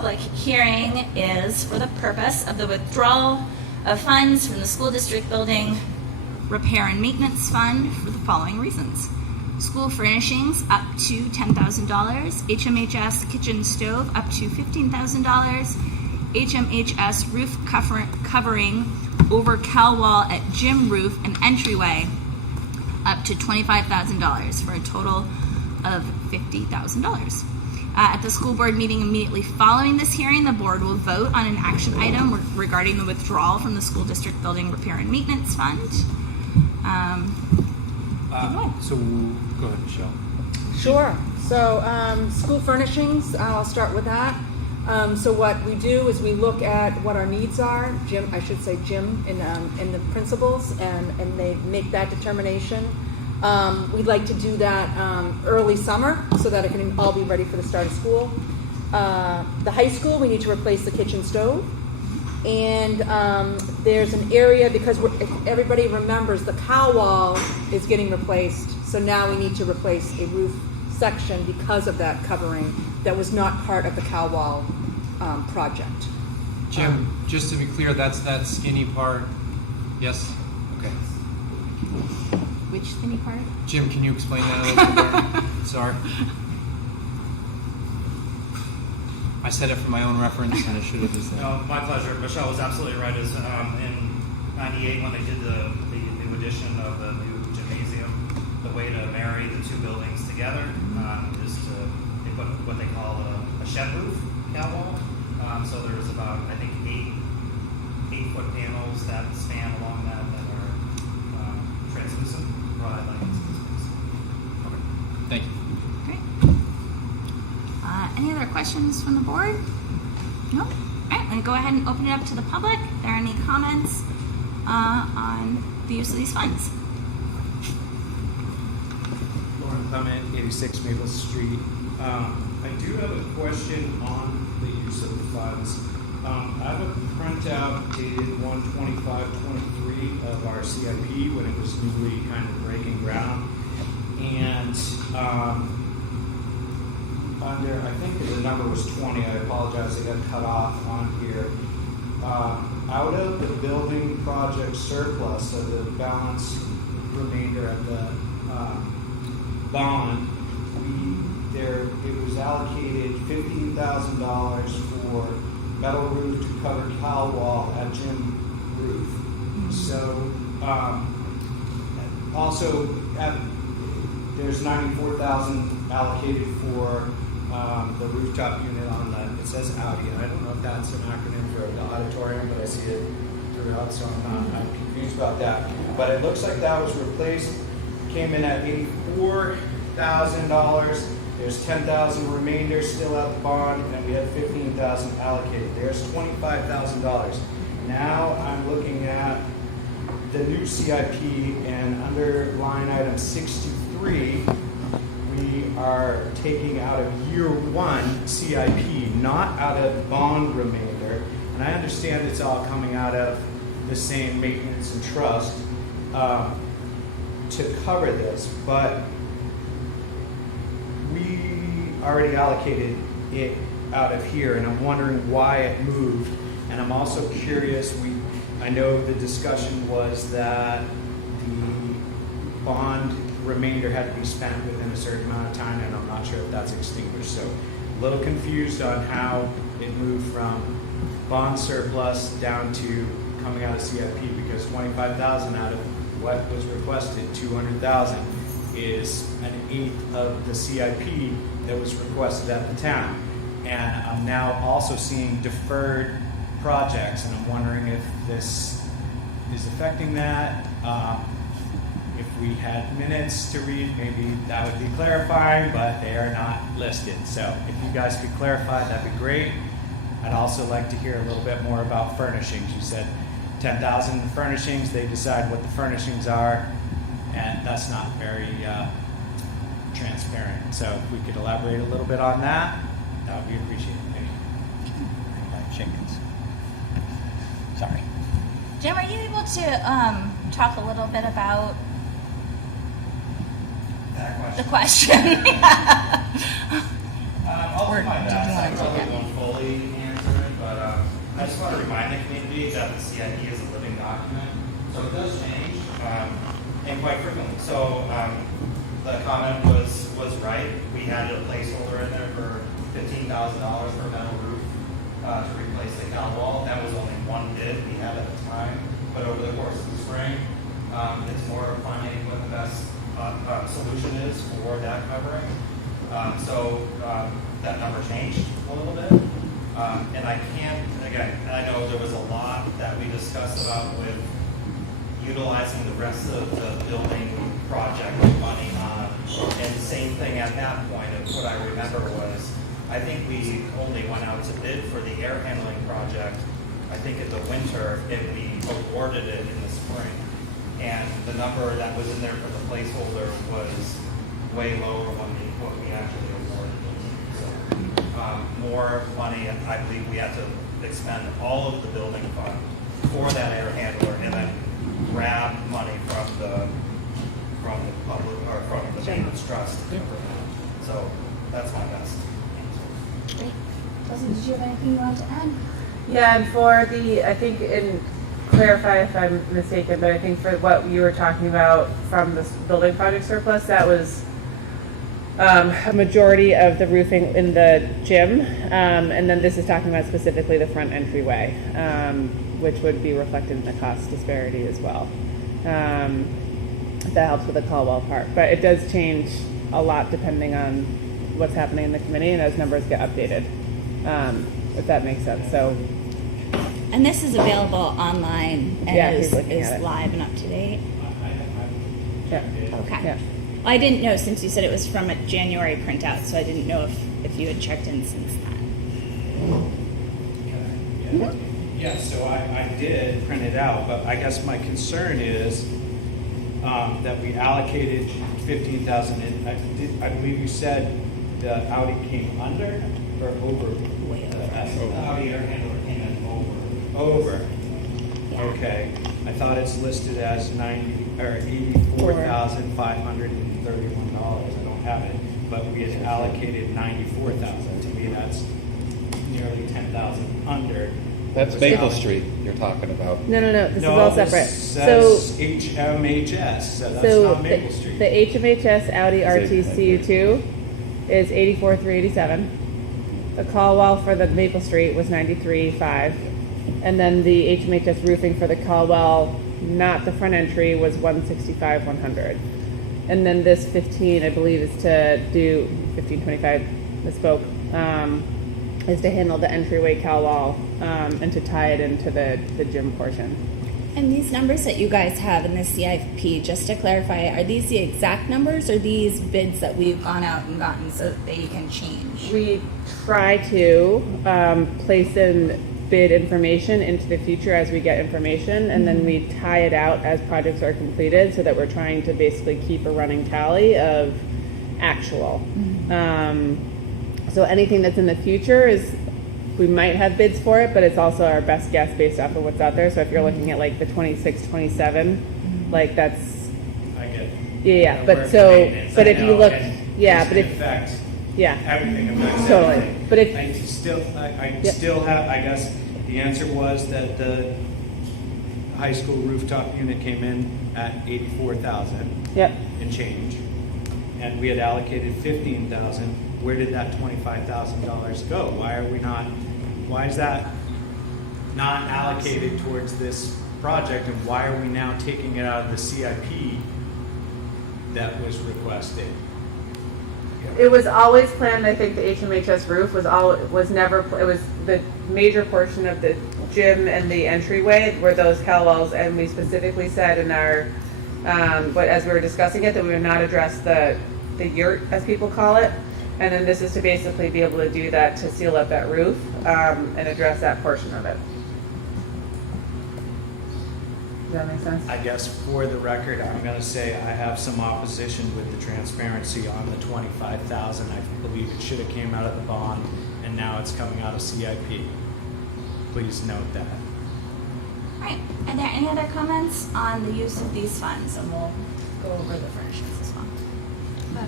Public hearing is for the purpose of the withdrawal of funds from the school district building repair and maintenance fund for the following reasons. School furnishings up to $10,000, HMHS kitchen stove up to $15,000, HMHS roof covering over cow wall at gym roof and entryway up to $25,000 for a total of $50,000. At the school board meeting immediately following this hearing, the board will vote on an action item regarding the withdrawal from the school district building repair and maintenance fund. So go ahead, Michelle. Sure. So school furnishings, I'll start with that. So what we do is we look at what our needs are, Jim and the principals, and they make that determination. We'd like to do that early summer so that it can all be ready for the start of school. The high school, we need to replace the kitchen stove. And there's an area, because everybody remembers the cow wall is getting replaced, so now we need to replace a roof section because of that covering that was not part of the cow wall project. Jim, just to be clear, that's that skinny part. Yes? Okay. Which skinny part? Jim, can you explain that a little bit more? Sorry. I said it for my own reference, and I should have just said. No, my pleasure. Michelle was absolutely right. Is in '98 when they did the new addition of the new gymnasium, the way to marry the two buildings together is to they put what they call a shed roof cow wall. So there's about, I think, 8-foot panels that span along that are translucent, provide lighting. Okay. Thank you. Great. Any other questions from the board? No? All right, I'm going to go ahead and open it up to the public. If there are any comments on the use of these funds? Lauren Clement, 86 Maple Street. I do have a question on the use of the funds. I have a printout dated 1/25/23 of our CIP when it was newly kind of breaking ground. And under, I think the number was 20, I apologize, it got cut off on here. Out of the building project surplus, so the balance remainder of the bond, it was allocated $15,000 for metal roof to cover cow wall at gym roof. So also there's $94,000 allocated for the rooftop unit on the, it says Audi. I don't know if that's an acronym for the auditorium, but I see it throughout, so I'm confused about that. But it looks like that was replaced, came in at $84,000. There's $10,000 remainder still at the bond, and we had $15,000 allocated. There's $25,000. Now I'm looking at the new CIP, and under line item 63, we are taking out of year one CIP, not out of bond remainder. And I understand it's all coming out of the same maintenance and trust to cover this, but we already allocated it out of here, and I'm wondering why it moved. And I'm also curious, I know the discussion was that the bond remainder had to be spent within a certain amount of time, and I'm not sure if that's extinguished. So a little confused on how it moved from bond surplus down to coming out of CIP, because $25,000 out of what was requested, $200,000, is an eighth of the CIP that was requested at the town. And I'm now also seeing deferred projects, and I'm wondering if this is affecting that. If we had minutes to read, maybe that would be clarifying, but they are not listed. So if you guys could clarify, that'd be great. I'd also like to hear a little bit more about furnishings. You said 10,000 furnishings, they decide what the furnishings are, and that's not very transparent. So if we could elaborate a little bit on that, that would be appreciated. Thank you. Chickens. Sorry. Jim, are you able to talk a little bit about That the question. question? I'll do my Or best. I did you wanna probably take it? won't fully answer it, but I just want to remind the community that the CIP is a living document, so it does change, and quite frequently. So the comment was right. We had a placeholder in there for $15,000 for a metal roof to replace the cow wall. That was only one bid we had at the time, but over the course of the spring, it's more finding what the best solution is for that covering. So that number changed a little bit. And I can't, again, I know there was a lot that we discussed about with utilizing the rest of the building project money on. And same thing at that point, and what I remember was, I think we only went out to bid for the air handling project, I think in the winter, and we awarded it in the spring. And the number that was in there for the placeholder was way lower than what we actually awarded it. So more money, and I believe we had to expend all of the building fund for that air handler, and then grab money from the public or from the maintenance trust to cover that. So that's my best answer. Great. Chelsea, did you have anything you wanted to add? Yeah, and for the, I think, and clarify if I'm mistaken, but I think for what you were talking about from the building project surplus, that was a majority of the roofing in the gym, and then this is talking about specifically the front entryway, which would be reflected in the cost disparity as well. That helps with the Caldwell part, but it does change a lot depending on what's happening in the committee and as numbers get updated, if that makes sense. So, And this is available online and Yeah, is he's looking at it. live and up to date. yeah, Okay. yeah. Well, I didn't know since you said it was from a January printout, so I didn't know if you had checked in since then. Yeah, so I did print it out, but I guess my concern is that we allocated 15,000, and I believe you said the Audi came under or over? Way over. The Audi air handler came in over. Over. Yeah. Okay. I thought it's listed as $84,531. I don't have it, but we had allocated 94,000. To me, that's nearly 10,000 under. That's Was Maple allocated. Street you're talking about. No, this is No, all this separate. says HMHS, so that's So not Maple Street. the HMHS Audi Is it- RTCU2 is 84,387. The Caldwell for the Maple Street was 93,500, and then the HMHS roofing for the Caldwell, not the front entry, was 165,100. And then this 15, I believe, is to do 1525. Misspoke. Is to handle the entryway Caldwell and to tie it into the gym portion. And these numbers that you guys have in the CIP, just to clarify, are these the exact numbers or these bids that we've gone out and gotten so that they can change? We try to place in bid information into the future as we get information, and then we tie it out as projects are completed so that we're trying to basically keep a running tally of actual. So anything that's in the future is, we might have bids for it, but it's also our best guess based off of what's out there. So if you're looking at like the 26, 27, like that's, I get it. yeah, We're but so, maintenance, but I if you know, look, and yeah, this but can if, affect yeah, everything affects Totally. everything. But if- I still, I Yep. still have, I guess, the answer was that the high school rooftop unit came in at 84,000 yep. and change, and we had allocated 15,000. Where did that $25,000 go? Why are we not? Why is that not allocated towards this project, and why are we now taking it out of the CIP that was requested? It was always planned, I think the HMHS roof was never, it was the major portion of the gym and the entryway were those Caldwells, and we specifically said in our, but as we were discussing it, that we would not address the yurt, as people call it. And then this is to basically be able to do that, to seal up that roof, and address that portion of it. Does that make sense? I guess for the record, I'm gonna say I have some opposition with the transparency on the 25,000. I believe it should have came out of the bond, and now it's coming out of CIP. Please note that. All right. Are there any other comments on the use of these funds? And we'll go over the furnishings as well.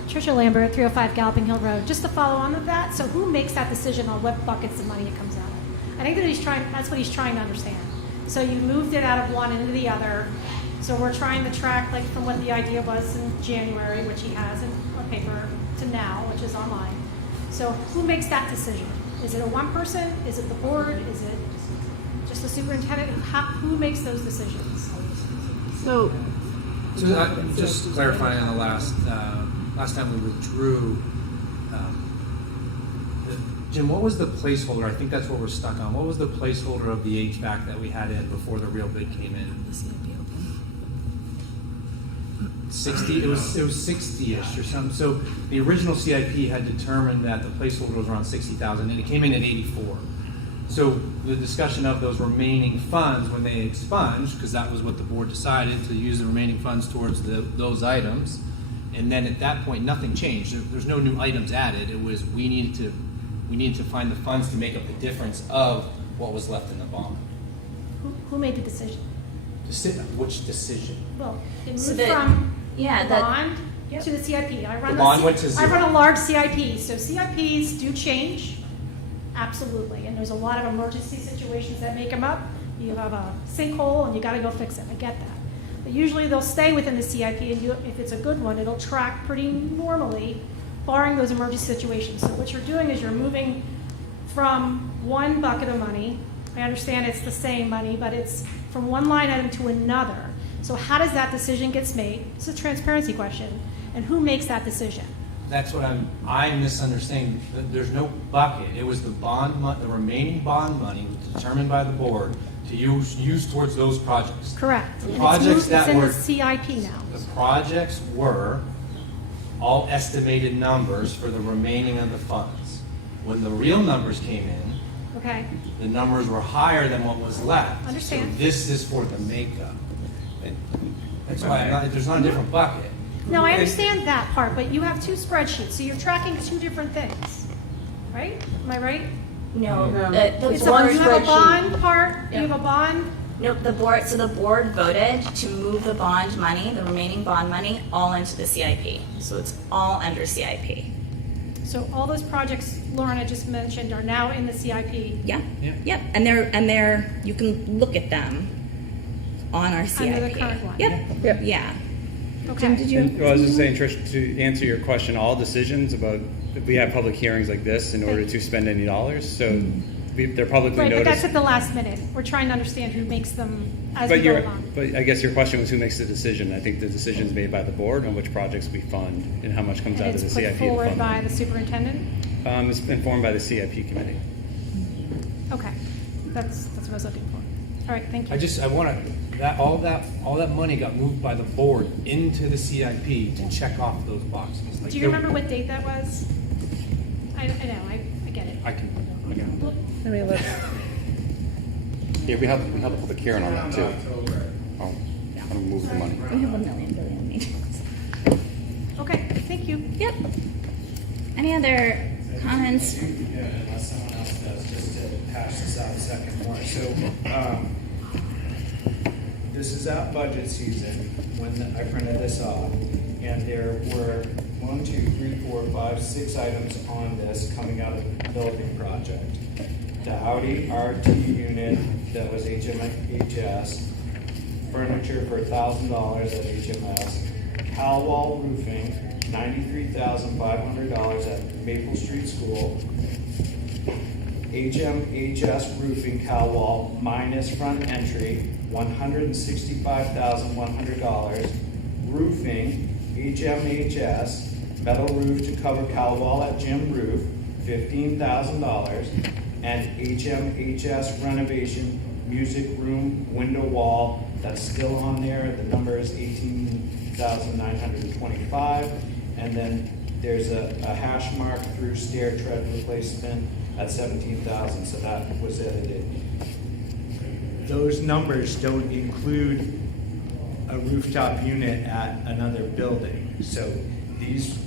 Tricia Lambert, 305 Galloping Hill Road. Just to follow on with that, so who makes that decision on what buckets of money it comes out of? I think that's what he's trying to understand. So you moved it out of one into the other. So we're trying to track, like, from what the idea was in January, which he has in on paper, to now, which is online. So who makes that decision? Is it a one person? Is it the board? Is it just the superintendent? Who makes those decisions? So, Just clarifying on the last time we withdrew, Jim, what was the placeholder? I think that's what we're stuck on. What was the placeholder of the HVAC that we had in before the real bid came in? 60. It was 60ish or something. So the original CIP had determined that the placeholder was around 60,000, and it came in at 84. So the discussion of those remaining funds when they expunged, because that was what the board decided to use the remaining funds towards those items, and then at that point nothing changed. There's no new items added. It was we needed to find the funds to make up the difference of what was left in the bond. Who made the decision? Which decision? Well, it moved So the- from yeah, the the- bond to the CIP. The bond went to I zero. run a large CIP, so CIPs do change, absolutely. And there's a lot of emergency situations that make them up. You have a sinkhole and you got to go fix it. I get that. But usually they'll stay within the CIP, and if it's a good one, it'll track pretty normally, barring those emergency situations. So what you're doing is you're moving from one bucket of money. I understand it's the same money, but it's from one line item to another. So how does that decision get made? It's a transparency question. And who makes that decision? That's what I'm misunderstanding. There's no bucket. It was the the remaining bond money was determined by the board to use towards those projects. Correct. The And projects it's in were the CIP now. the projects were all estimated numbers for the remaining of the funds. When the real numbers came in, Okay. the numbers were higher than what was left. Understand. So this is for the makeup. That's why there's not a different bucket. No, I understand that part, but you have two spreadsheets, so you're tracking two different things, right? Am I right? No, No. the It's board. you have a spreadsheet. bond part, you Yeah. have a bond, Nope, the board voted to move the bond money, the remaining bond money, all into the CIP. So it's all under CIP. so all those projects Lorna just mentioned are now in the CIP. Yeah. Yeah. Yep. And they're you can look at them on our CIP. Under the current one. Yep. Yep. Yeah. Okay. Did you? Well, I was just saying, Trish, to answer your question, all decisions about, if we have public hearings like this in order to spend any dollars, so they're publicly Right, but that's noticed. at the last minute. We're trying to understand who makes them as we But go along. but I guess your question was who makes the decision. I think the decision is made by the board on which projects we fund and how much comes And out of the it's put CIP to forward fund by them. the superintendent? It's informed by the CIP committee. Okay, that's what I was looking for. All right, thank you. I want to, all that money got moved by the board into the CIP to check off those boxes. Like, Do you remember what date that was? I know, I get it. I can. I mean, let's, Yeah, we have a public hearing on that too. Oh, I'm gonna move the money. We have 1,000,000,000,000 meetings. Okay, thank you. Yep. Any other comments? Unless someone else does, just to hash this out a second more. So, this is at budget season when I printed this off, and there were 1, 2, 3, 4, 5, 6 items on this coming out of the building project. The Audi RT unit that was HMHS, furniture for $1,000 at HMS, Calwall roofing, $93,500 at Maple Street School, HMHS roofing Calwall minus front entry, $165,100, roofing HMHS metal roof to cover Calwall at Gym Roof, $15,000, and HMHS renovation music room window wall, that's still on there, the number is $18,925, and then there's a hash mark through stair tread replacement at $17,000, so that was edited. Those numbers don't include a rooftop unit at another building. So these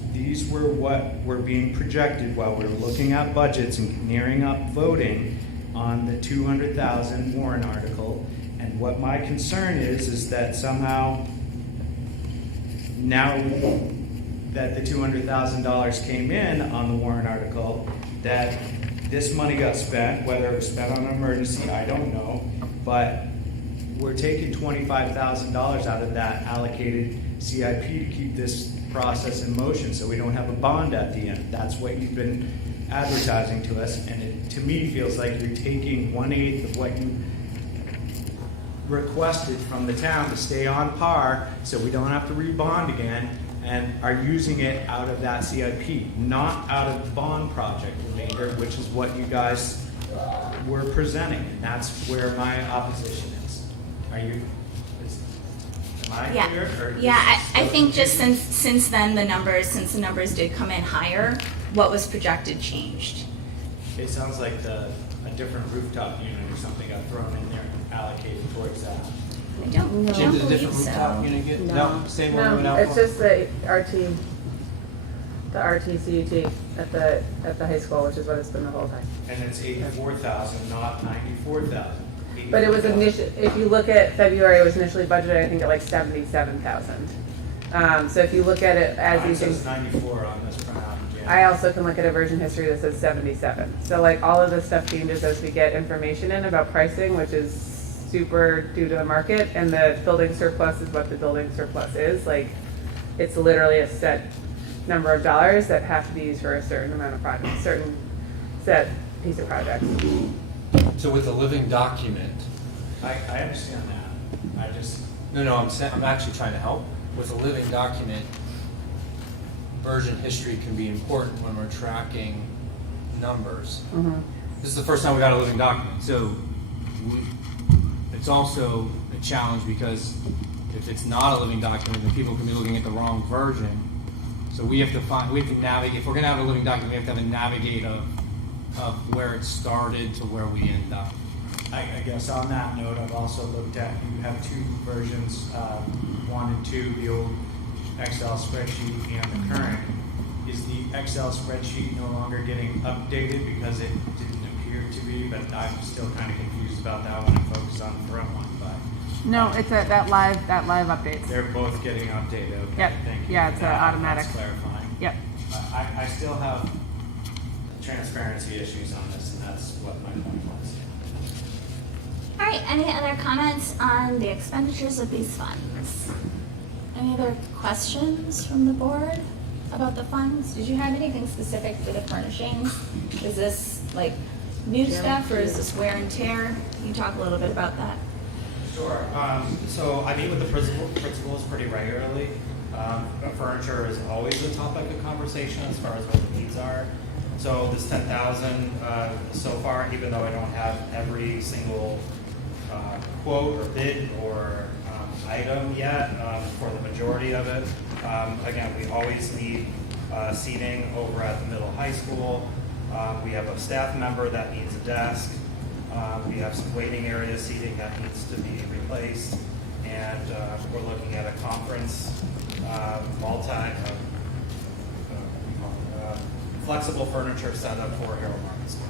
were what were being projected while we were looking at budgets and nearing up voting on the 200,000 warrant article. And what my concern is that somehow now that the $200,000 came in on the warrant article, that this money got spent, whether it was spent on an emergency, I don't know, but we're taking $25,000 out of that allocated CIP to keep this process in motion, so we don't have a bond at the end. That's what you've been advertising to us, and it, to me, feels like you're taking 1/8 of what you requested from the town to stay on par, so we don't have to rebond again, and are using it out of that CIP, not out of the bond project remainder, which is what you guys were presenting, and that's where my opposition is. Are you, am I Yeah, clear? Or yeah. is I it think still- just since then the numbers did come in higher, what was projected changed. It sounds like a different rooftop unit or something got thrown in there and allocated towards that. I don't Jim, did a believe different rooftop so. unit get? No. Same one we went No, out it's for? just the RTCUT at the high school, which is what it's been the whole time. And it's 84,000, not 94,000. But it was initially, if you look at February, it was initially budgeted, I think, at like 77,000. So if you look at it as Mine these says things, 94 on this printout. Jan. I also can look at a version history that says 77. So like all of this stuff changes as we get information in about pricing, which is super due to the market, and the building surplus is what the building surplus is. Like, it's literally a set number of dollars that have to be used for a certain amount of projects, certain set piece of projects. So with the living document, I understand that. I just, no, I'm actually trying to help. With a living document, version history can be important when we're tracking numbers. This is the first time we got a living document, so it's also a challenge because if it's not a living document, then people can be looking at the wrong version. So we have to navigate. If we're gonna have a living document, we have to have a navigate of where it started to where we end up. I guess on that note, I've also looked at, you have two versions, 1 and 2, the old Excel spreadsheet and the current. Is the Excel spreadsheet no longer getting updated because it didn't appear to be, but I'm still kind of confused about that one and focused on the front one, but No, it's that live updates. they're both getting updated, okay, Yep. thank you. Yeah, it's automatic. That's clarifying. Yep. I still have transparency issues on this, and that's what my point was. All right, any other comments on the expenditures of these funds? Any other questions from the board about the funds? Did you have anything specific for the furnishings? Is this like new stuff or is this wear and tear? Can you talk a little bit about that? Sure. So I meet with the principals pretty regularly. Furniture is always a topic of conversation as far as what the needs are. So this 10,000 so far, even though I don't have every single quote or bid or item yet for the majority of it. Again, we always need seating over at the middle high school. We have a staff member that needs a desk. We have some waiting area seating that needs to be replaced. And we're looking at a conference, flexible furniture setup for Harold Market School.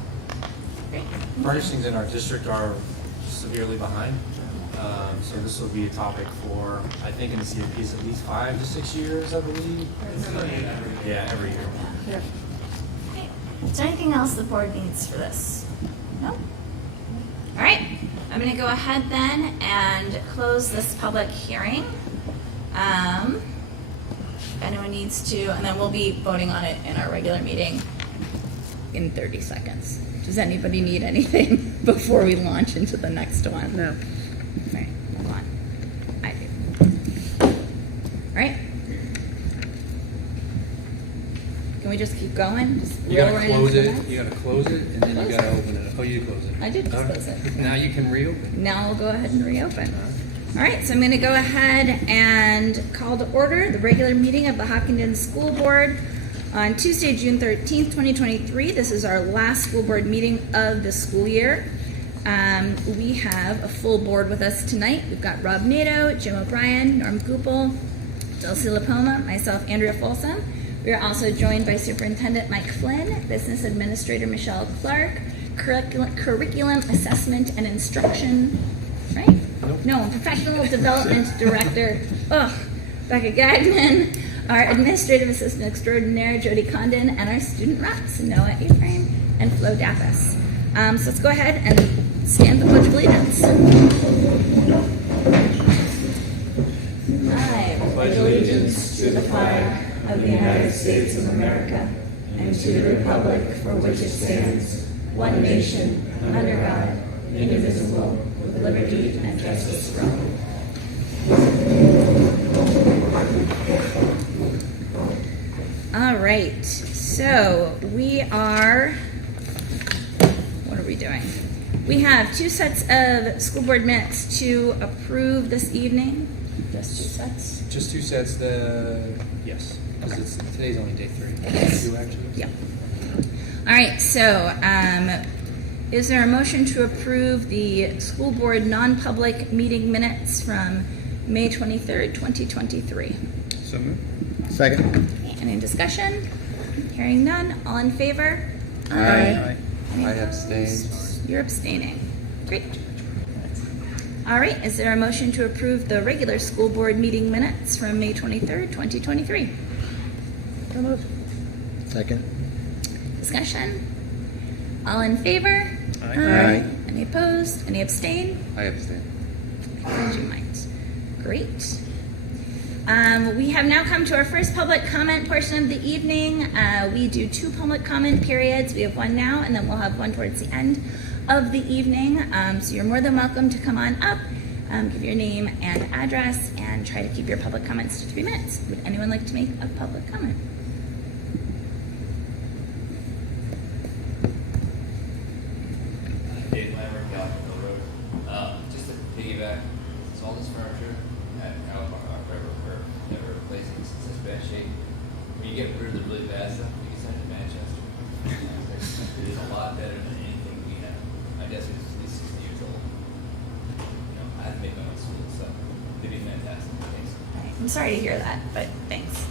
Great. Furnishings in our district are severely behind. So this will be a topic for, I think in the CIP is at least 5 to 6 years, I believe. Yeah, every year. Okay. Is there anything else the board needs for this? No? All right, I'm gonna go ahead then and close this public hearing. If anyone needs to, and then we'll be voting on it in our regular meeting in 30 seconds. Does anybody need anything before we launch into the next one? No. All right, hold on. I do. All right. Can we just keep going? Just You roll gotta right close into the it, next? you gotta close it, and then Close you gotta it. open it. Oh, you close it. I did just All right. close it. Now you can reopen. Now we'll go ahead and reopen. All right, so I'm going to go ahead and call to order the regular meeting of the Hopkinton School Board on Tuesday, June 13th, 2023. This is our last school board meeting of the school year. We have a full board with us tonight. We've got Rob Nato, Jim O'Brien, Norm Goupel, Dulcie LaPoma, myself, Andrea Folsom. We are also joined by Superintendent Mike Flynn, Business Administrator Michelle Clark, Curriculum Assessment and Instruction, right? No, Professional Development Director, Becca Gagnon, our administrative assistant extraordinaire, Jody Condon, and our student reps, Noah Ephraim and Flo Dappas. So let's go ahead and stand the Pledge of Allegiance. I pledge allegiance to the flag of the United States of America and to the republic for which it stands, one nation, under God, indivisible, with liberty and justice for all. All right, so what are we doing? We have 2 sets of school board minutes to approve this evening. Just 2 sets? Just 2 sets, yes, because today's only day 3. Yes. 2 actually? Yep. All right, so is there a motion to approve the school board non-public meeting minutes from May 23rd, 2023? So moved. Second. Any discussion? Hearing none, all in favor? Aye. Any I opposed? abstain. You're abstaining. Great. All right, is there a motion to approve the regular school board meeting minutes from May 23rd, 2023? So moved. Second. Discussion? All in favor? Aye. Any opposed? Any abstain? I abstain. Glad you might. Great. We have now come to our first public comment portion of the evening. We do 2 public comment periods. We have one now, and then we'll have one towards the end of the evening. So you're more than welcome to come on up, give your name and address, and try to keep your public comments to 3 minutes. Would anyone like to make a public comment? Dave Lambert, Galvin Road. Just to piggyback, so all this furniture at Alabama River never replaced in such bad shape. When you get rid of the really bad stuff, you can send it to Manchester. It is a lot better than anything we have. My desk is at least 60 years old. You know, I had to make my own school, so they'd be fantastic. Thanks. I'm sorry to hear that, but thanks.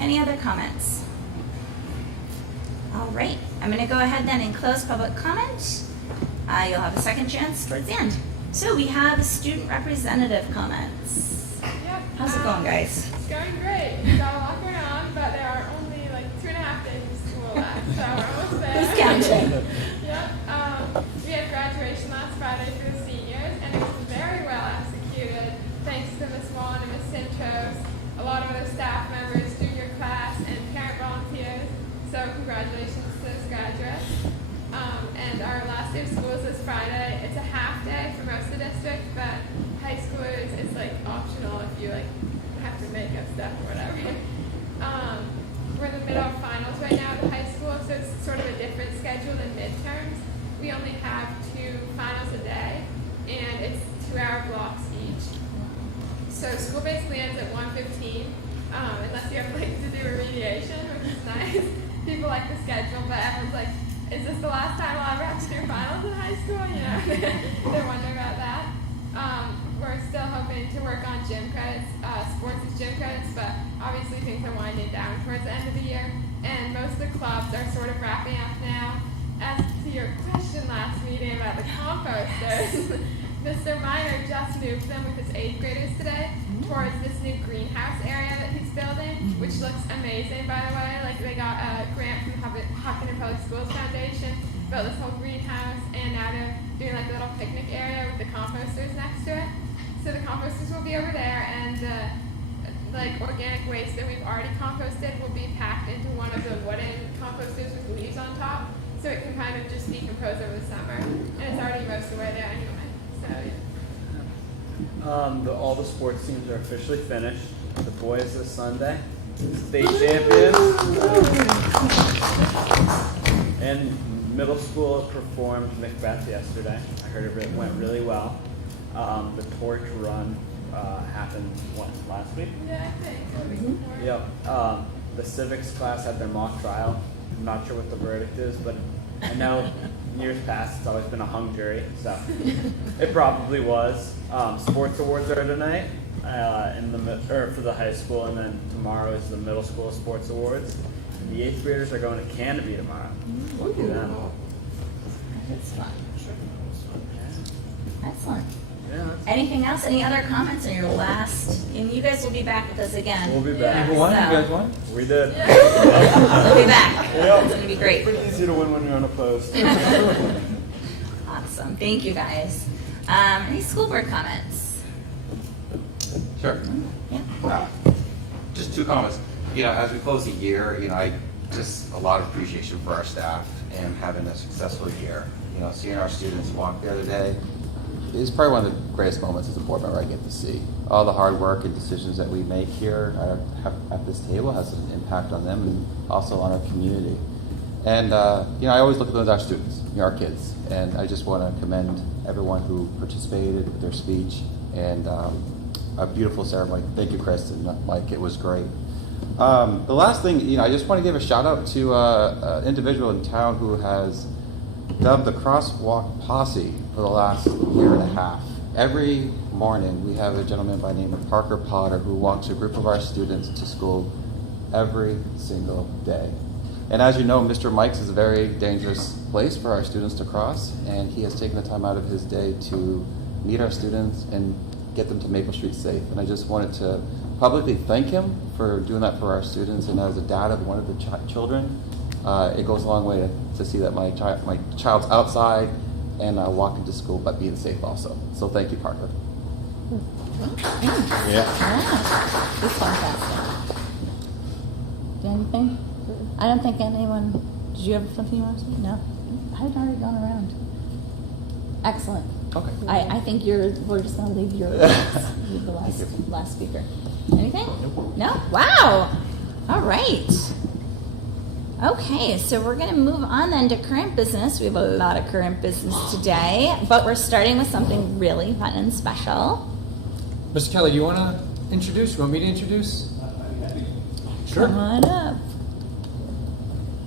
Any other comments? All right, I'm going to go ahead then and close public comment. You'll have a second chance towards the end. So we have student representative comments. Yep. How's it going, guys? It's going great. We've got a lot going on, but there are only like 2.5 days of school left, so we're almost there. Who's counting? Yep. We had graduation last Friday for the seniors, and it was very well executed, thanks to Miss Vaughn and Miss Sintos, a lot of other staff members, junior class, and parent volunteers. So congratulations to those graduates. And our last day of school is this Friday. It's a half day for most of the district, but high schoolers, it's like optional if you like have to make up stuff or whatever. We're in the middle of finals right now at the high school, so it's sort of a different schedule than midterms. We only have 2 finals a day, and it's 2-hour blocks each. So school basically ends at 1:15, unless you have like to do remediation, which is nice. People like the schedule, but everyone's like, is this the last time I'll ever have to do finals in high school? You know, they wonder about that. We're still hoping to work on gym credits, sports as gym credits, but obviously things are winding down towards the end of the year, and most of the clubs are sort of wrapping up now. As to your question last meeting about the composters, Mr. Miner just moved them with his 8th graders today towards this new greenhouse area that he's building, which looks amazing, by the way. Like, they got a grant from Hopkinton Public Schools Foundation, built this whole greenhouse, and now they're doing like a little picnic area with the composters next to it. So the composters will be over there, and like organic waste that we've already composted will be packed into one of the wooden composters with leaves on top, so it can kind of just decompose over the summer. And it's already most of the way there anyway. So yeah. All the sports teams are officially finished. The boys this Sunday, state champions. And middle school performed Macbeth yesterday. I heard it went really well. The torch run happened last week? Yeah, I think. Yep. The civics class had their mock trial. I'm not sure what the verdict is, but I know years past it's always been a hung jury, so it probably was. Sports awards are tonight for the high school, and then tomorrow is the middle school sports awards. And the 8th graders are going to Canopy tomorrow. Lucky them. That's fun. Excellent. Yeah. Anything anything else? Any other comments on your last? And you guys will be back with us again. We'll be back. You won? So- You guys won? We did. We'll be back. Yep. It's gonna be great. Pretty easy to win when you're on a post. Awesome. Thank you guys. Any school board comments? Sure. Yeah. Just two comments. You know, as we close the year, you know, just a lot of appreciation for our staff and having a successful year. You know, seeing our students walk the other day is probably one of the greatest moments as a board member I get to see. All the hard work and decisions that we make here at this table has an impact on them and also on our community. And, you know, I always look at those as our students, you know, our kids. And I just want to commend everyone who participated with their speech and a beautiful ceremony. Thank you, Chris and Mike. It was great. The last thing, you know, I just want to give a shout out to an individual in town who has dubbed the Crosswalk Posse for the last year and a half. Every morning we have a gentleman by the name of Parker Potter who walks a group of our students to school every single day. And as you know, Mr. Mike's is a very dangerous place for our students to cross, and he has taken the time out of his day to meet our students and get them to Maple Street safe. And I just wanted to publicly thank him for doing that for our students. And as a dad of one of the children, it goes a long way to see that my child's outside and walking to school, but being safe also. So thank you, Parker. Yeah. It's fantastic. Do anything? I don't think anyone. Did you have something you want to say? No. I had already gone around. Excellent. Okay. I think we're just going to leave you with the last speaker. Anything? No? Wow. All right. Okay, so we're going to move on then to current business. We have a lot of current business today, but we're starting with something really fun and special. Mr. Kelly, do you want to introduce? You want me to introduce? Sure. Come on up.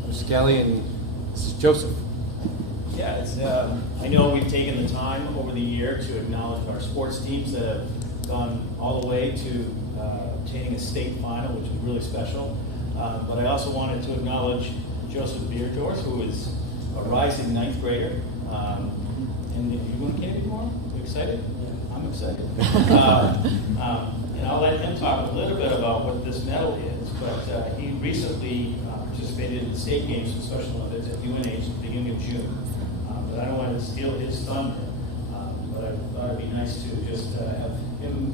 Mr. Kelly and this is Joseph. Yeah, it's, I know we've taken the time over the year to acknowledge our sports teams that have gone all the way to obtaining a state final, which is really special. But I also wanted to acknowledge Joseph Beardorf, who is a rising ninth grader. And you going to Canada tomorrow? You excited? Yeah. I'm excited. And I'll let him talk a little bit about what this medal is. But he recently participated in the state games and Special Olympics at UNH at the beginning of June. But I don't want to steal his thunder. But I thought it'd be nice to just have him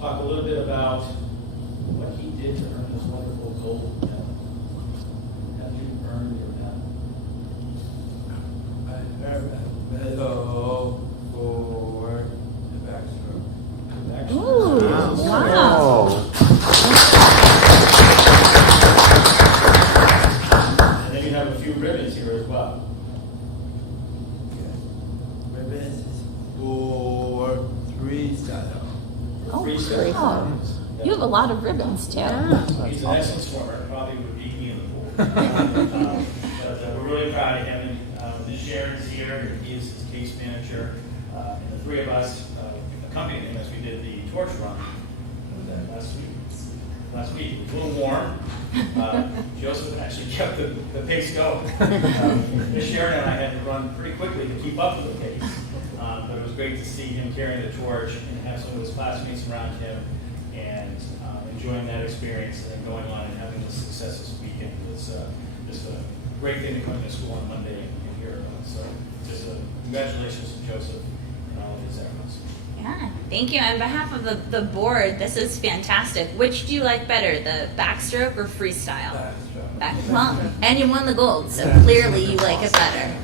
talk a little bit about what he did to earn this wonderful gold medal. Have you earned your medal? I earned a medal for the backstroke. Ooh, wow. And then you have a few ribbons here as well. Ribbons is for freestyle. Oh, Freestyle. wow. You have a lot of ribbons, too. He's an excellent swimmer, probably would beat me in the pool. But we're really proud of him. And Sharon's here, he is his case manager. And the three of us accompanied him as we did the torch run. Last week, it was a little warm. Joseph actually kept the pace going. Sharon and I had to run pretty quickly to keep up with the pace. But it was great to see him carrying the torch and have some of his classmates around him and enjoying that experience and then going on and having the success this weekend. It's just a great thing to come to school on Monday and hear about. So just congratulations to Joseph and all of his efforts. Yeah, thank you. On behalf of the board, this is fantastic. Which do you like better, the backstroke or freestyle? Well, and you won the gold, so clearly you like it better.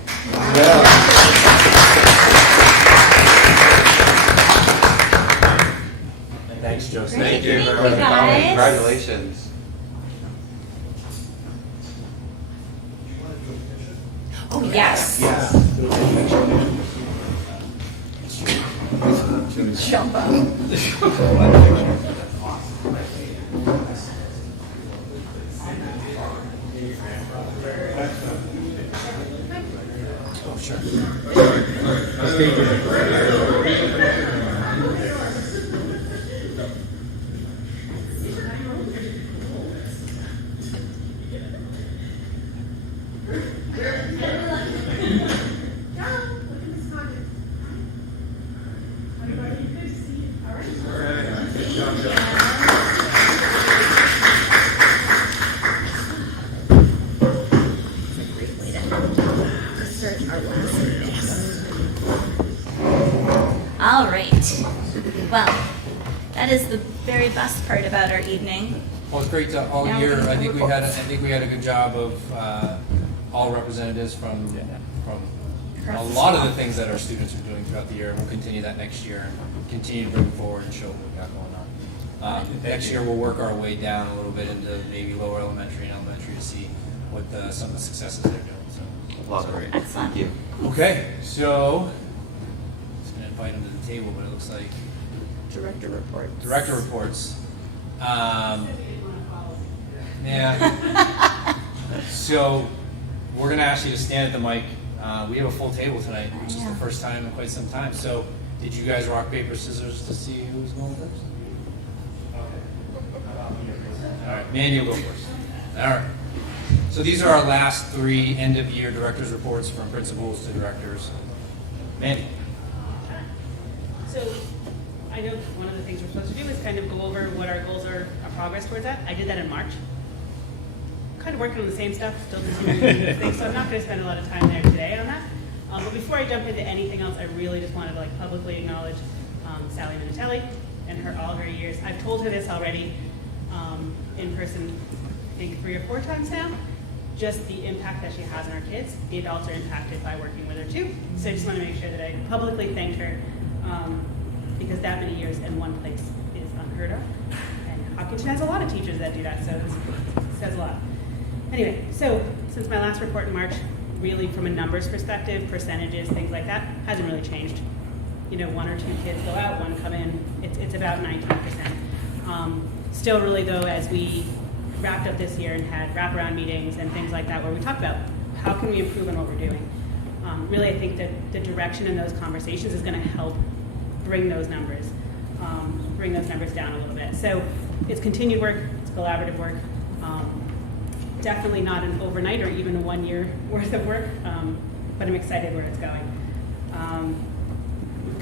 Thanks, Joseph. Great. Thank you Thank for you, guys. Congratulations. Oh, yes. Jump up. Oh, sure. Everybody, good to see you. right. Well, that is the very best part about our evening. Well, it's great to all Now year. we can I have think reports. we had a good job of all representatives from a Across lot the of the school. things that our students are doing throughout the year. And we'll continue that next year and continue to bring forward and show what we got going on. Next year we'll work our way down a little bit into maybe lower elementary and elementary to see what some of the successes they're doing. So. Love it. Excellent. Thank you. Okay, so I was going to invite them to the table, but it looks like Director reports. director reports. Yeah. So we're going to ask you to stand at the mic. We have a full table tonight, which is the first time in quite some time. So did you guys rock, paper, scissors to see who was going first? All right, Mandy will go first. All right. So these are our last 3 end-of-year directors' reports from principals to directors. Mandy. So I know one of the things we're supposed to do is kind of go over what our goals are, our progress towards that. I did that in March. Kind of working on the same stuff, still continuing the things, so I'm not going to spend a lot of time there today on that. But before I jump into anything else, I really just wanted to publicly acknowledge Sally Minatelli and all her years. I've told her this already in person, I think 3 or 4 times now. Just the impact that she has on our kids. The adults are impacted by working with her too. So I just want to make sure that I publicly thank her because that many years in one place is unheard of. And Hopkinton has a lot of teachers that do that, so it says a lot. Anyway, so since my last report in March, really from a numbers perspective, percentages, things like that, hasn't really changed. 1 or 2 kids go out, 1 come in. It's about 19%. Still really though, as we wrapped up this year and had wraparound meetings and things like that where we talked about how can we improve on what we're doing. Really, I think that the direction in those conversations is going to help bring those numbers down a little bit. So it's continued work, it's collaborative work. Definitely not an overnight or even a 1 year worth of work, but I'm excited where it's going.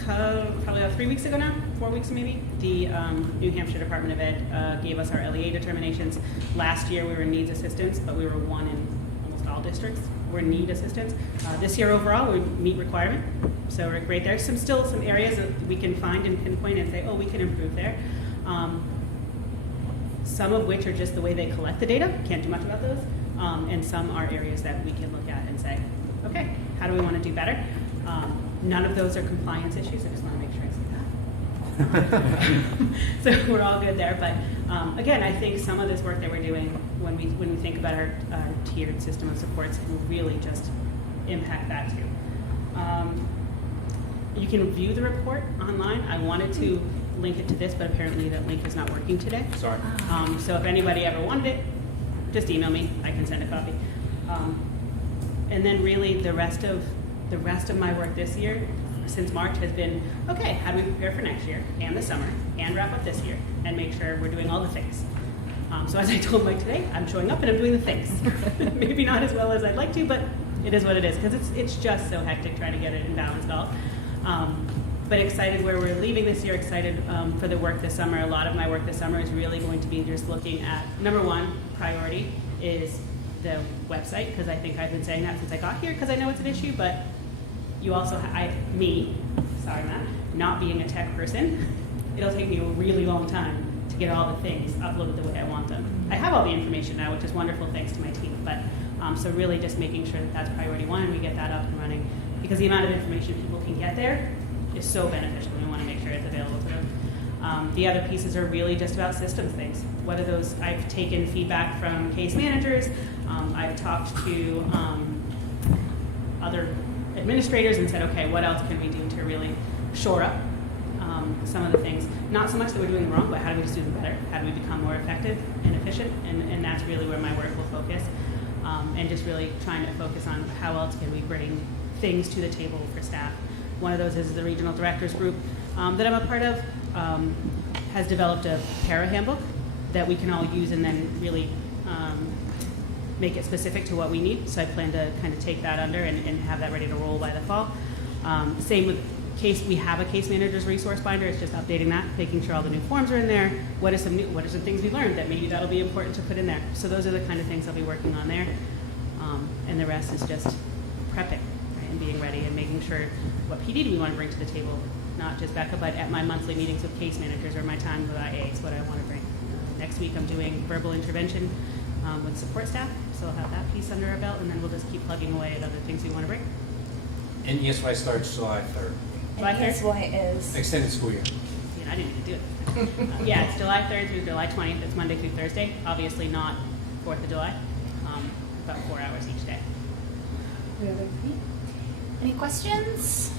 Probably about 3 weeks ago now, 4 weeks maybe, the New Hampshire Department of Ed gave us our LEA determinations. Last year we were in needs assistance, but we were 1 in almost all districts. We're in need assistance. This year overall we meet requirement, so we're great there. Still some areas that we can find and pinpoint and say, oh, we can improve there. Some of which are just the way they collect the data, can't do much about those, and some are areas that we can look at and say, okay, how do we want to do better? None of those are compliance issues, I just want to make sure I say that. So we're all good there, but again, I think some of this work that we're doing when we think about our tiered system of supports will really just impact that too. You can view the report online. I wanted to link it to this, but apparently that link is not working today. Sorry. So if anybody ever wanted it, just email me. I can send a copy. And then really the rest of my work this year, since March, has been, okay, how do we prepare for next year and the summer and wrap up this year and make sure we're doing all the things. So as I told Mike today, I'm showing up and I'm doing the things. Maybe not as well as I'd like to, but it is what it is because it's just so hectic trying to get it in balance all. But excited where we're leaving this year, excited for the work this summer. A lot of my work this summer is really going to be just looking at, number 1 priority is the website, because I think I've been saying that since I got here because I know it's an issue, but you also, sorry Matt, not being a tech person, it'll take me a really long time to get all the things uploaded the way I want them. I have all the information now, which is wonderful thanks to my team, but so really just making sure that that's priority 1 and we get that up and running, because the amount of information people can get there is so beneficial, and we want to make sure it's available to them. The other pieces are really just about systems things. What are those? I've taken feedback from case managers. I've talked to other administrators and said, okay, what else can we do to really shore up some of the things? Not so much that we're doing them wrong, but how do we just do them better? How do we become more effective and efficient? And that's really where my work will focus. And just really trying to focus on how else can we bring things to the table for staff. One of those is the regional directors group that I'm a part of has developed a para handbook that we can all use and then really make it specific to what we need. So I plan to kind of take that under and have that ready to roll by the fall. Same with we have a case manager's resource binder. It's just updating that, making sure all the new forms are in there. What are some things we learned that maybe that'll be important to put in there? So those are the kind of things I'll be working on there. And the rest is just prepping, right, and being ready and making sure what PD do we want to bring to the table not just Becca, but at my monthly meetings with case managers or my time with IA is what I want to bring. Next week I'm doing verbal intervention with support staff, so I'll have that piece under our belt, and then we'll just keep plugging away at other things we want to bring. And ESY starts July 3rd. July 3rd? ESY is. Extended school year. Yeah, I didn't need to do it. Yeah, it's July 3rd through July 20th. It's Monday through Thursday. Obviously not 4th of July. About 4 hours each day. Any questions?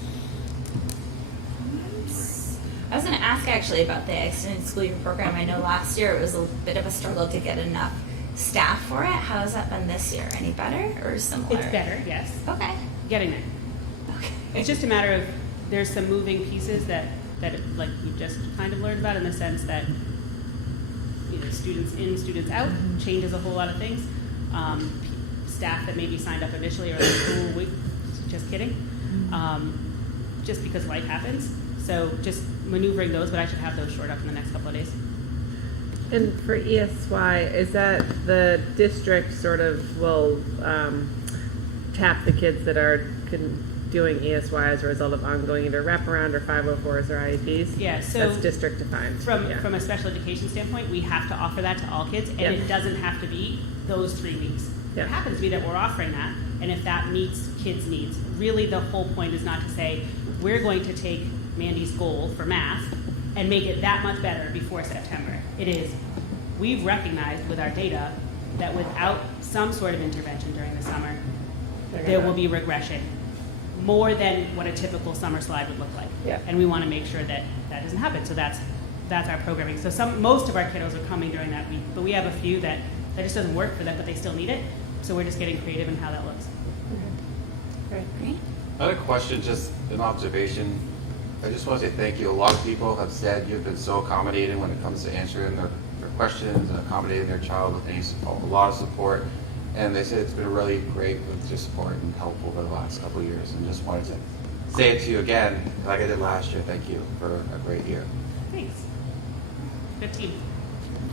I was going to ask actually about the extended school year program. I know last year it was a bit of a struggle to get enough staff for it. How has that been this year? Any better or similar? It's better, yes. Okay. Getting there. Okay. It's just a matter of there's some moving pieces that like you just kind of learned about, in the sense that students in, students out changes a whole lot of things. Staff that maybe signed up initially are like, oh, wait, just kidding. Just because life happens. So just maneuvering those, but I should have those shored up in the next couple of days. And for ESY, is that the district sort of will tap the kids that are doing ESY as a result of ongoing either wraparound or 504s or IEPs? Yeah, so that's district defined. From a special education standpoint, we have to offer that to all kids, and it doesn't have to be those 3 weeks. It happens to be that we're offering that, and if that meets kids' needs, really the whole point is not to say we're going to take Mandy's goal for math and make it that much better before September. It is, we've recognized with our data that without some sort of intervention during the summer, there will be regression, more than what a typical summer slide would look like. Yeah. And we want to make sure that that doesn't happen. So that's our programming. So most of our kiddos are coming during that week, but we have a few that just doesn't work for them, but they still need it. So we're just getting creative in how that looks. Great. Great. I had a question, just an observation. I just want to say thank you. A lot of people have said you've been so accommodating when it comes to answering their questions and accommodating their child with a lot of support. And they said it's been really great with your support and help over the last couple of years. And just wanted to say it to you again, like I did last year. Thank you for a great year. Thanks. Good team.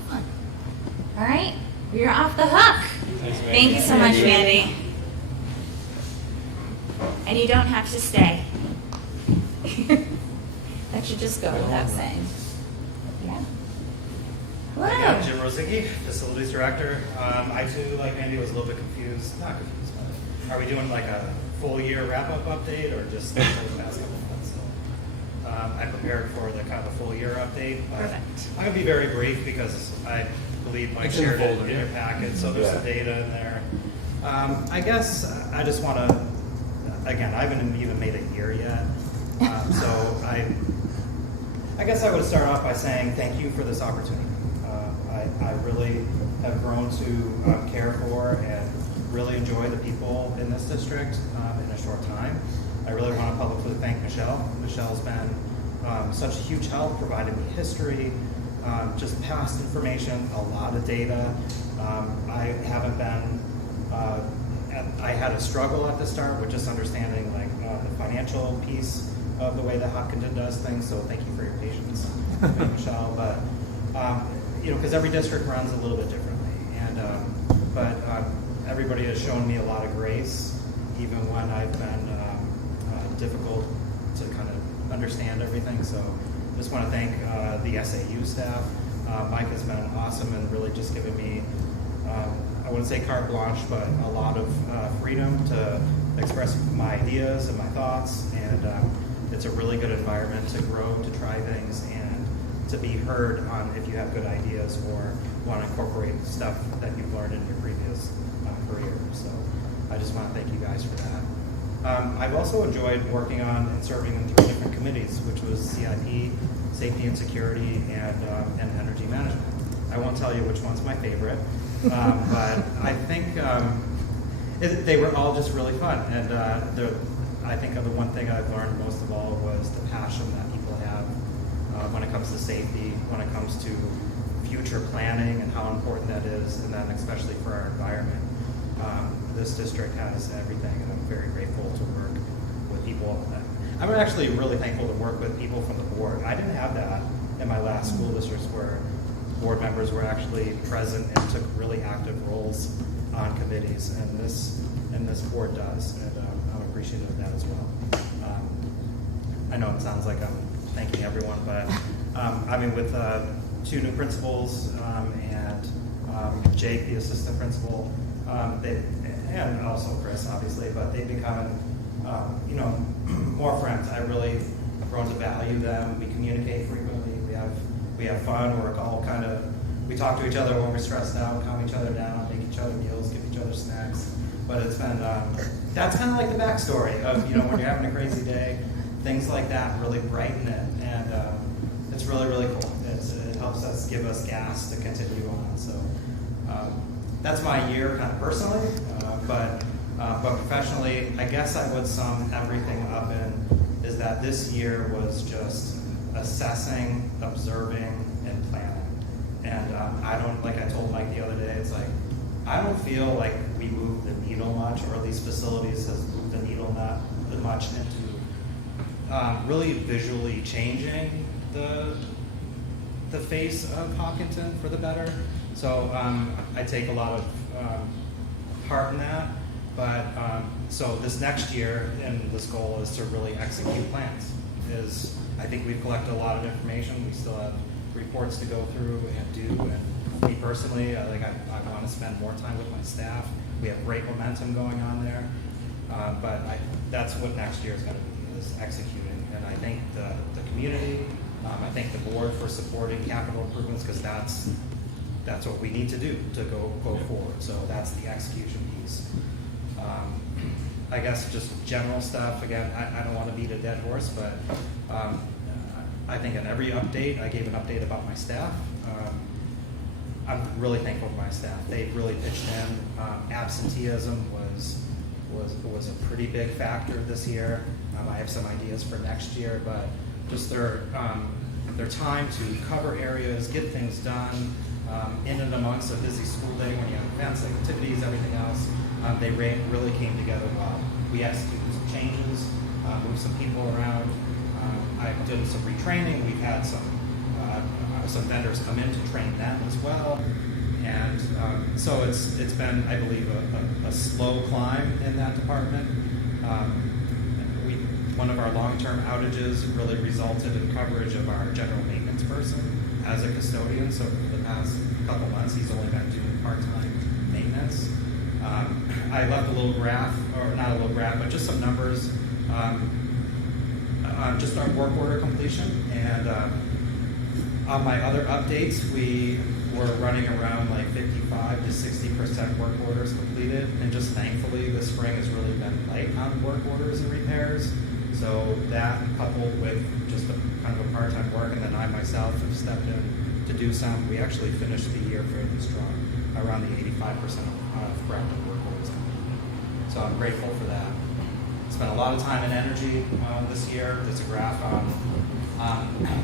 All right. You're off the hook. Thank you so much, Mandy. And you don't have to stay. That should just go without saying. Yeah. Hello. Yeah, Jim Rosicki, Facilities Director. I too, like Mandy, was a little bit confused. Not confused, but are we doing like a full year wrap-up update or just the past couple of months? So, I prepared for the kind of a full year update. Perfect. I'm going to be very brief because I believe Mike shared it in your packet, so there's some data in there. I guess I just want to, again, I haven't even made a year yet, so I guess I would start off by saying thank you for this opportunity. I really have grown to care for and really enjoy the people in this district in a short time. I really want to publicly thank Michelle. Michelle's been such a huge help, providing me history, just past information, a lot of data. I haven't been, I had a struggle at the start with just understanding like the financial piece of the way that Hopkinton does things, so thank you for your patience, Michelle. But, because every district runs a little bit differently, and but everybody has shown me a lot of grace, even when I've been difficult to kind of understand everything. So just want to thank the SAU staff. Mike has been awesome and really just given me, I wouldn't say carte blanche, but a lot of freedom to express my ideas and my thoughts. And it's a really good environment to grow, to try things, and to be heard on if you have good ideas or want to incorporate stuff that you've learned in your previous career. So I just want to thank you guys for that. I've also enjoyed working on and serving in 3 different committees, which was CIP, Safety and Security, and Energy Management. I won't tell you which one's my favorite, but I think they were all just really fun. And I think the one thing I've learned most of all was the passion that people have when it comes to safety, when it comes to future planning and how important that is, and then especially for our environment. This district has everything, and I'm very grateful to work with people. I'm actually really thankful to work with people from the board. I didn't have that in my last school districts where board members were actually present and took really active roles on committees, and this board does, and I'm appreciative of that as well. I know it sounds like I'm thanking everyone, but I mean, with 2 new principals and Jake, the assistant principal, and also Chris, obviously, but they've become, more friends. I really have grown to value them. We communicate frequently. We have fun. We're all kind of, we talk to each other when we're stressed out, calm each other down, make each other meals, give each other snacks. But it's been, that's kind of like the backstory of, when you're having a crazy day, things like that really brighten it. And it's really, really cool. It helps us, give us gas to continue on. So that's my year kind of personally, but professionally, I guess I would sum everything up in is that this year was just assessing, observing, and planning. And I don't, like I told Mike the other day, it's like, I don't feel like we moved the needle much, or at least facilities has moved the needle not much into really visually changing the face of Hopkinton for the better. So I take a lot of part in that. But so this next year, and this goal is to really execute plans. I think we've collected a lot of information. We still have reports to go through and do. And me personally, I want to spend more time with my staff. We have great momentum going on there. But that's what next year is going to be, is executing. And I thank the community. I thank the board for supporting capital improvements, because that's what we need to do to go forward. So that's the execution piece. I guess just general stuff. Again, I don't want to beat a dead horse, but I think in every update, I gave an update about my staff. I'm really thankful for my staff. They really pitched in. Absenteeism was a pretty big factor this year. I have some ideas for next year, but just their time to cover areas, get things done, in and amongst a busy school day when you have events, activities, everything else. They really came together well. We executed some changes, moved some people around. I did some retraining. We've had some vendors come in to train them as well. And so it's been, I believe, a slow climb in that department. One of our long-term outages really resulted in coverage of our general maintenance person as a custodian. So for the past couple months, he's only been doing part-time maintenance. I left a little graph, or not a little graph, but just some numbers on just our work order completion. And on my other updates, we were running around like 55 to 60% work orders completed. And just thankfully, this spring has really been light on work orders and repairs. So that, coupled with just kind of a part-time work, and then I myself have stepped in to do some, we actually finished the year fairly strong, around the 85% of corrective work orders completed. So I'm grateful for that. Spent a lot of time and energy this year. There's a graph on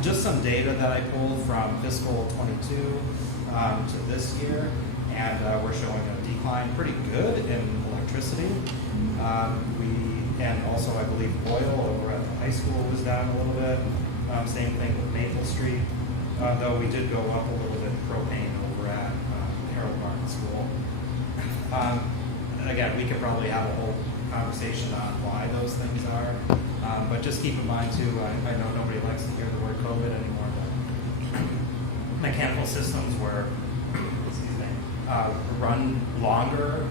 just some data that I pulled from fiscal 22 to this year, and we're showing a decline pretty good in electricity. And also, I believe oil over at the high school was down a little bit. Same thing with Maple Street, though we did go up a little bit propane over at Harold Martin School. Again, we could probably have a whole conversation on why those things are, but just keep in mind too, I know nobody likes to hear the word COVID anymore, but mechanical systems were run longer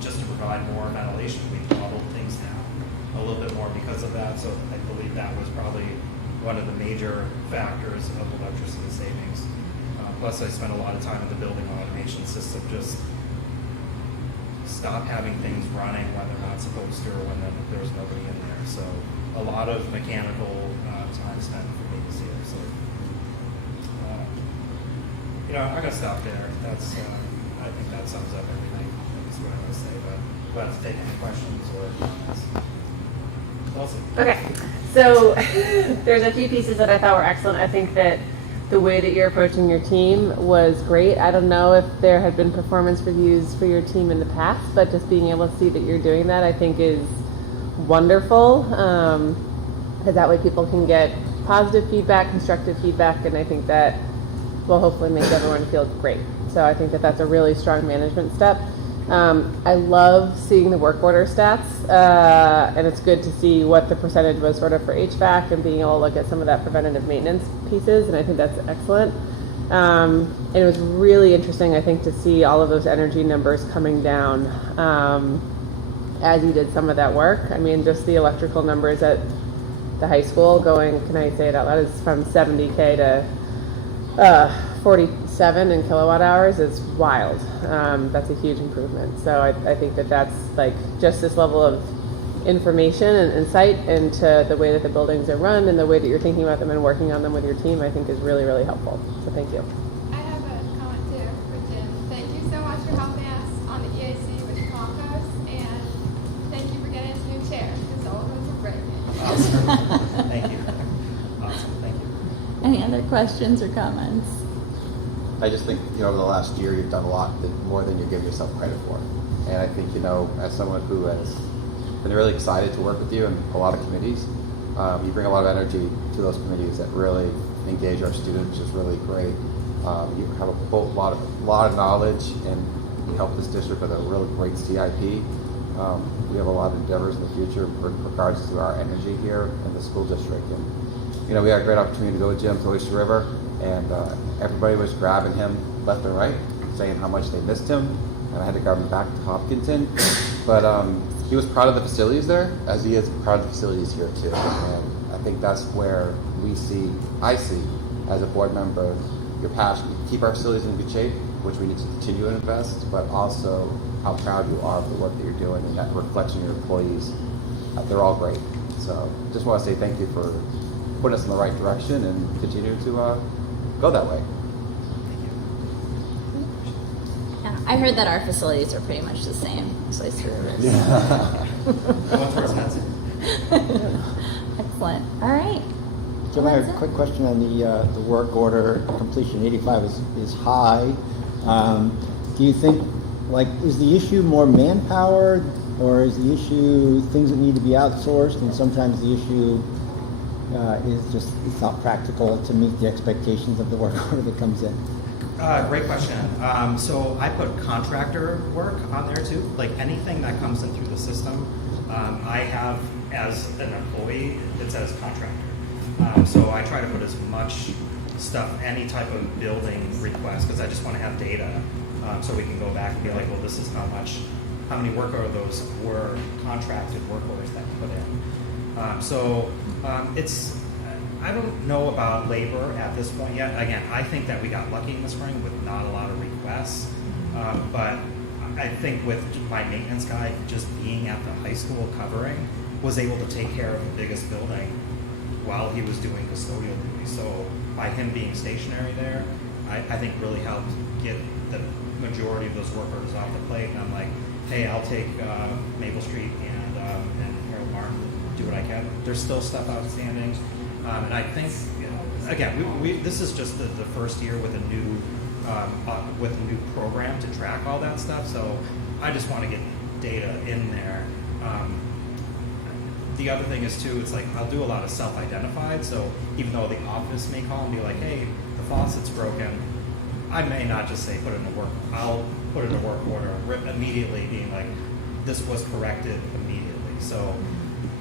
just to provide more ventilation. We bubbled things down a little bit more because of that, so I believe that was probably one of the major factors of electricity savings. Plus, I spent a lot of time in the building automation system, just stop having things running when they're not supposed to, or when there's nobody in there. So a lot of mechanical time spent for me this year. So I'm gonna stop there. That's I think that sums up everything. That's what I want to say. But we'll have to take any questions or comments. Okay, so there's a few pieces that I thought were excellent. I think that the way that you're approaching your team was great. I don't know if there had been performance reviews for your team in the past, but just being able to see that you're doing that, I think is wonderful, because that way people can get positive feedback, constructive feedback, and I think that will hopefully make everyone feel great. So I think that that's a really strong management step. I love seeing the work order stats, and it's good to see what the percentage was sort of for HVAC and being able to look at some of that preventative maintenance pieces, and I think that's excellent. And it was really interesting, I think, to see all of those energy numbers coming down as you did some of that work. I mean, just the electrical numbers at the high school going, can I say it out loud, is from 70K to 47 in kilowatt hours is wild. That's a huge improvement. So I think that that's like just this level of information and insight into the way that the buildings are run and the way that you're thinking about them and working on them with your team, I think is really, really helpful. So thank you. I have a comment too for Jim. Thank you so much for helping us on the EAC with the compost, and thank you for getting us new chairs because all of us are breaking. Awesome. Thank you. Awesome. Thank you. Any other questions or comments? I just think, over the last year, you've done a lot more than you give yourself credit for. And I think, as someone who has been really excited to work with you in a lot of committees, you bring a lot of energy to those committees that really engage our students, which is really great. You have a lot of knowledge, and you help this district with a really great CIP. We have a lot of endeavors in the future in regards to our energy here in the school district. And, we had a great opportunity to go with Jim to Oyster River, and everybody was grabbing him left and right, saying how much they missed him, and I had to grab him back to Hopkinton. But he was proud of the facilities there, as he is proud of the facilities here too. And I think that's where I see, as a board member, your passion to keep our facilities in good shape, which we need to continue to invest, but also how proud you are of the work that you're doing, and that reflects on your employees. They're all great. So just want to say thank you for putting us in the right direction and continue to go that way. Yeah, I heard that our facilities are pretty much the same as Oyster River's. Yeah. Excellent. All right. So I have a quick question on the work order completion. 85 is high. Do you think, is the issue more manpower, or is the issue things that need to be outsourced, and sometimes the issue is just it's not practical to meet the expectations of the work order that comes in? Great question. So I put contractor work on there too. Like anything that comes in through the system, I have as an employee, it says contractor. So I try to put as much stuff, any type of building request, because I just want to have data, so we can go back and be like, well, this is how many work orders those were contracted work orders that we put in. It's. I don't know about labor at this point yet. Again, I think that we got lucky in the spring with not a lot of requests. But I think with my maintenance guy just being at the high school covering, was able to take care of the biggest building while he was doing custodial duty. So by him being stationary there, I think really helped get the majority of those work orders off the plate. And I'm like, hey, I'll take Maple Street and Harold Martin, do what I can. There's still stuff outstanding. And I think, again, we this is just the first year with a new program to track all that stuff. So I just want to get data in there. The other thing is too, it's like I'll do a lot of self-identified. So even though the office may call and be like, "Hey, the faucet's broken," I may not just say put it in a work. I'll put it in a work order immediately, being like, "This was corrected immediately." So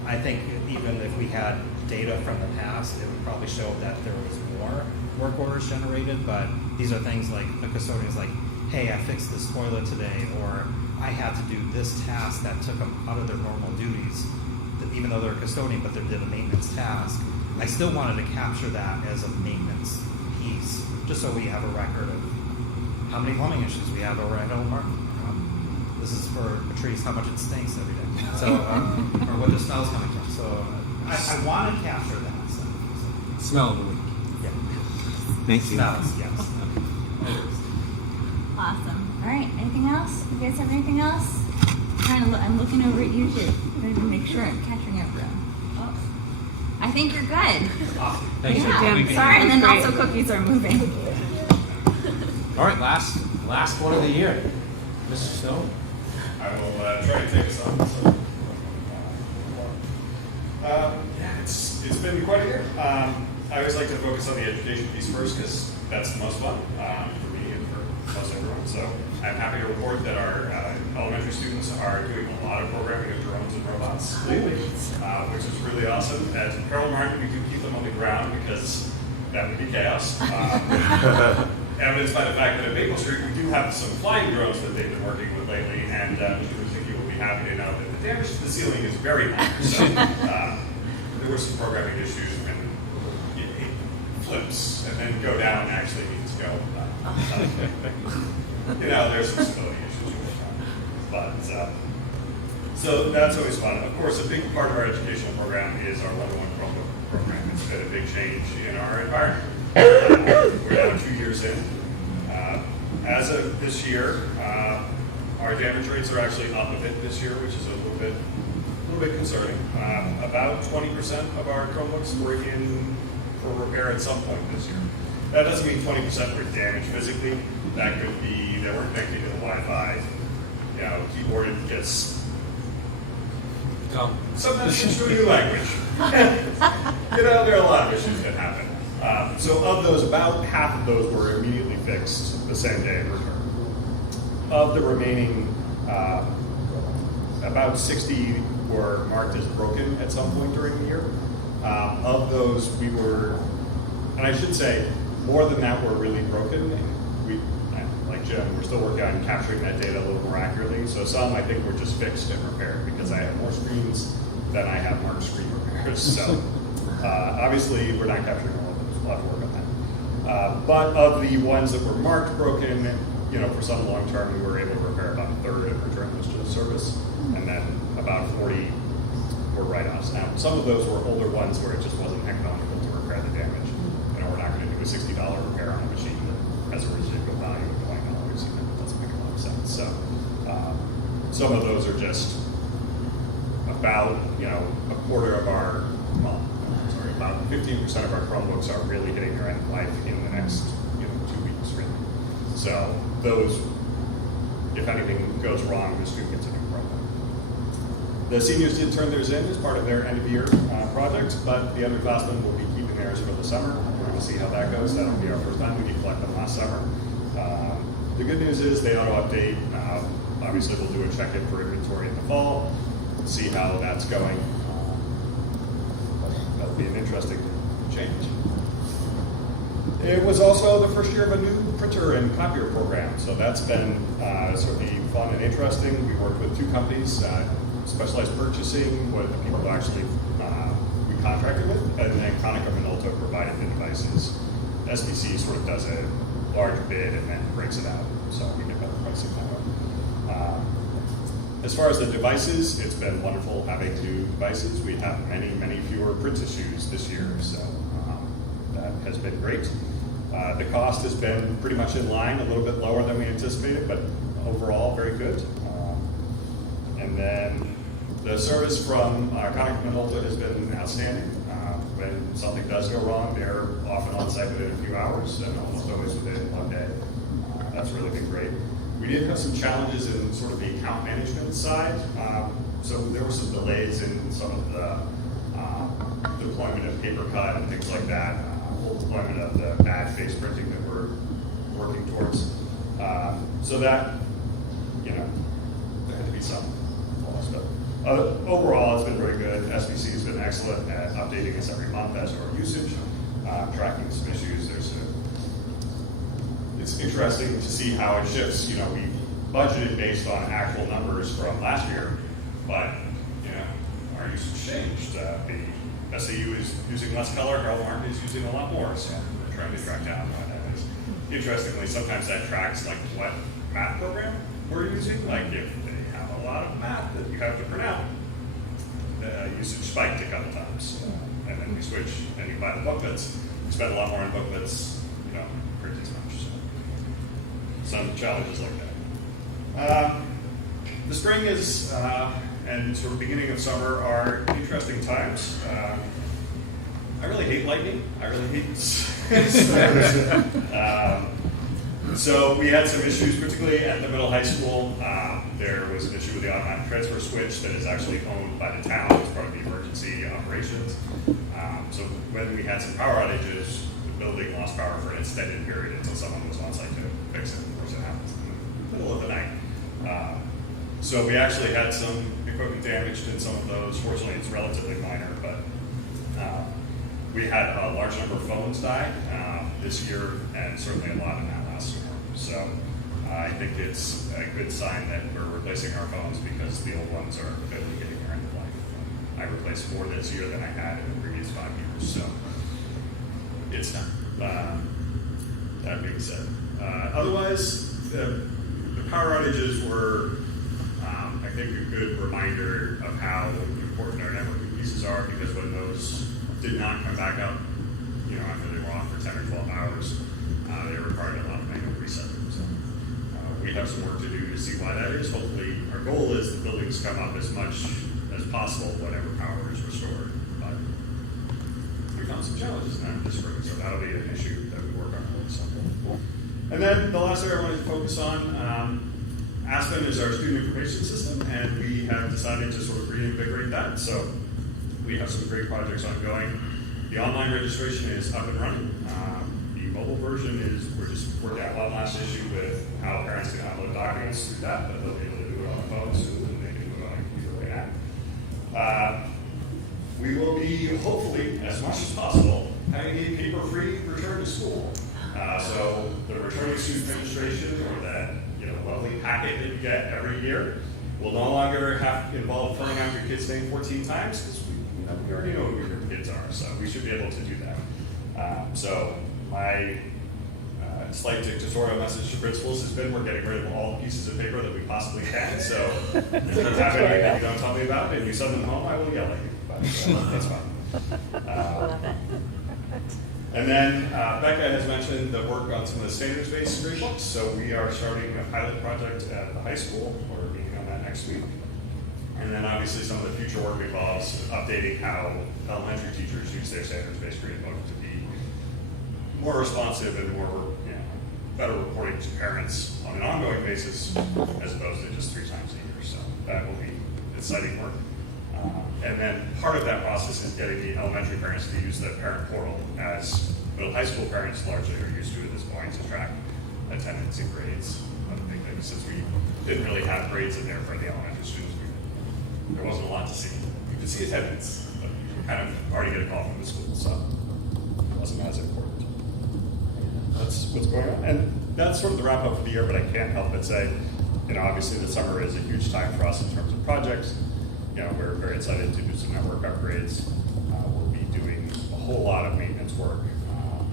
I think even if we had data from the past, it would probably show that there was more work orders generated, but these are things like the custodian's like, hey, I fixed this toilet today, or I had to do this task that took them out of their normal duties, even though they're a custodian, but they did a maintenance task. I still wanted to capture that as a maintenance piece, just so we have a record of how many plumbing issues we have over at Harold Martin. This is for Patrice, how much it stinks every day. So, or what the smell's coming from. So I want to capture that. So. Smell of the week. Yeah. Thank you. Smells, yes. Awesome. All right. Anything else? You guys have anything else? I'm looking over at you too. Trying to make sure I'm catching up though. Oh. I think you're good. Awesome. Thank you. Yeah. Sorry, and then also cookies are moving. All right, last one of the year, Mr. Snow. I will try to take us on. So, yeah, it's been quite a year. I always like to focus on the education piece first because that's the most fun for me and for most everyone. So I'm happy to report that our elementary students are doing a lot of programming of drones and robots lately, which is really awesome. At Harold Martin, we do keep them on the ground because that would be chaos. Evidenced by the fact that at Maple Street, we do have some flying drones that they've been working with lately, and you will be happy to know that the damage to the ceiling is very minor. So there were some programming issues when it flips and then go down actually means go up. There's some stability issues with it. But so that's always fun. Of course, a big part of our educational program is our one-on-one Chromebook program. It's been a big change in our environment. We're now 2 years in. As of this year, our damage rates are actually up a bit this year, which is a little bit concerning. About 20% of our Chromebooks were in for repair at some point this year. That doesn't mean 20% were damaged physically. That could be they weren't connected to the Wi-Fi. Keyboard gets sometimes it's a new language. There are a lot of issues that happen. So of those, about half of those were immediately fixed the same day of return. Of the remaining, about 60 were marked as broken at some point during the year. Of those, we were, and I should say, more than that were really broken. Like Jim, we're still working on capturing that data a little more accurately. So some, I think, were just fixed and repaired because I have more screens than I have marked screen repairs. So obviously, we're not capturing all of them. We'll have to work on that. But of the ones that were marked broken, for some long term, we were able to repair about a third and return those to the service. And then about 40 were write-offs. Now, some of those were older ones where it just wasn't economical to repair the damage. We're not going to do a $60 repair on a machine that has a residual value of $20. That doesn't make a lot of sense. So some of those are just about, a quarter of our, about 15% of our Chromebooks are really hitting their end of life in the next, 2 weeks, really. So those, if anything goes wrong, the student gets a new Chromebook. The seniors did turn theirs in as part of their end-of-year project, but the underclassmen will be keeping theirs for the summer. We're going to see how that goes. That'll be our first time. We did collect them last summer. The good news is they auto-update. Obviously, we'll do a check-in for inventory in the fall, see how that's going. That'll be an interesting change. It was also the first year of a new printer and copier program, so that's been certainly fun and interesting. We worked with two companies, Specialized Purchasing, what the people actually we contracted with, and then Konica Minolta provided the devices. SBC sort of does a large bid and then breaks it out, so we get better pricing that way. As far as the devices, it's been wonderful having new devices. We have many, many fewer print issues this year, so that has been great. The cost has been pretty much in line, a little bit lower than we anticipated, but overall very good. And then the service from Konica Minolta has been outstanding. When something does go wrong, they're often on site within a few hours and almost always within 1 day. That's really been great. We did have some challenges in sort of the account management side. So there were some delays in some of the deployment of paper cut and things like that, full deployment of the badge-based printing that we're working towards. So that, there had to be some loss. But overall, it's been very good. SBC has been excellent at updating us every month as to our usage, tracking some issues. It's interesting to see how it shifts. We budgeted based on actual numbers from last year, but our usage changed. The SAU is using less color, Harold Martin is using a lot more, so we're trying to track down what that is. Interestingly, sometimes that tracks like what math program we're using. Like if they have a lot of math that you have to print out, the usage spiked a couple times, and then we switch and you buy the booklets. We spend a lot more on booklets, print as much. So some challenges like that. The spring is and sort of beginning of summer are interesting times. I really hate lightning. I really hate storms. So we had some issues, particularly at the middle high school. There was an issue with the automatic transfer switch that is actually owned by the town as part of the emergency operations. So when we had some power outages, the building lost power for an extended period until someone was on site to fix it. Of course, it happens in the middle of the night. So we actually had some equipment damaged in some of those. Fortunately, it's relatively minor, but we had a large number of phones die this year, and certainly a lot in that last storm. So I think it's a good sign that we're replacing our phones because the old ones are quickly getting their end of life. I replaced more this year than I had in the previous 5 years, so it's done. That being said, otherwise, the power outages were, I think, a good reminder of how important our networking pieces are, because when those did not come back up, after they were off for 10 or 12 hours, they required a lot of manual resetting. So we have some work to do to see why that is. Hopefully, our goal is the buildings come up as much as possible whenever power is restored. But we found some challenges in that this spring, so that'll be an issue that we work on really someday. And then the last area I wanted to focus on, Aspen is our student information system, and we have decided to sort of reinvigorate that. So we have some great projects ongoing. The online registration is up and running. The mobile version is, we're just working out one last issue with how parents can upload documents through that, but they'll be able to do it on the phone soon, and they can do it on a computer like that. We will be, hopefully, as much as possible, having a paper-free return to school. So the returning student registration, or that lovely packet that you get every year, will no longer involve filling out your kid's name 14 times, because we already know who your kids are, so we should be able to do that. So my slight dictatorial message to principals has been, we're getting rid of all the pieces of paper that we possibly can, so if you have anything that you don't tell me about and you send them home, I will yell at you, but that's fine. Love it. And then Becca has mentioned the work on some of the standards-based grade books. So we are starting a pilot project at the high school. We're meeting on that next week. And then obviously some of the future work involves updating how elementary teachers use their standards-based grade book to be more responsive and more, better reporting to parents on an ongoing basis, as opposed to just 3 times a year. So that will be exciting work. And then part of that process is getting the elementary parents to use the parent portal, as middle high school parents largely are used to at this point, to track attendance and grades. One of the big things, since we didn't really have grades in there for the elementary students, there wasn't a lot to see. You could see attendance, but you kind of already get a call from the school, so it wasn't as important. That's what's going on. And that's sort of the wrap up for the year, but I can't help but say, obviously the summer is a huge time for us in terms of projects. We're very excited to do some network upgrades. We'll be doing a whole lot of maintenance work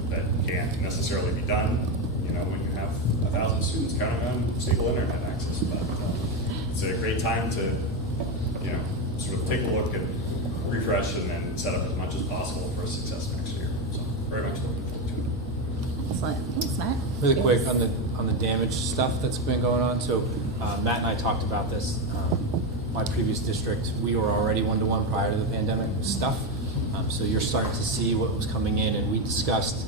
that can't necessarily be done, when you have 1,000 students counting on stable internet access. But it's a great time to, sort of take a look and refresh and then set up as much as possible for success next year. So very much looking forward to it. Excellent. Thanks, Matt. Really quick on the damage stuff that's been going on. So Matt and I talked about this. My previous district, we were already one-to-one prior to the pandemic stuff. So you're starting to see what was coming in, and we discussed,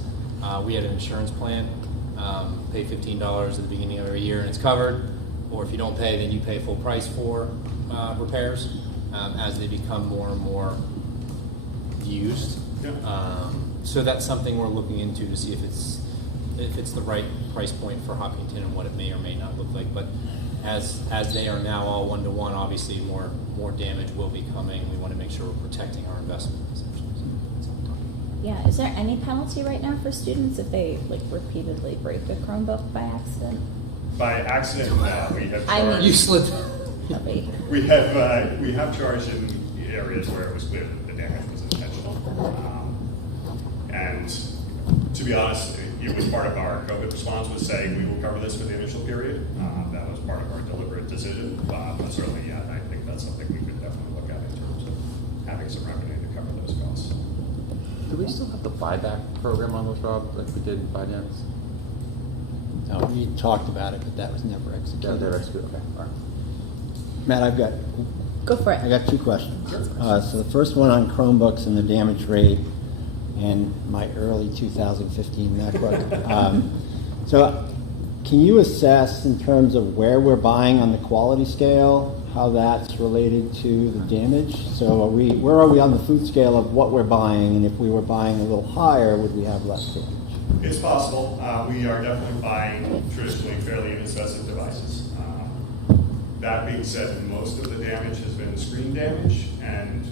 we had an insurance plan, pay $15 at the beginning of every year and it's covered, or if you don't pay, then you pay full price for repairs as they become more and more used. So that's something we're looking into to see if it's the right price point for Hopkinton and what it may or may not look like. But as they are now all one-to-one, obviously more damage will be coming. We want to make sure we're protecting our investment, essentially. Yeah, is there any penalty right now for students if they repeatedly break a Chromebook by accident? By accident, we have charged. You slipped. We have charged in areas where it was clear that the damage was intentional. And to be honest, it was part of our COVID response, was saying we will cover this for the initial period. That was part of our deliberate decision. But certainly, I think that's something we could definitely look at in terms of having some revenue to cover those costs. Do we still have the buyback program on those, Rob, like we did in finance? No, we talked about it, but that was never executed. Yeah, never executed. Okay, all right. Matt, I've got. Go for it. I got 2 questions. So the first one on Chromebooks and the damage rate, and my early 2015 MacBook. So can you assess in terms of where we're buying on the quality scale, how that's related to the damage? So where are we on the food scale of what we're buying, and if we were buying a little higher, would we have less damage? It's possible. We are definitely buying traditionally fairly inexpensive devices. That being said, most of the damage has been screen damage, and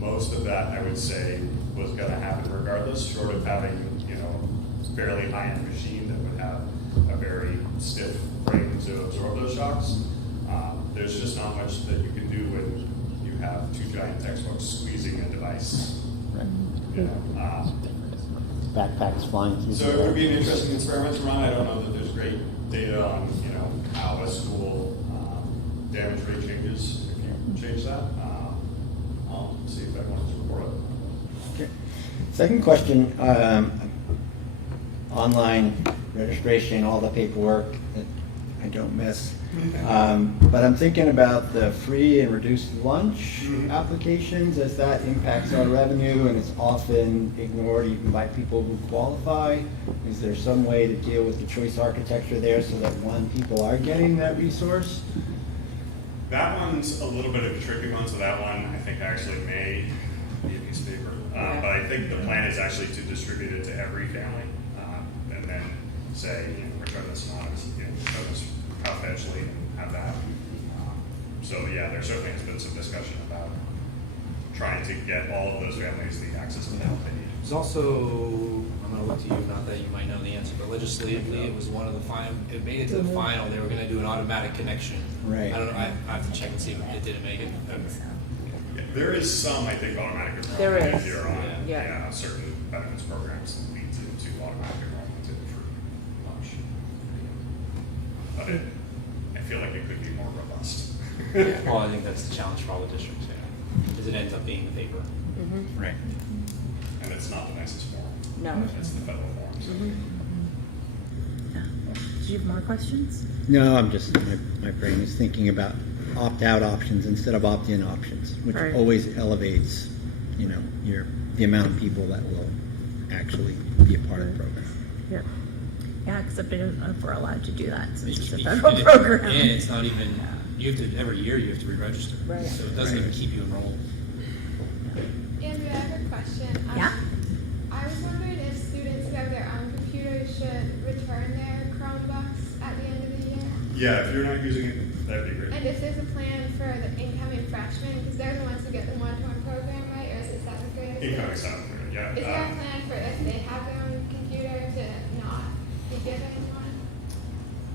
most of that, I would say, was going to happen regardless, short of having, fairly high-end machine that would have a very stiff frame to absorb those shocks. There's just not much that you can do when you have two giant textbooks squeezing a device. Backpacks flying through. So it would be an interesting experiment to run. I don't know that there's great data on, how a school damage rate changes if you change that. I'll see if that wants to report it. Okay. Second question, online registration, all the paperwork that I don't miss. But I'm thinking about the free and reduced lunch applications, as that impacts our revenue and it's often ignored even by people who qualify. Is there some way to deal with the choice architecture there so that, one, people are getting that resource? That one's a little bit of a tricky one, so that one I think actually may be a piece of paper. But I think the plan is actually to distribute it to every family, and then say, return this anonymous, return this confidentially, and have that. So yeah, there certainly has been some discussion about trying to get all of those families the access to the help they need. There's also, I'm going to look to you, not that you might know the answer, but legislatively, it was one of the final, it made it to the final, they were going to do an automatic connection. Right. I don't know, I have to check and see if it didn't make it. Yeah, there is some, I think, automatic enrollment. There is. If you're on Yeah. certain benefits programs that leads into automatic enrollment in for lunch. But I feel like it could be more robust. Well, I think that's the challenge for all the districts, because it ends up being the paper. Right. And it's not the nicest form. No. It's the federal form. So. Do you have more questions? No, I'm just, my brain is thinking about opt-out options instead of opt-in options, which Right. always elevates, the amount of people that will actually be a part of the program. Yep. Yeah, except I don't know if we're allowed to do that since it's a And federal program. And it's not even, you have to, every year you have to re-register. Right. So it doesn't even keep you enrolled. Andrea, I have a question. Yeah? I was wondering if students who have their own computers should return their Chromebooks at the end of the year? Yeah, if you're not using it, that'd be great. And if there's a plan for the incoming freshmen, because they're the ones who get the one-to-one program, right? Or is it seventh graders? Incoming seventh grade, yeah. Is there a plan for if they have their own computer to not be given one?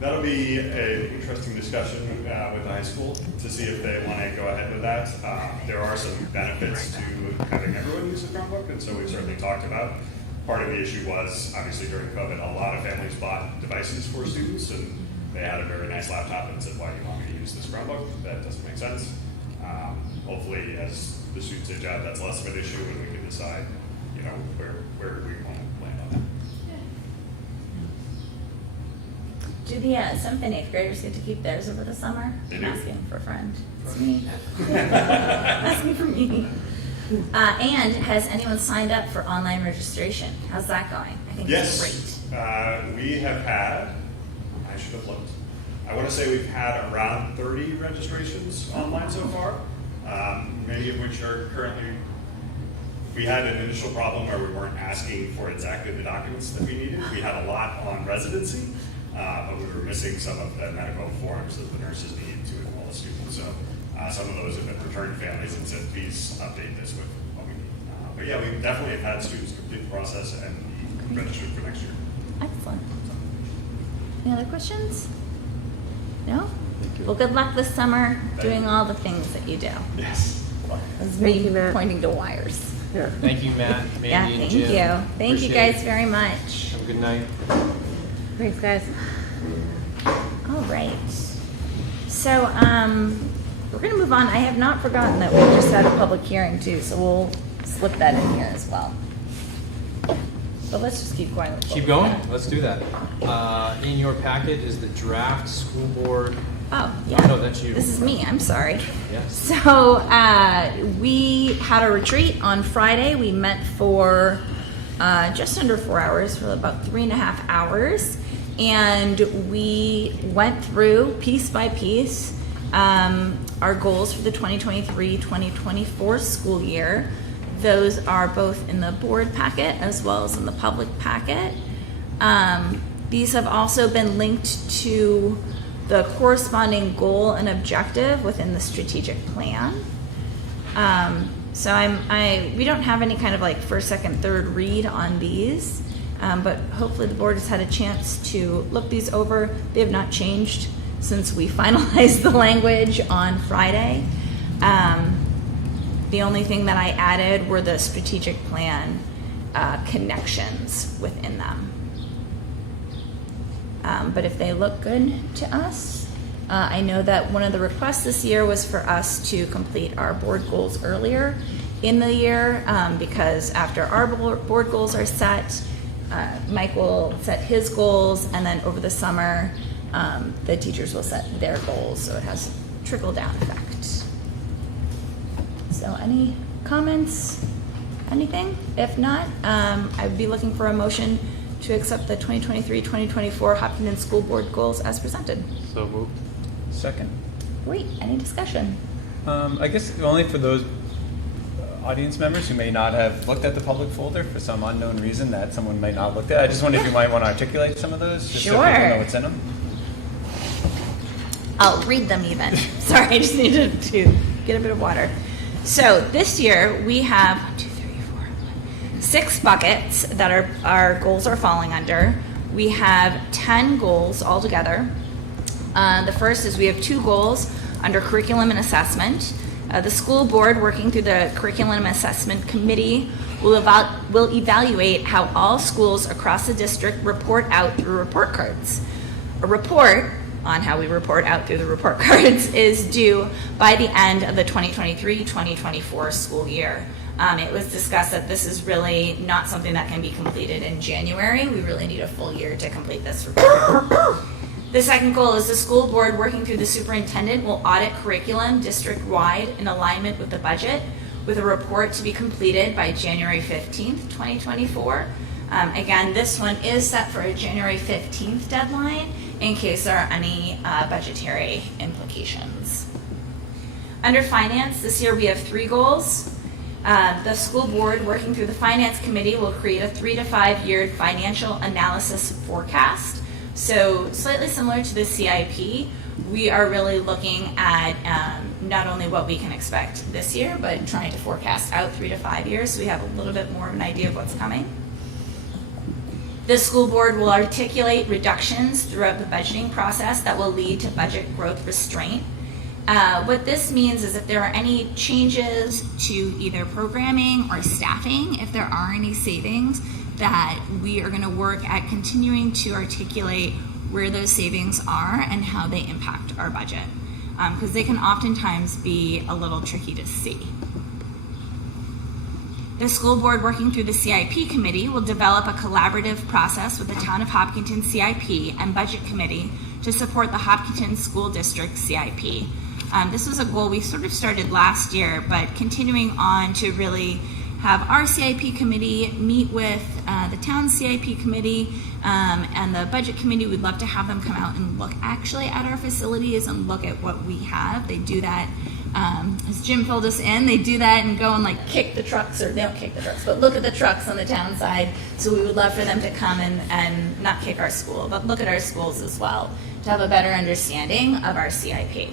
That'll be an interesting discussion with the high school to see if they want to go ahead with that. There are some benefits to having everyone use a Chromebook, and so we've certainly talked about. Part of the issue was, obviously during COVID, a lot of families bought devices for students, and they had a very nice laptop and said, why do you want me to use this Chromebook? That doesn't make sense. Hopefully, as the students age out, that's less of an issue, and we can decide, where we want to land on that. Do the 7th and 8th graders get to keep theirs over the summer? They I'm do. asking for a friend. It's me. Asking for me. And has anyone signed up for online registration? How's that going? I think it's great. Yes, we have had, I should have looked, I want to say we've had around 30 registrations online so far, many of which are currently, we had an initial problem where we weren't asking for exactly the documents that we needed. We had a lot on residency, but we were missing some of the medical forms that the nurses need to enroll the students. So some of those have been returned families and said, please update this with what we need. But yeah, we definitely have had students complete the process and be registered for next year. Excellent. Any other questions? No? Well, good luck this summer doing all the things that you do. Yes. That's me pointing to wires. Thank you, Matt, Mandy, Yeah, and thank Jim. you. Thank you Appreciate guys it. very much. Have a good night. Thanks, guys. All right. So, we're going to move on. I have not forgotten that we just had a public hearing too, so we'll slip that in here as well. But let's just keep going. With Keep going, let's do that. In your packet is the draft school board. Oh, yeah. No, that's you. This is me. I'm sorry. Yes. So we had a retreat on Friday. We met for just under 4 hours, for about 3.5 hours. And we went through piece by piece our goals for the 2023-2024 school year. Those are both in the board packet as well as in the public packet. These have also been linked to the corresponding goal and objective within the strategic plan. So we don't have any kind of like first, second, third read on these, but hopefully the board has had a chance to look these over. They have not changed since we finalized the language on Friday. The only thing that I added were the strategic plan connections within them. But if they look good to us, I know that one of the requests this year was for us to complete our board goals earlier in the year, because after our board goals are set, Mike will set his goals, and then over the summer, the teachers will set their goals, so it has trickle-down effect. So any comments, anything? If not, I would be looking for a motion to accept the 2023-2024 Hopkinton School Board goals as presented. So moved. Second. Great, any discussion? I guess only for those audience members who may not have looked at the public folder for some unknown reason that someone might not have looked at. I just wondered if you might want to articulate some of those, just so people know what's in them. I'll read them even. Sorry, I just needed to get a bit of water. So this year we have 6 buckets that our goals are falling under. We have 10 goals altogether. The first is we have 2 goals under curriculum and assessment. The school board, working through the curriculum assessment committee, will evaluate how all schools across the district report out through report cards. A report on how we report out through the report cards is due by the end of the 2023-2024 school year. It was discussed that this is really not something that can be completed in January. We really need a full year to complete this report. The second goal is the school board, working through the superintendent, will audit curriculum district-wide in alignment with the budget, with a report to be completed by January 15th, 2024. Again, this one is set for a January 15th deadline in case there are any budgetary implications. Under finance, this year we have 3 goals. The school board, working through the finance committee, will create a 3 to 5 year financial analysis forecast. So slightly similar to the CIP, we are really looking at not only what we can expect this year, but trying to forecast out 3 to 5 years, so we have a little bit more of an idea of what's coming. The school board will articulate reductions throughout the budgeting process that will lead to budget growth restraint. What this means is if there are any changes to either programming or staffing, if there are any savings, that we are going to work at continuing to articulate where those savings are and how they impact our budget, because they can oftentimes be a little tricky to see. The school board, working through the CIP committee, will develop a collaborative process with the Town of Hopkinton CIP and Budget Committee to support the Hopkinton School District CIP. This was a goal we sort of started last year, but continuing on to really have our CIP committee meet with the town CIP committee and the budget committee. We'd love to have them come out and look actually at our facilities and look at what we have. They do that, as Jim filled us in, they do that and go and like kick the trucks, or they don't kick the trucks, but look at the trucks on the town side. So we would love for them to come and not kick our school, but look at our schools as well to have a better understanding of our CIP.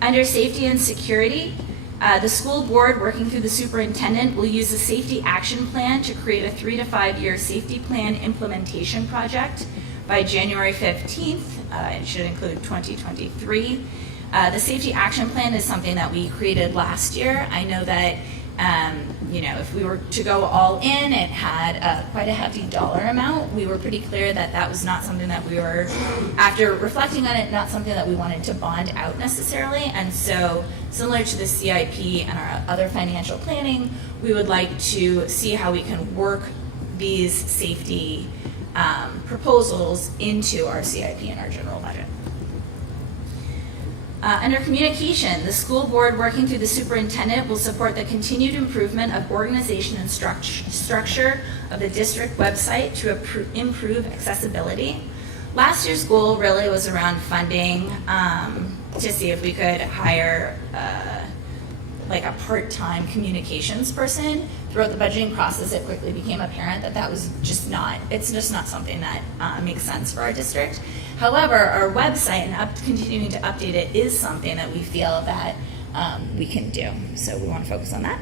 Under safety and security, the school board, working through the superintendent, will use a safety action plan to create a 3 to 5 year safety plan implementation project by January 15th. It should include 2023. The safety action plan is something that we created last year. I know that if we were to go all in, it had quite a hefty dollar amount. We were pretty clear that that was not something that we were, after reflecting on it, not something that we wanted to bond out necessarily. And so, similar to the CIP and our other financial planning, we would like to see how we can work these safety proposals into our CIP and our general budget. Under communication, the school board, working through the superintendent, will support the continued improvement of organization and structure of the district website to improve accessibility. Last year's goal really was around funding to see if we could hire like a part-time communications person throughout the budgeting process, it quickly became apparent that that was just not, it's just not something that makes sense for our district. However, our website and continuing to update it is something that we feel that we can do. So we want to focus on that.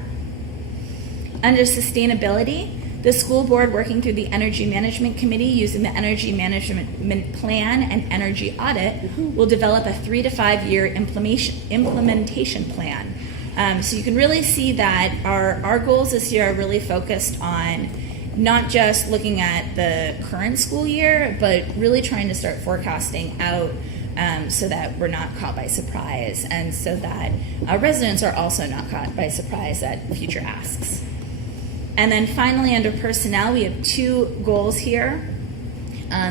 Under sustainability, the school board working through the Energy Management Committee using the Energy Management Plan and Energy Audit will develop a 3 to 5 year implementation plan. So you can really see that our goals this year are really focused on not just looking at the current school year, but really trying to start forecasting out so that we're not caught by surprise, and so that our residents are also not caught by surprise at future asks. And then finally, under personnel, we have 2 goals here.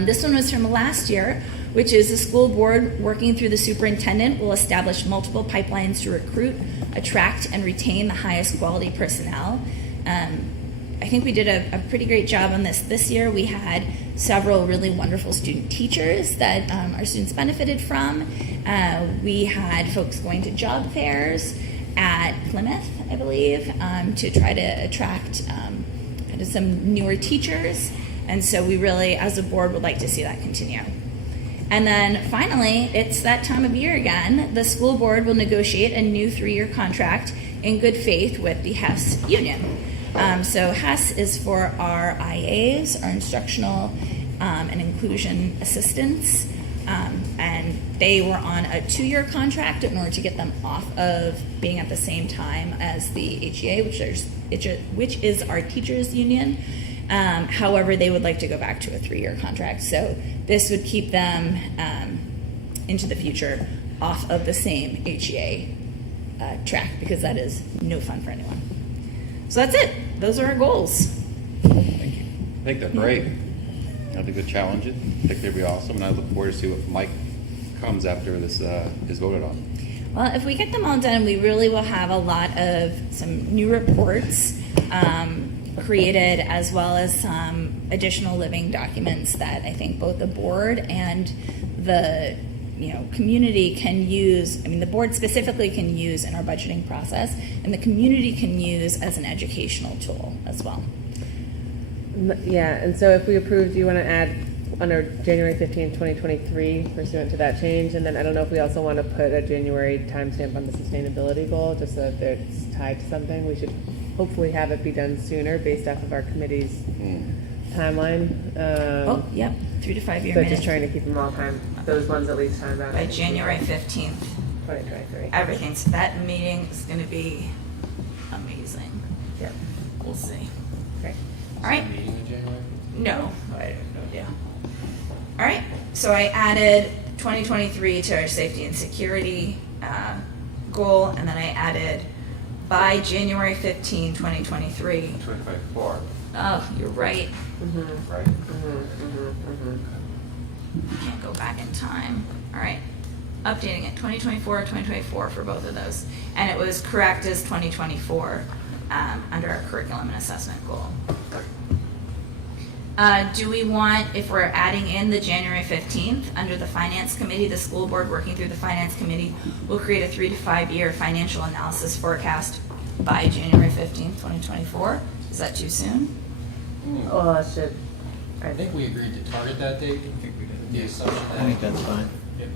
This one was from last year, which is the school board working through the superintendent will establish multiple pipelines to recruit, attract, and retain the highest quality personnel. I think we did a pretty great job on this year. We had several really wonderful student teachers that our students benefited from. We had folks going to job fairs at Plymouth, I believe, to try to attract some newer teachers. And so we really, as a board, would like to see that continue. And then finally, it's that time of year again. The school board will negotiate a new 3-year contract in good faith with the HES union. So HES is for our IAs, our instructional and inclusion assistants. And they were on a 2-year contract in order to get them off of being at the same time as the HEA, which is our teachers union. However, they would like to go back to a 3-year contract. So this would keep them into the future off of the same HEA track, because that is no fun for anyone. So that's it. Those are our goals. Thank you. I think they're great. You know, they're good challenges. I think they'll be awesome, and I look forward to see what Mike comes after this is voted on. Well, if we get them all done, we really will have a lot of some new reports created, as well as some additional living documents that I think both the board and the community can use. I mean, the board specifically can use in our budgeting process, and the community can use as an educational tool as well. Yeah, and so if we approve, do you want to add under January 15th, 2023, pursuant to that change? And then I don't know if we also want to put a January timestamp on the sustainability goal, just so that it's tied to something. We should hopefully have it be done sooner based off of our committee's timeline. Yep, 3 to 5 year So minutes. just trying to keep them all time, those ones at least time bound. By January 15th. 2023. Everything. So that meeting is going to be amazing. Yeah. We'll see. Okay. All right. Meeting in January? No, I have no idea. All right. So I added 2023 to our safety and security goal, and then I added by January 15, 2023. 2024. Oh, you're right. Right? Can't go back in time. All right. Updating it 2024, 2024 for both of those. And it was correct as 2024 under our curriculum and assessment goal. Do we want, if we're adding in the January 15th, under the Finance Committee, the school board working through the Finance Committee will create a 3 to 5 year financial analysis forecast by January 15th, 2024? Is that too soon? Well, that should. I think we agreed to target that date. I think we did. The assumption that. I think that's fine. Yep.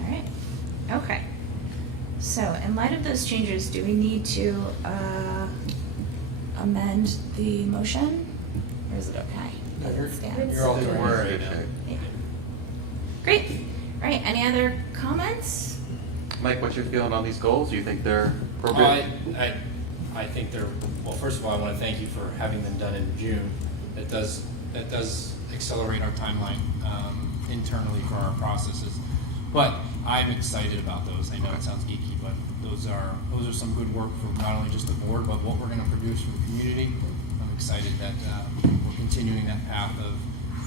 All right. Okay. So, in light of those changes, do we need to amend the motion, or is it okay? No, As you're- it stands? you're all We're right. in good shape. Yeah. Great. All right. Any other comments? Mike, what's your feeling on these goals? Do you think they're appropriate? I think they're, well, first of all, I want to thank you for having them done in June. That does accelerate our timeline internally for our processes. But I'm excited about those. I know it sounds geeky, but those are some good work for not only just the board, but what we're going to produce for the community. I'm excited that we're continuing that path of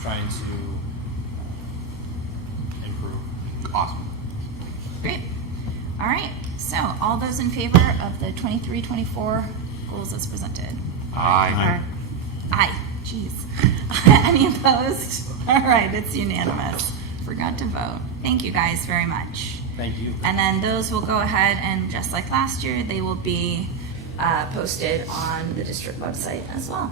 trying to improve. Awesome. Great. All right. So, all those in favor of the 23-24 goals as presented? Aye. Aye. Jeez. Any opposed? All right. It's unanimous. Forgot to vote. Thank you guys very much. Thank you. And then those will go ahead and, just like last year, they will be posted on the district website as well.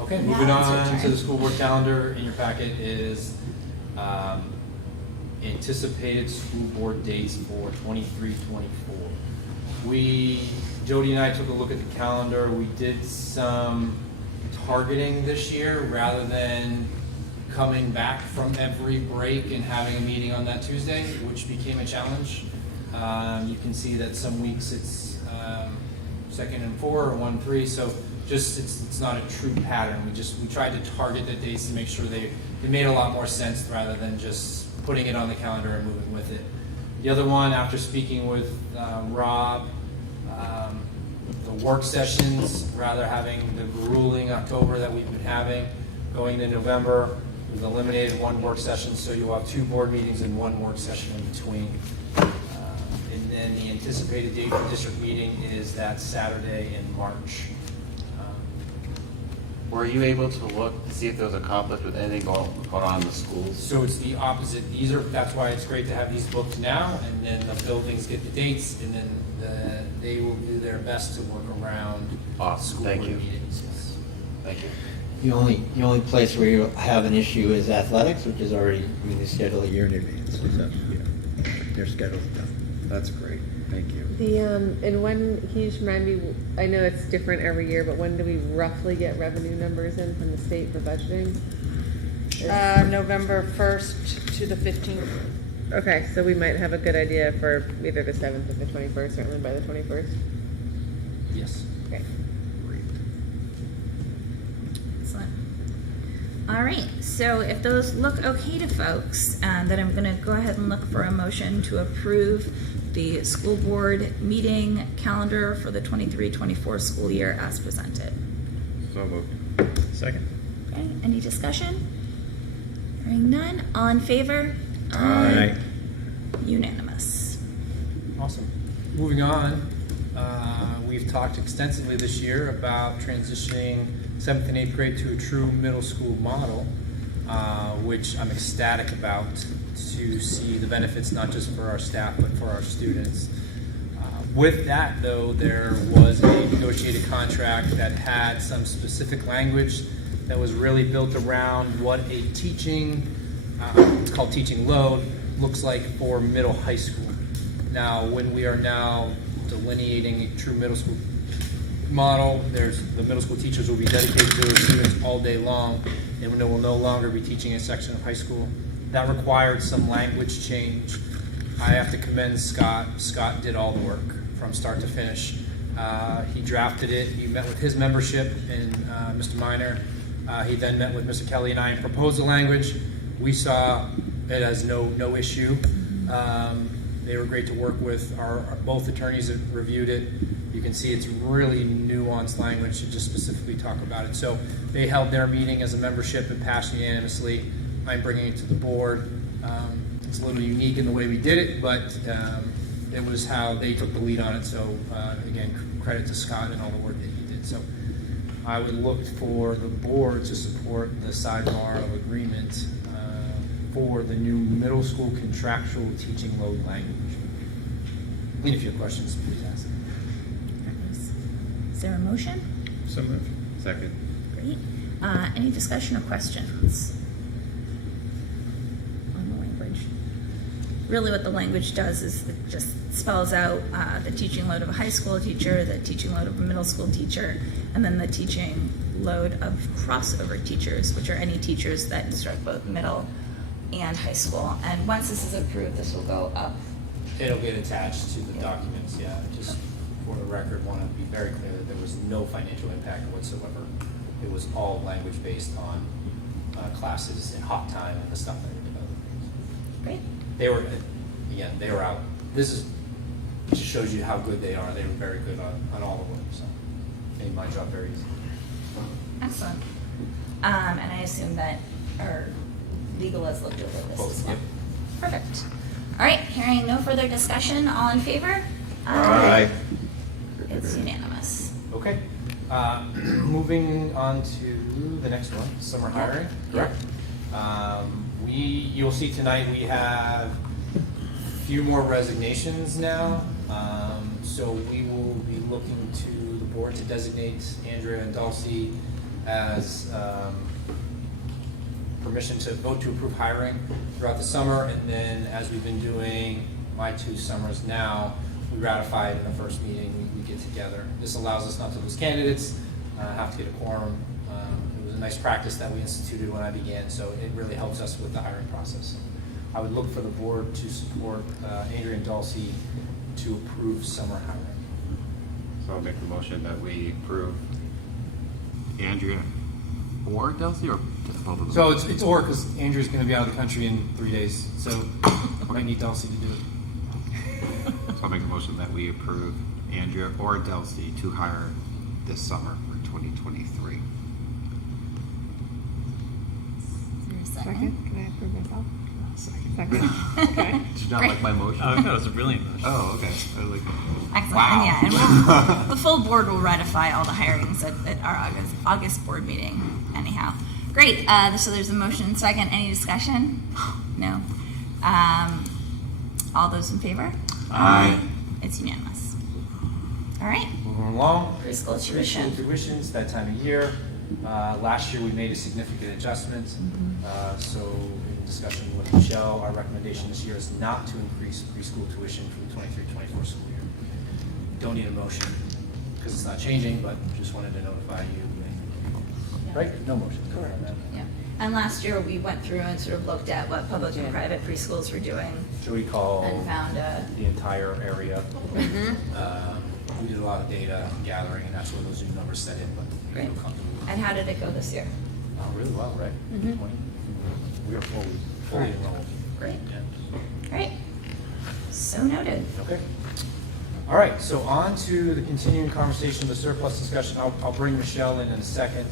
Okay, Now moving it's your on to turn. the school board calendar. In your packet is anticipated school board dates for 23-24. Jody and I took a look at the calendar. We did some targeting this year rather than coming back from every break and having a meeting on that Tuesday, which became a challenge. You can see that some weeks it's 2nd and 4 or 1-3, so just it's not a true pattern. We tried to target the dates to make sure they made a lot more sense rather than just putting it on the calendar and moving with it. The other one, after speaking with Rob, the work sessions, rather having the grueling October that we've been having, going to November, we've eliminated one work session, so you'll have 2 board meetings and 1 work session in between. And then the anticipated date for district meeting is that Saturday in March. Were you able to look to see if there was a conflict with anything going on in the schools? So it's the opposite. That's why it's great to have these booked now, and then the buildings get the dates, and then they will do their best to work around school board meetings. Yes. Thank you. The only place where you have an issue is athletics, which is already, they schedule a year in advance. So, yeah, they're scheduled done. That's great. Thank you. And when, can you just remind me, I know it's different every year, but when do we roughly get revenue numbers in from the state for budgeting? November 1st to the 15th. Okay, so we might have a good idea for either the 7th or the 21st, certainly by the 21st. Yes. Okay. Excellent. All right, so if those look okay to folks, then I'm going to go ahead and look for a motion to approve the school board meeting calendar for the 23-24 school year as presented. So moved. Second. Okay, any discussion? Hearing none, all in favor? Aye. Unanimous. Awesome. Moving on, we've talked extensively this year about transitioning 7th and 8th grade to a true middle school model, which I'm ecstatic about to see the benefits not just for our staff but for our students. With that, though, there was a negotiated contract that had some specific language that was really built around what a teaching, it's called teaching load, looks like for middle high school. Now, when we are now delineating a true middle school model, the middle school teachers will be dedicated to their students all day long, and they will no longer be teaching a section of high school. That required some language change. I have to commend Scott. Scott did all the work from start to finish. He drafted it. He met with his membership and Mr. Miner. He then met with Mr. Kelly and I and proposed the language. We saw it as no issue. They were great to work with. Both attorneys that reviewed it. You can see it's really nuanced language to just specifically talk about it. So they held their meeting as a membership and passed unanimously. I'm bringing it to the board. It's a little unique in the way we did it, but it was how they took the lead on it. So again, credit to Scott and all the work that he did. So I would look for the board to support the sidebar of agreement for the new middle school contractual teaching load language. And if you have questions, please ask. Is there a motion? So moved. Second. Great. Any discussion or questions on the language? Really what the language does is it just spells out the teaching load of a high school teacher, the teaching load of a middle school teacher, and then the teaching load of crossover teachers, which are any teachers that instruct both middle and high school. And once this is approved, this will go up. It'll get attached to the documents, yeah. Just for the record, want to be very clear that there was no financial impact whatsoever. It was all language based on classes and hot time and the stuff that we developed. Great. They were out. This just shows you how good they are. They were very good on all the work, so made my job very easy. Excellent. And I assume that our legal has looked over this as well. Yep. Perfect. All right, hearing no further discussion, all in favor? Aye. It's unanimous. Okay. Moving on to the next one, summer hiring, correct? You'll see tonight we have a few more resignations now. So we will be looking to the board to designate Andrea and Dulcie as permission to vote to approve hiring throughout the summer, and then as we've been doing my 2 summers now, we ratify it in the first meeting, we get together. This allows us not to lose candidates, have to get a quorum. It was a nice practice that we instituted when I began, so it really helps us with the hiring process. I would look for the board to support Andrea and Dulcie to approve summer hiring. So I'll make the motion that we approve Andrea or Dulcie, or just both of them? So it's or, because Andrew's going to be out of the country in 3 days, so I need Dulcie to do it. So I'll make a motion that we approve Andrea or Dulcie to hire this summer for 2023. Second, can I approve myself? Second. Okay. Did you not Great. like my motion? I thought it was a brilliant motion. Oh, okay. I like Excellent. Wow. And yeah, and the full board will ratify all the hirings at our August board meeting. Anyhow, great. So there's a motion. Second. Any discussion? No. All those in favor? Aye. It's unanimous. All right. Moving along. Preschool tuition. Preschool tuitions, that time of year. Last year we made a significant adjustment. So in discussion with Michelle, our recommendation this year is not to increase preschool tuition for the 23-24 school year. Don't need a motion because it's not changing, but just wanted to notify you. Right? No motion. Correct. Yeah. And last year we went through and sort of looked at what public and private preschools were doing. So we call And found the entire area. Mhm. We did a lot of data gathering, and that's where those new numbers set in. But we Great. feel comfortable. And how did it go this year? Really well, right? Mhm. 20. We are fully Right. enrolled. Great. Yeah. Great. So noted. Okay. All right, so on to the continuing conversation, the surplus discussion. I'll bring Michelle in a second.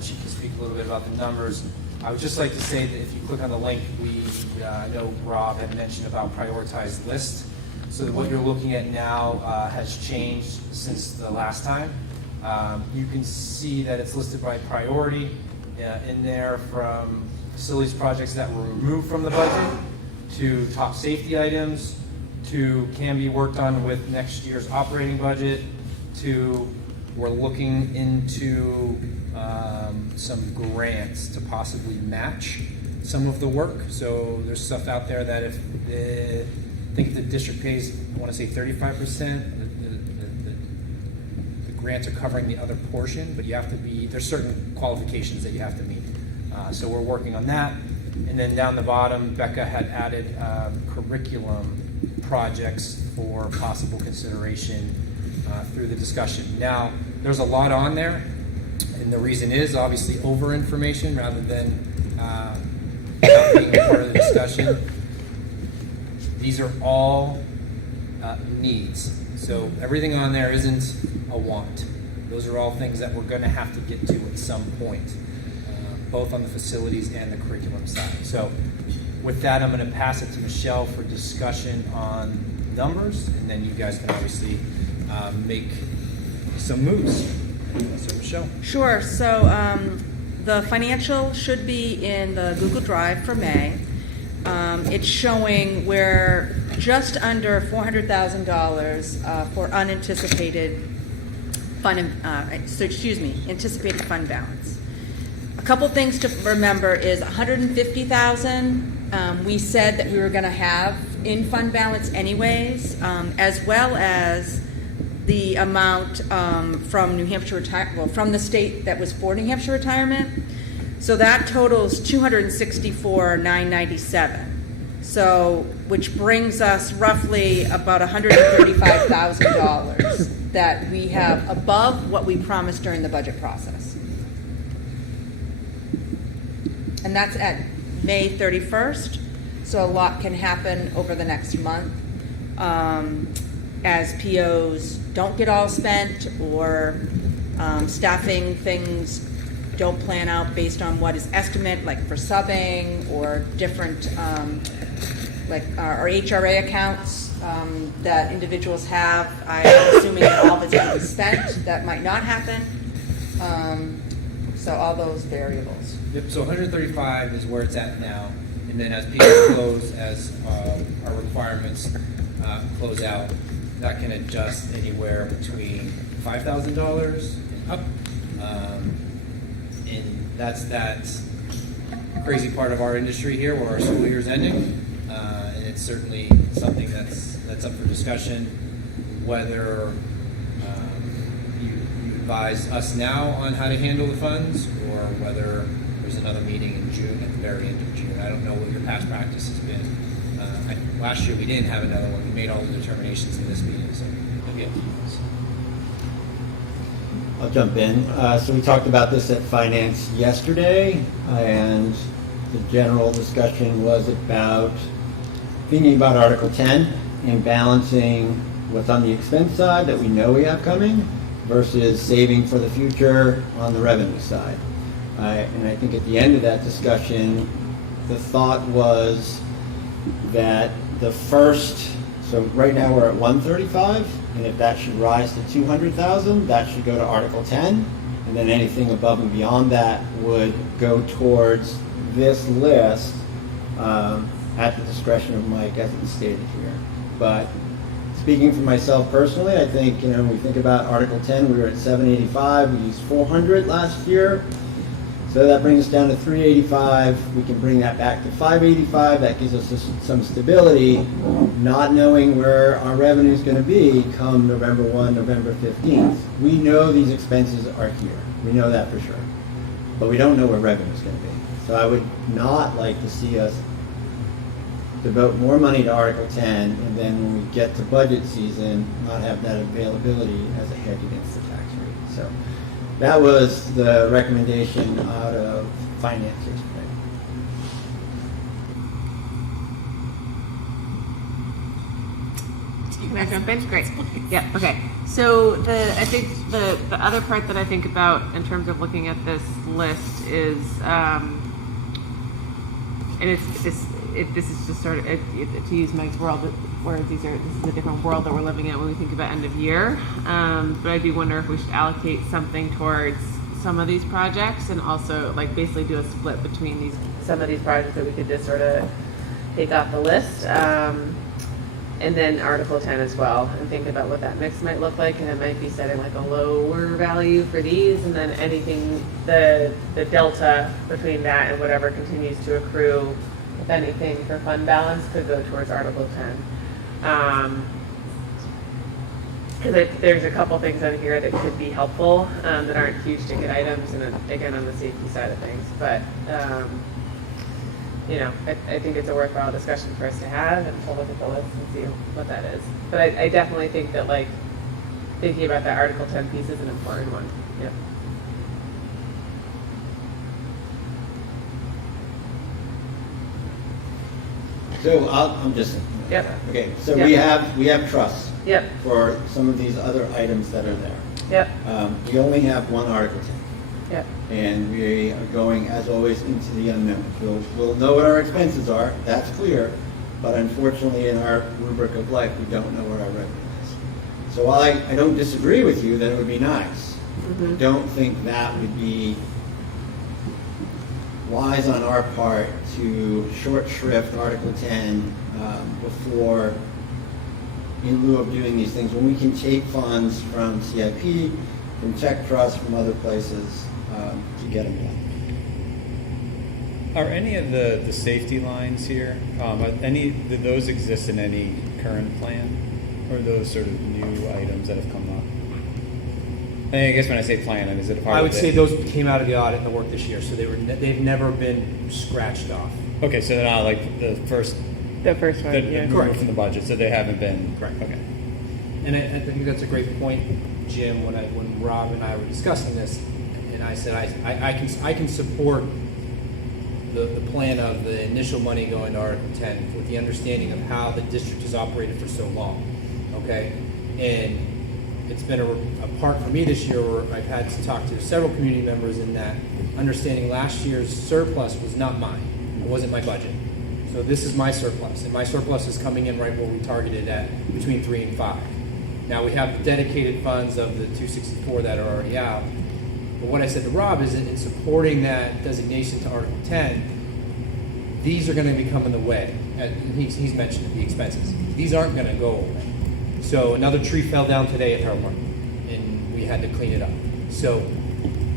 She can speak a little bit about the numbers. I would just like to say that if you click on the link, I know Rob had mentioned about prioritized list. So that what you're looking at now has changed since the last time. You can see that it's listed by priority in there, from facilities projects that were removed from the budget to top safety items to can be worked on with next year's operating budget to we're looking into some grants to possibly match some of the work. So there's stuff out there that if I think the district pays, I want to say 35%, the grants are covering the other portion, but you have to be, there's certain qualifications that you have to meet. So we're working on that. And then down the bottom, Becca had added curriculum projects for possible consideration through the discussion. Now, there's a lot on there, and the reason is obviously over information rather than not being a part of the discussion. These are all needs. So everything on there isn't a want. Those are all things that we're going to have to get to at some point, both on the facilities and the curriculum side. So with that, I'm going to pass it to Michelle for discussion on numbers, and then you guys can obviously make some moves. So Michelle. Sure. So the financial should be in the Google Drive for May. It's showing we're just under $400,000 for unanticipated anticipated fund balance. A couple things to remember is $150,000 we said that we were going to have in fund balance anyways, as well as the amount from New Hampshire from the state that was for New Hampshire retirement. So that totals $264,997. So, which brings us roughly about $135,000 that we have above what we promised during the budget process. And that's at May 31st. So a lot can happen over the next month as POs don't get all spent, or staffing things don't plan out based on what is estimate, like for subbing or different, like our HRA accounts that individuals have. I'm assuming that all of it's going to be spent. That might not happen. So all those variables. Yep, so 135 is where it's at now, and then as people close, as our requirements close out, that can adjust anywhere between $5,000 and up. And that's that crazy part of our industry here where our school year's ending. And it's certainly something that's up for discussion, whether you advise us now on how to handle the funds, or whether there's another meeting in June, at the very end of June. I don't know what your past practice has been. Last year we didn't have another one. We made all the determinations in this meeting, so it'll be up to you guys. I'll jump in. So we talked about this at finance yesterday, and the general discussion was about thinking about Article 10 and balancing what's on the expense side that we know we have coming versus saving for the future on the revenue side. And I think at the end of that discussion, the thought was that the first, so right now we're at 135, and if that should rise to 200,000, that should go to Article 10, and then anything above and beyond that would go towards this list at the discretion of Mike, as it's stated here. But speaking for myself personally, I think, when we think about Article 10, we were at 785, we used 400 last year. So that brings us down to 385. We can bring that back to 585. That gives us some stability, not knowing where our revenue is going to be come November 1, November 15th. We know these expenses are here. We know that for sure. But we don't know where revenue is going to be. So I would not like to see us devote more money to Article 10, and then when we get to budget season, not have that availability as a hedge against the tax rate. So that was the recommendation out of finance yesterday. Can I jump in? Great. Yeah, okay. So I think the other part that I think about in terms of looking at this list is, and this is just sort of, to use Mike's words, this is a different world that we're living in when we think about end of year. But I do wonder if we should allocate something towards some of these projects, and also basically do a split between some of these projects that we could just sort of take off the list. And then Article 10 as well, and think about what that mix might look like, and it might be setting a lower value for these, and then anything, the delta between that and whatever continues to accrue, if anything, for fund balance could go towards Article 10. Because there's a couple things on here that could be helpful, that aren't huge ticket items, and again on the safety side of things, but I think it's a worthwhile discussion for us to have, and we'll look at the list and see what that is. But I definitely think that thinking about that Article 10 piece is an important one. Yep. So I'm just. Yep. Okay. So Yep. we have trusts. Yep. For some of these other items that are there. Yep. We only have one Article 10. Yep. And we are going, as always, into the unknown. We'll know what our expenses are. That's clear. But unfortunately, in our rubric of life, we don't know what our revenue is. So while I don't disagree with you that it would be nice, I don't think that would be wise on our part to short shrift Article 10 before, in lieu of doing these things, when we can take funds from CIP, from Tech Trust, from other places to get them done. Are any of the safety lines here, do those exist in any current plan? Or are those sort of new items that have come up? I guess when I say plan, is it a part I of would say those came out of the audit and the work this year, so they've never been scratched off. Okay, so they're not the first one, yeah. Correct. From the budget, so they haven't been. Correct. Okay. And I think that's a great point, Jim, when Rob and I were discussing this, and I said I can support the plan of the initial money going to Article 10 with the understanding of how the district has operated for so long, okay? And it's been a part for me this year where I've had to talk to several community members in that understanding last year's surplus was not mine. It wasn't my budget. So this is my surplus, and my surplus is coming in right where we targeted at between 3 and 5. Now we have the dedicated funds of the 264 that are already out, But what I said to Rob is in supporting that designation to Article 10, these are going to become in the way. He's mentioned the expenses. These aren't going to go away. So another tree fell down today at Harold Martin, and we had to clean it up. So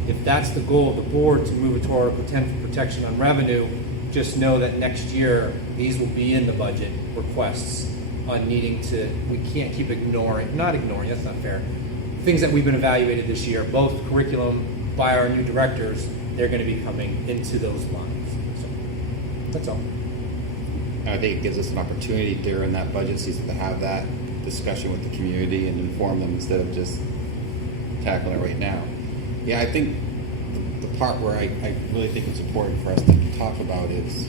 if that's the goal of the board to move it to Article 10 for protection on revenue, just know that next year these will be in the budget requests on needing to, we can't keep not ignoring, that's not fair. Things that we've been evaluated this year, both curriculum by our new directors, they're going to be coming into those lines. So that's all. I think it gives us an opportunity during that budget season to have that discussion with the community and inform them instead of just tackling it right now. Yeah, I think the part where I really think it's important for us to talk about is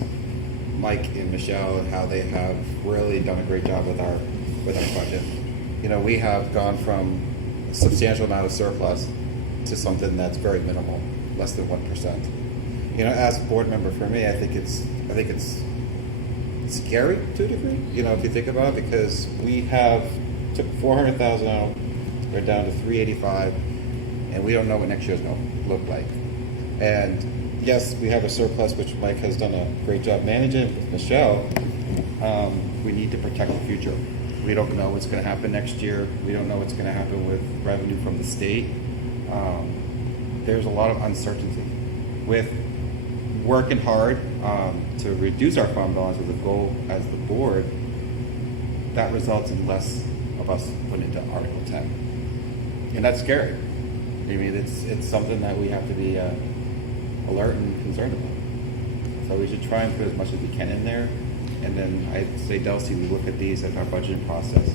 Mike and Michelle and how they have really done a great job with our budget. You know, we have gone from a substantial amount of surplus to something that's very minimal, less than 1%. You know, as a board member, for me, I think it's scary to a degree. You know, if you think about it, because we took 400,000 out, we're down to 385, and we don't know what next year's going to look like. And yes, we have a surplus, which Mike has done a great job managing with Michelle. We need to protect the future. We don't know what's going to happen next year. We don't know what's going to happen with revenue from the state. There's a lot of uncertainty. With working hard to reduce our fund balance with a goal as the board, that results in less of us putting into Article 10. And that's scary. I mean, it's something that we have to be alert and concerned about. So we should try and put as much as we can in there. And then I'd say, Delcy, we look at these as our budgeting process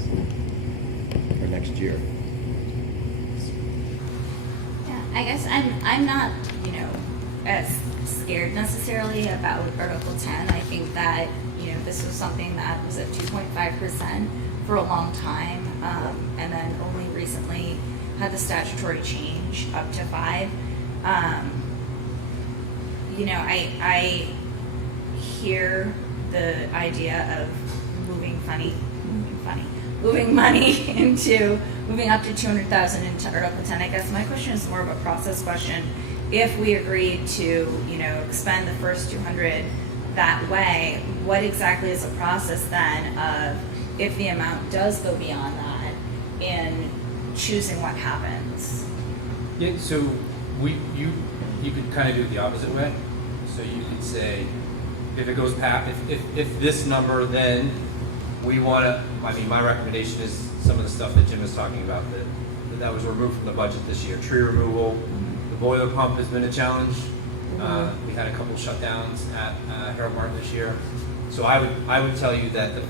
for next year. Yeah, I guess I'm not, as scared necessarily about Article 10. I think that, this was something that was at 2.5% for a long time, and then only recently had the statutory change up to 5%. I hear the idea of moving up to 200,000 into Article 10. I guess my question is more of a process question. If we agree to, expend the first 200 that way, what exactly is the process then of if the amount does go beyond that in choosing what happens? Yeah, so you could kind of do it the opposite way. So you could say, if it goes past, if this number, then we want to, my recommendation is some of the stuff that Jim is talking about, that was removed from the budget this year. Tree removal, the boiler pump has been a challenge. We had a couple shutdowns at Harold Martin this year. So I would tell you that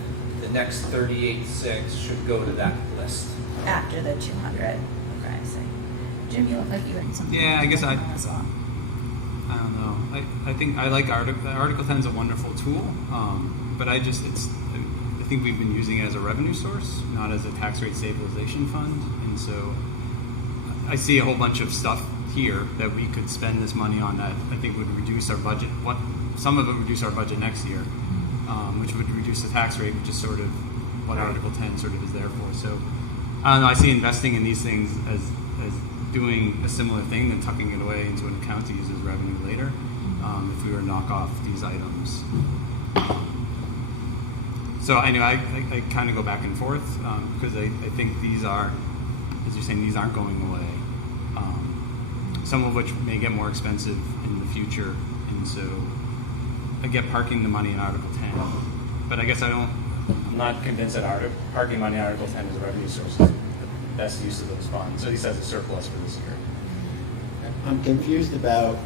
the next 38.6 should go to that list. After the 200. Okay, I see. Jim, you look like you had something. Yeah, I guess I don't know. I think I like Article 10 is a wonderful tool, but I think we've been using it as a revenue source, not as a tax rate stabilization fund, and so I see a whole bunch of stuff here that we could spend this money on that I think would reduce our budget. Some of it would reduce our budget next year, which would reduce the tax rate, which is sort of what Article 10 sort of is there for. So I don't know. I see investing in these things as doing a similar thing than tucking it away into an account to use as revenue later. If we were to knock off these items. So I know I kind of go back and forth because I think these are, as you're saying, these aren't going away. Some of which may get more expensive in the future, and so I get parking the money in Article 10. But I guess I'm not convinced that parking money in Article 10 as a revenue source is the best use of those funds, at least as a surplus for this year. I'm confused about,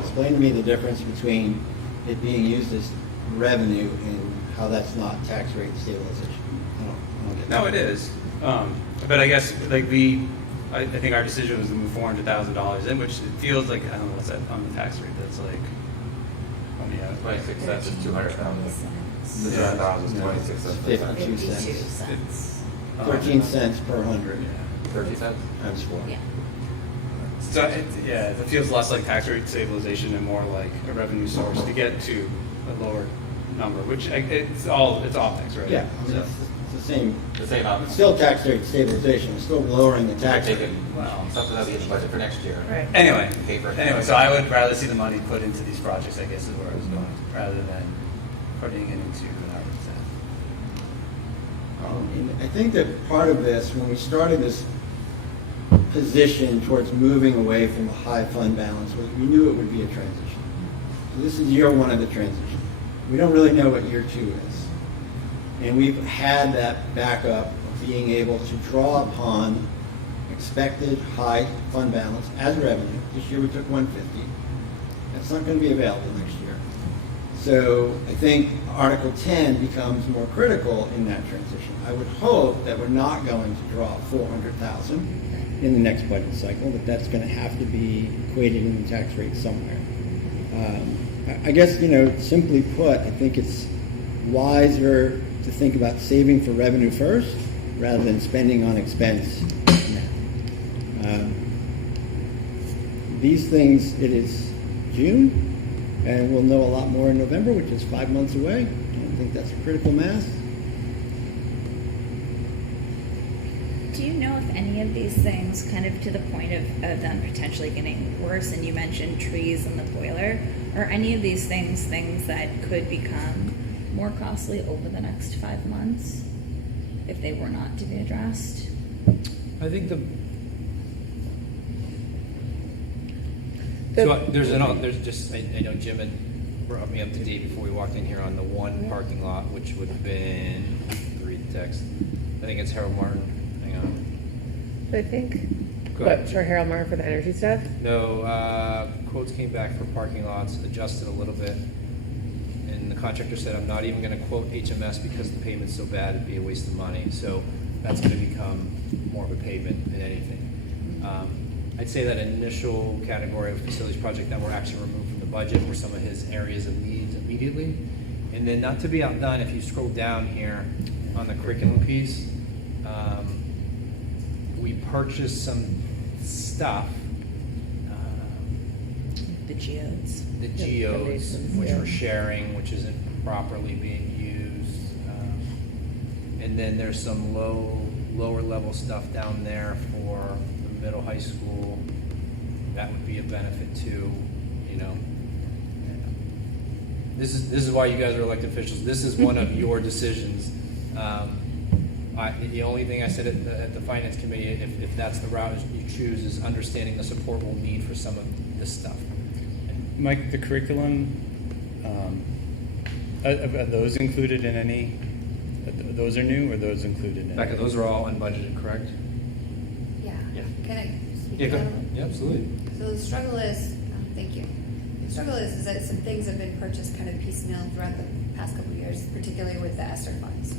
explain to me the difference between it being used as revenue and how that's not tax rate stabilization. I don't get that. No, it is. But I guess I think our decision was to move $400,000 in, which it feels like, I don't know what's that on the tax rate. That's like, 26 cents is 200,000. The 200,000 is 26 cents. 52 cents. 13 cents per 100. 30 cents times 4. Yeah. So it feels less like tax rate stabilization and more like a revenue source to get to a lower number, which it's optics, right? Yeah, I mean, So. it's It's the same. The same outcome. It's still tax rate stabilization. It's still lowering the tax rate. Well, something that'll be in the budget for next year. Right. Anyway, Paper. so I would rather see the money put into these projects, I guess is where I was going, rather than putting it into And I think that part of this, when we started this position towards moving away from a high fund balance, was we knew it would be a transition. So this is year one of the transition. We don't really know what year two is. And we've had that backup of being able to draw upon expected high fund balance as revenue. This year we took 150. That's not going to be available next year. So I think Article 10 becomes more critical in that transition. I would hope that we're not going to draw 400,000 in the next budget cycle, that that's going to have to be equated in the tax rate somewhere. I guess, simply put, I think it's wiser to think about saving for revenue first rather than spending on expense now. These things, it is June, and we'll know a lot more in November, which is 5 months away. I think that's a critical mass. Do you know if any of these things, kind of to the point of them potentially getting worse, and you mentioned trees and the boiler, are any of these things that could become more costly over the next 5 months if they were not to be addressed? I think there's just, I know Jim had brought me up to date before we walked in here on the one parking lot, which would have been, read the text, I think it's Harold Martin. Hang on. I think. Go ahead. What, for Harold Martin for the energy stuff? No, quotes came back for parking lots, adjusted a little bit. And the contractor said, I'm not even going to quote HMS because the payment's so bad, it'd be a waste of money. So that's going to become more of a payment than anything. I'd say that initial category of facilities project that were actually removed from the budget were some of his areas of needs immediately. And then, not to be outdone, if you scroll down here on the curriculum piece, we purchased some stuff. The geodes. The geodes, which we're sharing, which isn't properly being used. And then there's some lower level stuff down there for the middle high school. That would be a benefit too, This is why you guys are elected officials. This is one of your decisions. The only thing I said at the finance committee, if that's the route you choose, is understanding the support we'll need for some of this stuff. Mike, the curriculum, are those included in any? Those are new, or those included in? Becca, those are all unbudgeted, correct? Yeah. Yeah. Can I speak Yeah, to go that? ahead. Yeah, absolutely. So the struggle is, thank you. The struggle is that some things have been purchased kind of piecemeal throughout the past couple of years, particularly with the ESSER funds.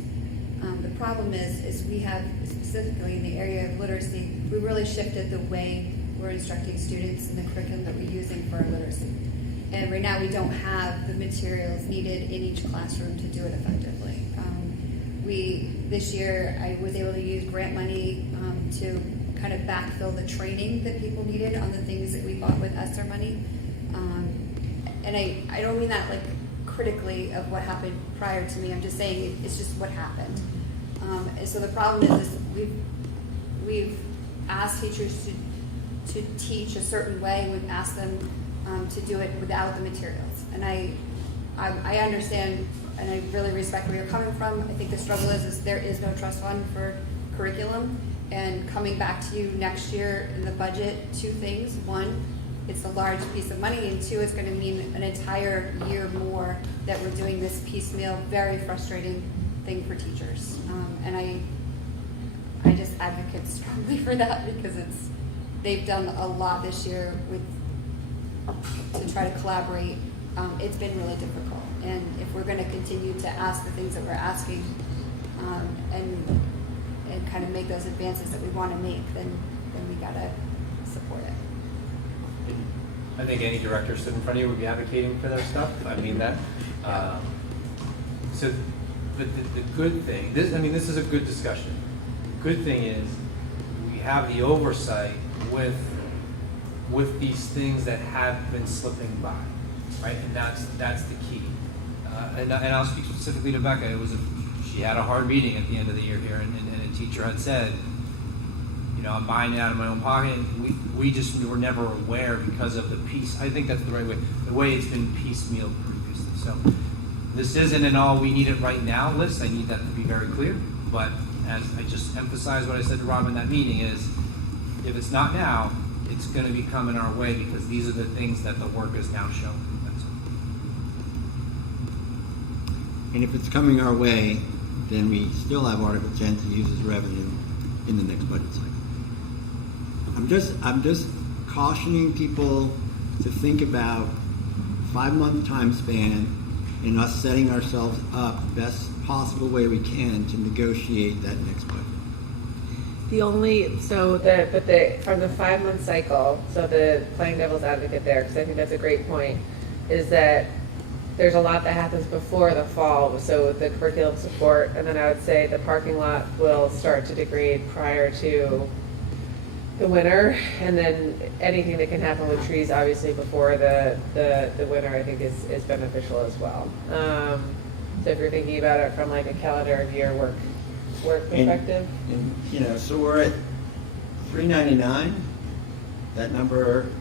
The problem is we have, specifically in the area of literacy, we really shifted the way we're instructing students in the curriculum that we're using for our literacy. And right now we don't have the materials needed in each classroom to do it effectively. This year I was able to use grant money to kind of backfill the training that people needed on the things that we bought with ESSER money. And I don't mean that like critically of what happened prior to me. I'm just saying it's just what happened. And so the problem is we've asked teachers to teach a certain way. We've asked them to do it without the materials. And I understand and I really respect where you're coming from. I think the struggle is there is no trust fund for curriculum. And coming back to you next year in the budget, two things. One, it's a large piece of money, and two, it's going to mean an entire year more that we're doing this piecemeal, very frustrating thing for teachers. And I just advocate strongly for that because they've done a lot this year to try to collaborate. It's been really difficult, and if we're going to continue to ask the things that we're asking and kind of make those advances that we want to make, then we got to support it. I think any director sitting in front of you would be advocating for their stuff. I mean that. So the good thing, this is a good discussion. The good thing is we have the oversight with these things that have been slipping by, right? And that's the key. And I'll speak specifically to Becca. she had a hard meeting at the end of the year here, and a teacher had said, I'm buying it out of my own pocket. We just were never aware because of the piece. I think that's the right way. The way it's been piecemeal previously. So this isn't an all we need it right now list. I need that to be very clear. But as I just emphasized what I said to Rob in that meeting is, if it's not now, it's going to be coming our way because these are the things that the work is now showing. That's all. And if it's coming our way, then we still have Article 10 to use as revenue in the next budget cycle. I'm just cautioning people to think about 5-month time span and us setting ourselves up the best possible way we can to negotiate that next budget. From the 5-month cycle, so the playing devil's advocate there, because I think that's a great point, is that there's a lot that happens before the fall, so the curriculum support, and then I would say the parking lot will start to degrade prior to the winter, and then anything that can happen with trees obviously before the winter I think is beneficial as well. So if you're thinking about it from like a calendar of year work perspective. And so we're at $399. That number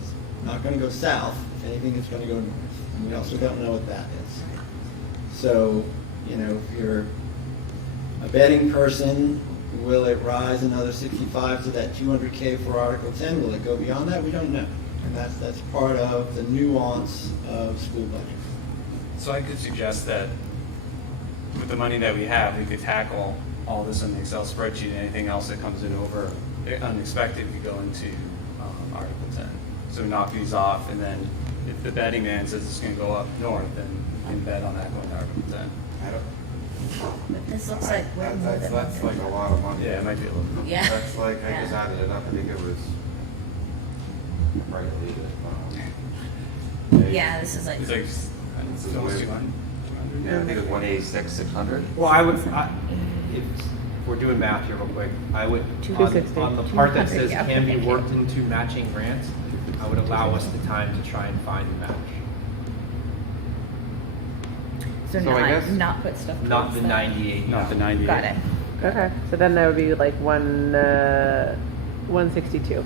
is not going to go south. If anything, it's going to go north. And we also don't know what that is. So, if you're a betting person, will it rise another 65 to that 200K for Article 10? Will it go beyond that? We don't know. And that's part of the nuance of school budget. So I could suggest that with the money that we have, we could tackle all this in the Excel spreadsheet, and anything else that comes in over unexpected could go into Article 10. So we knock these off, and then if the betting man says it's going to go up north, then we can bet on that going to Article 10. But this looks like way more than That's like a lot of money. Yeah, it might be a little bit. Yeah. That's like, I just added it up, I think it was, right, leave it. Yeah, this is like. It's like It's almost way- 200. Yeah, I think it was 186, 600. Well, if we're doing math here real quick, I would, 260. on the part that says 200, can be yeah. worked into matching grants, I would allow us the time to try and find the match. So So I guess- not put stuff. Not towards the 98. Not the 98. Got it. Okay, so then that would be like 162.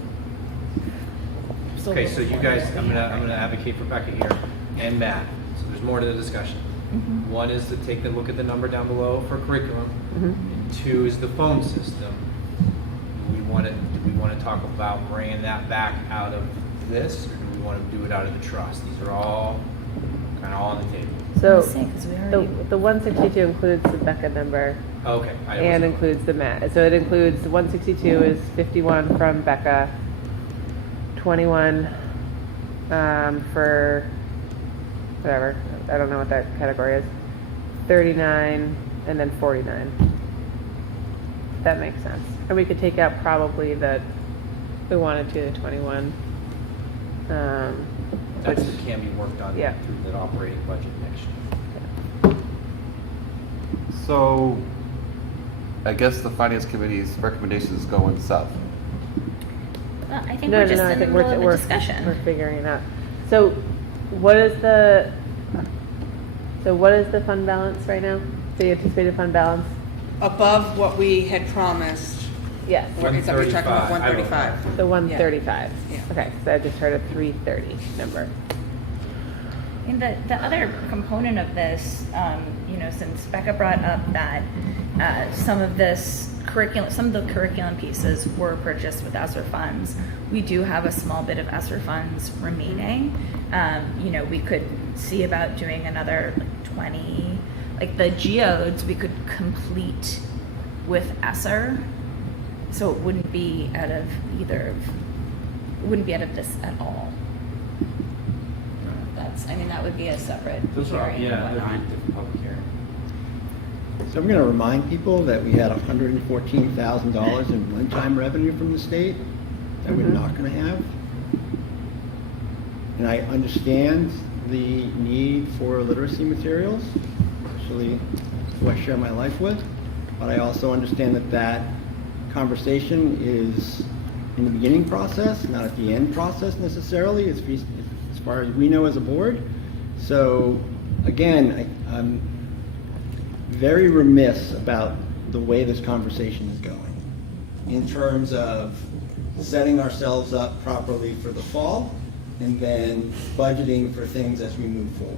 Okay, so you guys, I'm gonna advocate for Becca here and Matt. So there's more to the discussion. Mm-hmm. One is to take a look at the number down below for curriculum. And 2 is the phone system. Do we want to talk about bringing that back out of this, or do we want to do it out of the trust? These are all kind of all on the table. So Let's see, 'cause we already- the 162 includes the Becca number Okay. and includes the Matt. So it includes the 162 is 51 from Becca, 21 for whatever, I don't know what that category is, 39, and then 49. That makes sense. And we could take out probably the 102 to 21. That's what can be worked on Yeah. through the operating budget next year. So, I guess the Finance Committee's recommendation is going south. Well, I think we're just in the middle of a discussion. We're figuring it out. So what is the fund balance right now? The anticipated fund balance? Above what we had promised. Yes. Is that what you're talking about, 135? 135? The 135. Yeah. Okay, so I just heard a 330 number. And the other component of this, since Becca brought up that some of the curriculum pieces were purchased with ESSER funds, we do have a small bit of ESSER funds remaining. We could see about doing another 20, like the geodes we could complete with ESSER, so it wouldn't be out of this at all. That would be a separate hearing and whatnot. that'd be a different public hearing. So I'm going to remind people that we had $114,000 in one-time revenue from the state that we're not going to have. And I understand the need for literacy materials, especially who I share my life with. But I also understand that conversation is in the beginning process, not at the end process necessarily, as far as we know as a board. So again, very remiss about the way this conversation is going in terms of setting ourselves up properly for the fall and then budgeting for things as we move forward.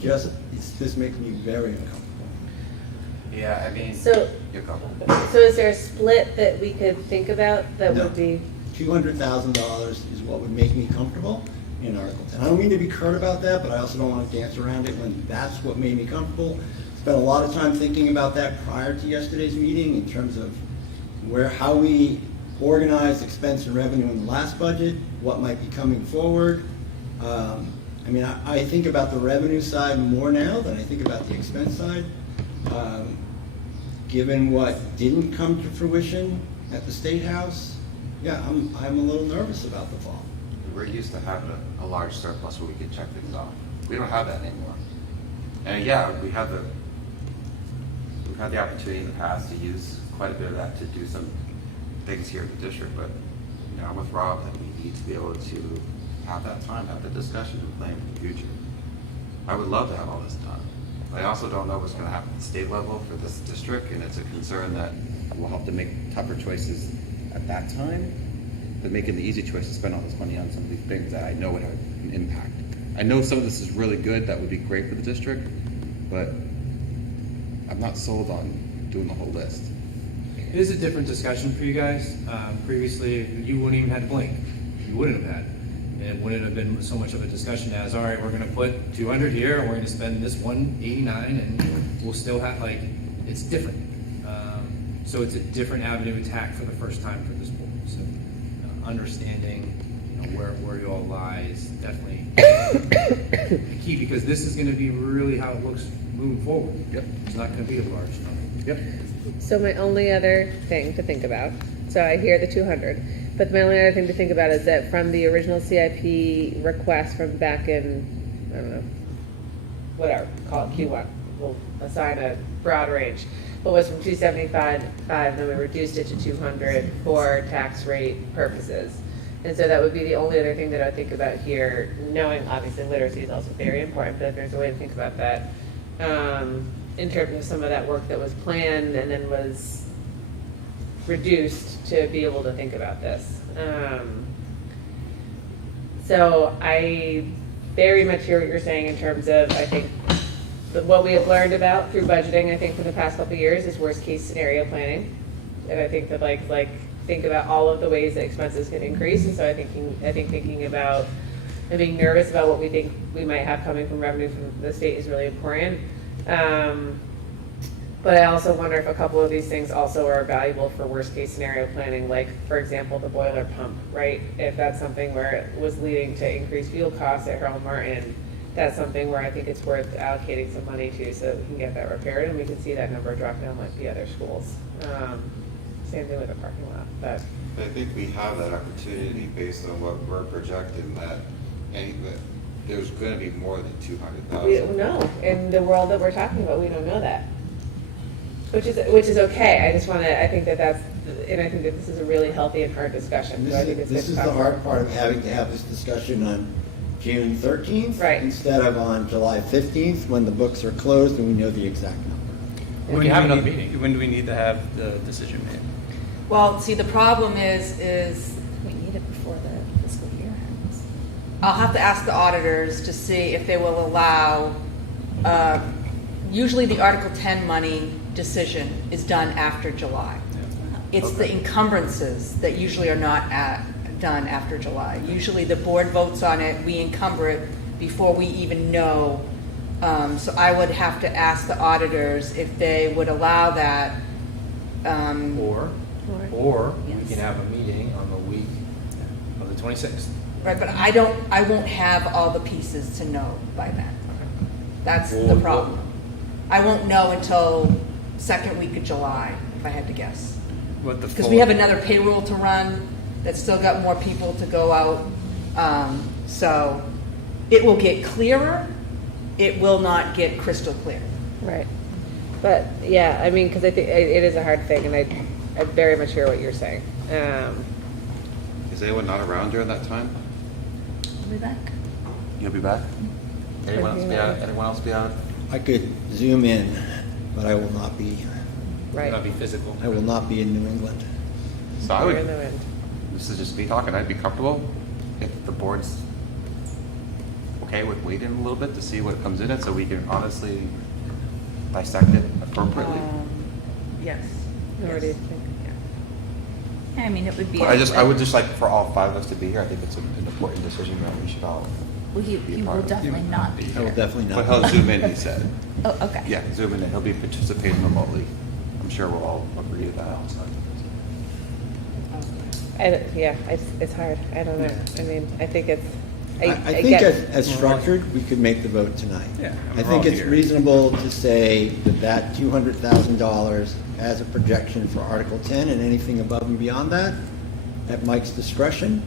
This makes me very uncomfortable. Yeah, I mean, So- you're comfortable. So is there a split that we could think about that No. would be? $200,000 is what would make me comfortable in Article 10. I don't mean to be curt about that, but I also don't want to dance around it when that's what made me comfortable. Spent a lot of time thinking about that prior to yesterday's meeting in terms of how we organized expense and revenue in the last budget, what might be coming forward. I think about the revenue side more now than I think about the expense side. Given what didn't come to fruition at the State House, yeah, I'm a little nervous about the fall. We're used to having a large surplus where we can check things off. We don't have that anymore. And yeah, we've had the opportunity in the past to use quite a bit of that to do some things here at the district, but I'm with Rob that we need to be able to have that time, have the discussion and plan for the future. I would love to have all this done. I also don't know what's going to happen at the state level for this district, and it's a concern that we'll have to make tougher choices at that time, but making the easy choice to spend all this money on some of these things that I know would have an impact. I know some of this is really good, that would be great for the district, but I'm not sold on doing the whole list. It is a different discussion for you guys. Previously, you wouldn't even have to blink. You wouldn't have had. It wouldn't have been so much of a discussion as, all right, we're going to put 200 here, and we're going to spend this 189, and we'll still have, it's different. So it's a different avenue of attack for the first time for this board. So understanding where you all lie is definitely key, because this is going to be really how it looks moving forward. Yep. It's not going to be a large number. Yep. So my only other thing to think about, so I hear the 200, but my only other thing to think about is that from the original CIP request from back in, I don't know, whatever, call it Q1, we'll assign a broad range, but was from 275, then we reduced it to 200 for tax rate purposes. And so that would be the only other thing that I would think about here, knowing obviously literacy is also very important, but if there's a way to think about that, in terms of some of that work that was planned and then was reduced to be able to think about this. So I very much hear what you're saying in terms of, I think, what we have learned about through budgeting, I think, for the past couple of years is worst case scenario planning. And I think that think about all of the ways that expenses can increase. And so I think thinking about and being nervous about what we think we might have coming from revenue from the state is really important. But I also wonder if a couple of these things also are valuable for worst case scenario planning, like, for example, the boiler pump, right? If that's something where it was leading to increased fuel costs at Harold Martin, that's something where I think it's worth allocating some money to so that we can get that repaired and we can see that number drop down like the other schools. Same thing with the parking lot. But I think we have that opportunity based on what we're projecting, that there's going to be more than 200,000. we don't know. In the world that we're talking about, we don't know that. Which is okay. I think that this is a really healthy and hard discussion. So I think it's This is the hard part of having to have this discussion on June 13th, right, instead of on July 15th when the books are closed and we know the exact number. When do you have another meeting? When do we need to have the decision made? Well, see, the problem is We need it before the fiscal year ends. I'll have to ask the auditors to see if they will allow, usually the Article 10 money decision is done after July. It's the encumbrances that usually are not done after July. Usually the board votes on it, we encumber it before we even know. So I would have to ask the auditors if they would allow that. Or we can have a meeting on the week of the 26th. Right, but I won't have all the pieces to know by then. That's the problem. I won't know until second week of July, if I had to guess. Because we have another payroll to run that's still got more people to go out. So it will get clearer. It will not get crystal clear. right. But yeah, I mean, because I think it is a hard thing, and I very much hear what you're saying. Is anyone not around during that time? I'll be back. You'll be back? Anyone else be out I could zoom in, but I will not be. Right. Not be physical. I will not be in New England. So I You're in would, the wind. this is just me talking, I'd be comfortable if the board's okay with waiting a little bit to see what comes in it, so we can honestly dissect it appropriately. Yes. Or do you think? Yeah. I mean, it would be. I would just like for all 5 of us to be here. I think it's an important decision that we should all. Well, he be a will part of. definitely not be I will here. definitely But not. he'll zoom in, he said. Oh, okay. Yeah, zoom in, and he'll be participating remotely. I'm sure we'll all agree to that. It's hard. I don't know. I mean, I think it's. I think get- as structured, we could make the vote tonight. Yeah, I we're all think it's here. reasonable to say that $200,000 as a projection for Article 10 and anything above and beyond that, at Mike's discretion,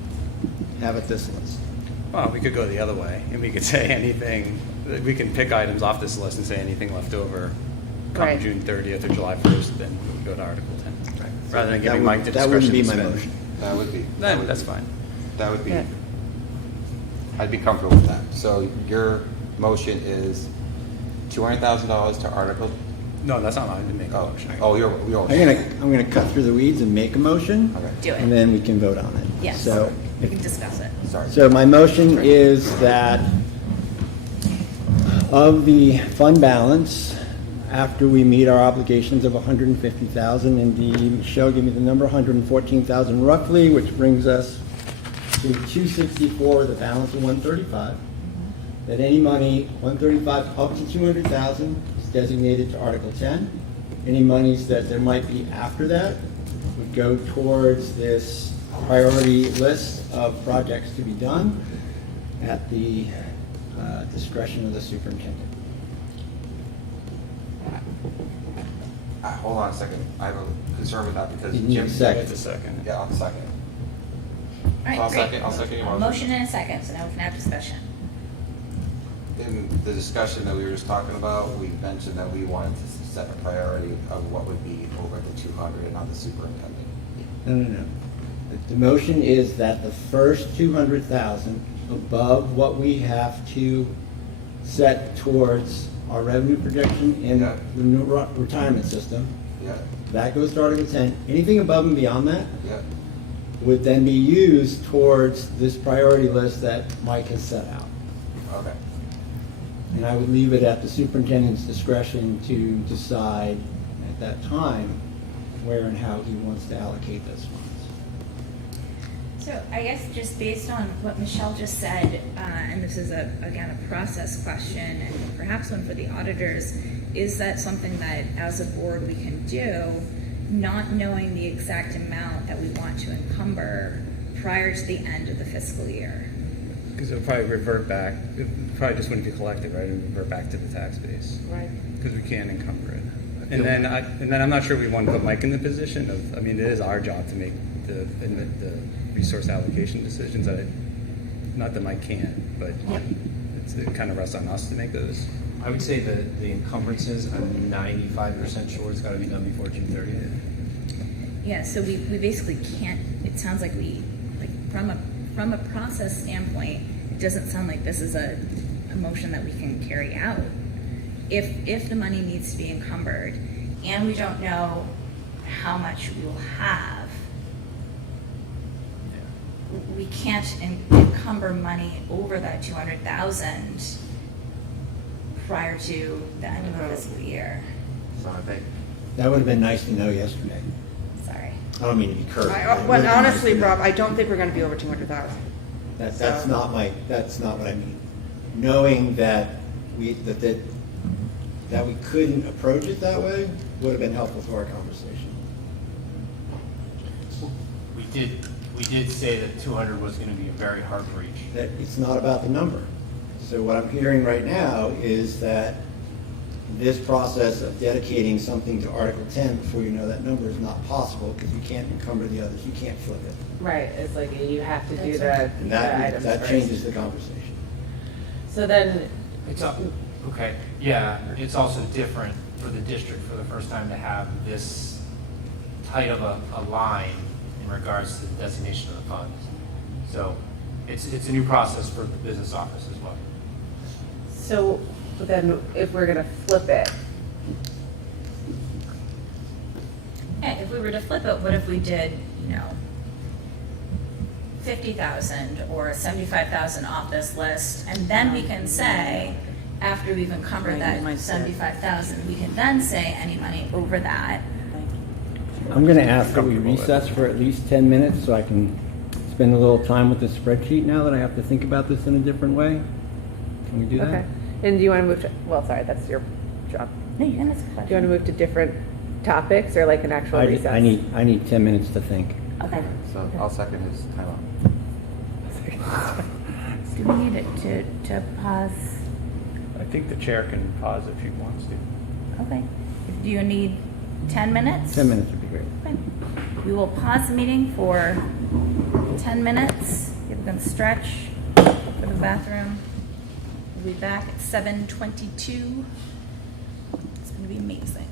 have it this list. Well, we could go the other way, and we could say anything, we can pick items off this list and say anything left over come Right. June 30th or July 1st, then we would go to Article 10. Rather than That giving would- Mike the that wouldn't discretion be to my spend. motion. That would be. That's fine. That would be. Yeah. I'd be comfortable with that. So your motion is $200,000 to Article. No, that's not mine to make a Oh, motion. oh, you're. I'm gonna cut through the weeds and make a motion. Okay. Do it. And then we can vote on it. Yes. So, We can discuss it. Sorry. so my motion is that of the fund balance, after we meet our obligations of 150,000, and Michelle give me the number, 114,000 roughly, which brings us to 264 with a balance of 135. That any money, 135 up to 200,000 is designated to Article 10. Any monies that there might be after that would go towards this priority list of projects to be done at the discretion of the superintendent. Hold on a second. I have a concern with that because You need a Jim. second. It's a second. Yeah, I'll second. All right, So I'll great. second- I'll second your motion. Motion and a second, so now we can have discussion. In the discussion that we were just talking about, we mentioned that we wanted to set a priority of what would be over the 200 and not the superintendent. No. The motion is that the first 200,000 above what we have to set towards our revenue projection in Yeah. the new retirement system, Yeah, that goes to Article 10. Anything above and beyond that yeah. would then be used towards this priority list that Mike has set out. Okay. And I would leave it at the superintendent's discretion to decide at that time where and how he wants to allocate those funds. So I guess just based on what Michelle just said, and this is again a process question and perhaps one for the auditors, is that something that as a board we can do, not knowing the exact amount that we want to encumber prior to the end of the fiscal year? Because it'll probably revert back, it probably just wouldn't be collected, right? It would revert back to the tax base. Right. Because we can't encumber it. And then I'm not sure we want to put Mike in the position of, I mean, it is our job to make the resource allocation decisions. Not that Mike can't, but it kind of rests on us to make those. I would say that the encumbrances, I'm 95% sure it's got to be done before June 30th. Yeah, so we basically can't, it sounds like from a process standpoint, it doesn't sound like this is a motion that we can carry out. If the money needs to be encumbered and we don't know how much we will have, we can't encumber money over that 200,000 prior to the end of the fiscal year. So I think. That would have been nice to know yesterday. Sorry. I don't mean to be curt. but it Well, would have been honestly, nice to know. Rob, I don't think we're gonna be over 200,000. That's So- not what I mean. Knowing that we couldn't approach it that way would have been helpful to our conversation. We did say that 200 was going to be a very hard reach. That it's not about the number. So what I'm hearing right now is that this process of dedicating something to Article 10 before you know that number is not possible because you can't encumber the others, you can't flip it. Right. It's like you have to do And the items that first. changes the conversation. So then, Okay, yeah, it's also different for the district for the first time to have this tight of a line in regards to the designation of the funds. So it's a new process for the business office as well. so But then if we're gonna flip it, Yeah, if we were to flip it, what if we did, 50,000 or 75,000 off this list, and then we can say, after we've encumbered that 75,000, we can then say any money over that. I'm going to ask that we recess for at least 10 minutes so I can spend a little time with the spreadsheet now that I have to think about this in a different way. Can we do that? okay. And do you want to move to, well, sorry, that's your job. No, you can ask a question. Do you want to move to different topics or like an actual recess? I need 10 minutes to think. Okay. So I'll second his timeout. Do we need it to pause? I think the chair can pause if he wants to. Okay. Do you need 10 minutes? 10 minutes would be great. Okay. We will pause the meeting for 10 minutes. People can stretch, go to the bathroom. We'll be back at 7:22. It's going to be amazing.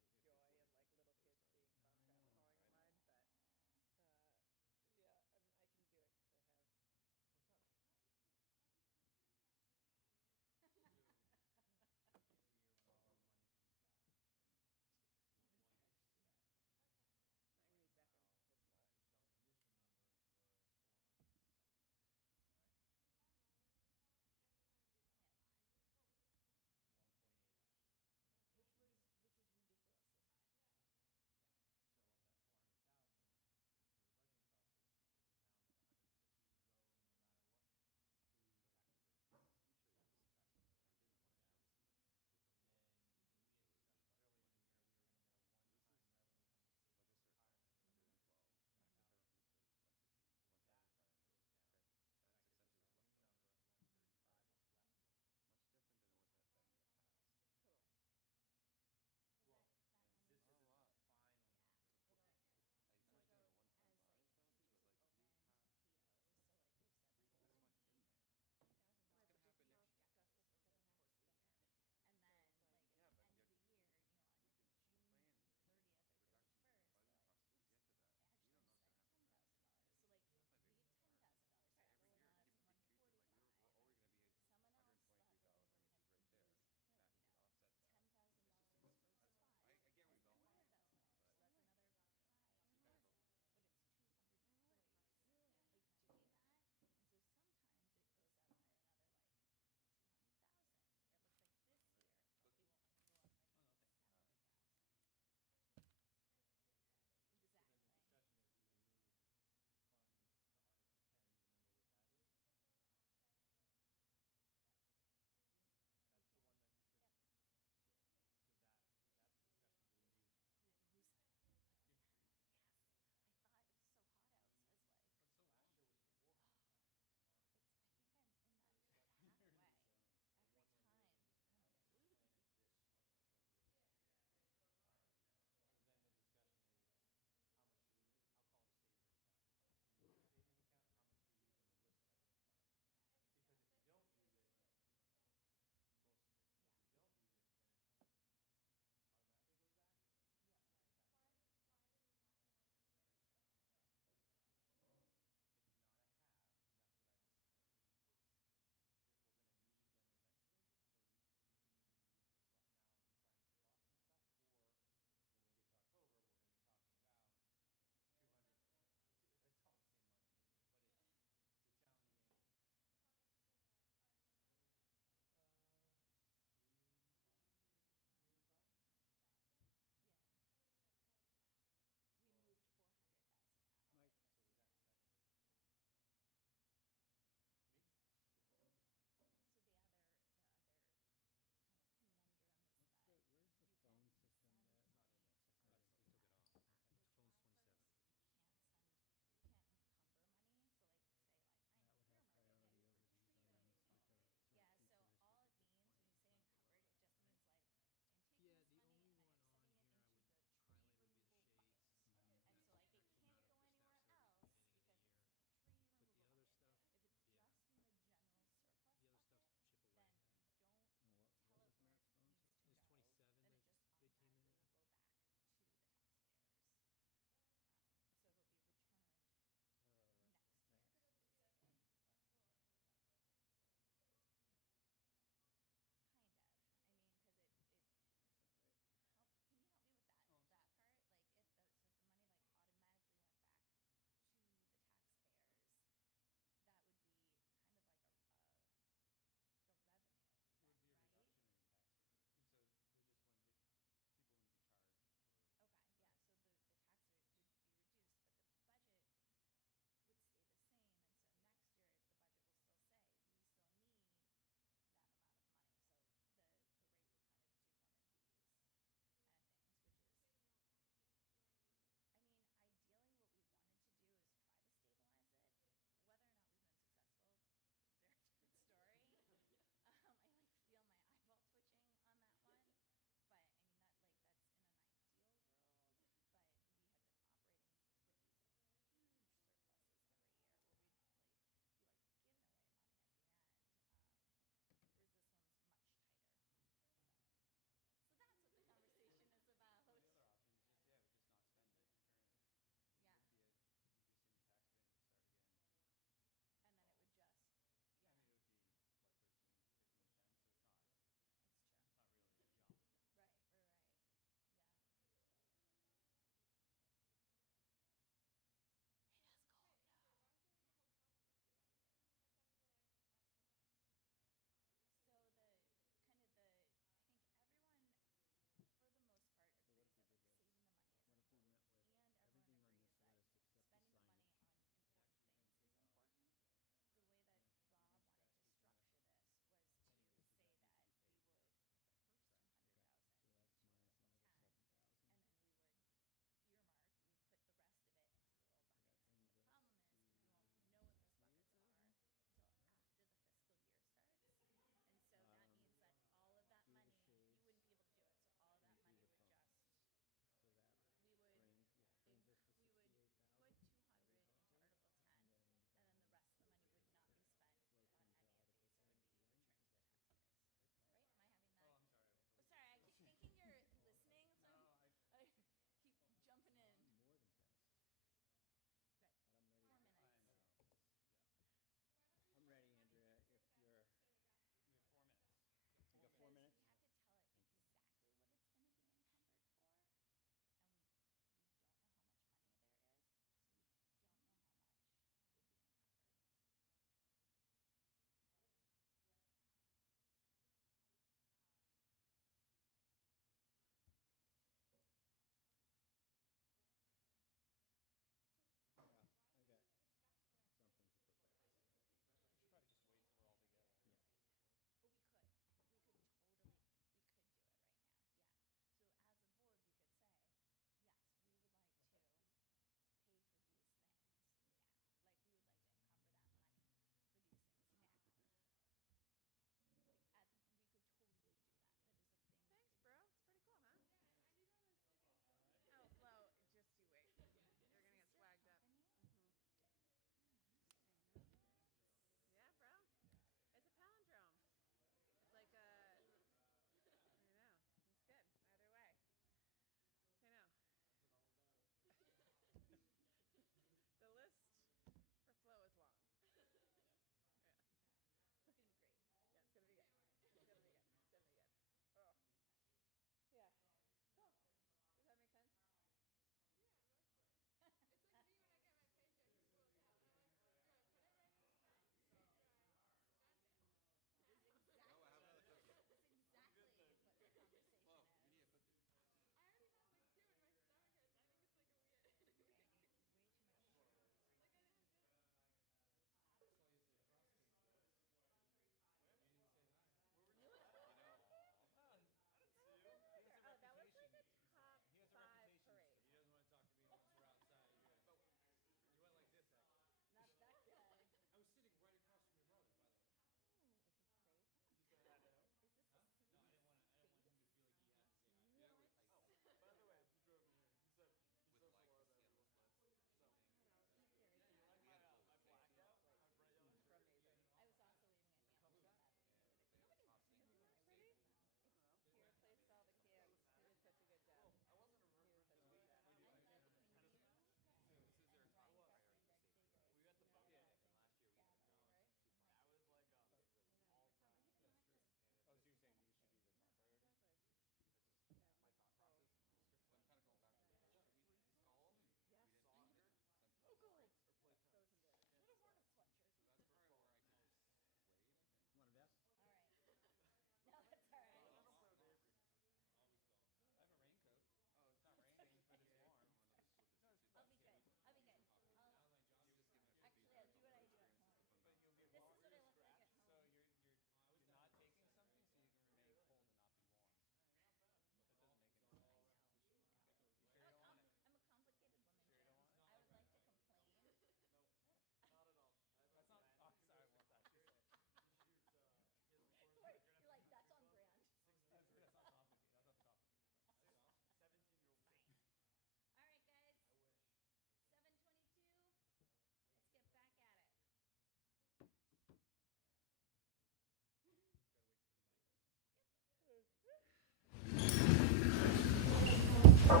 I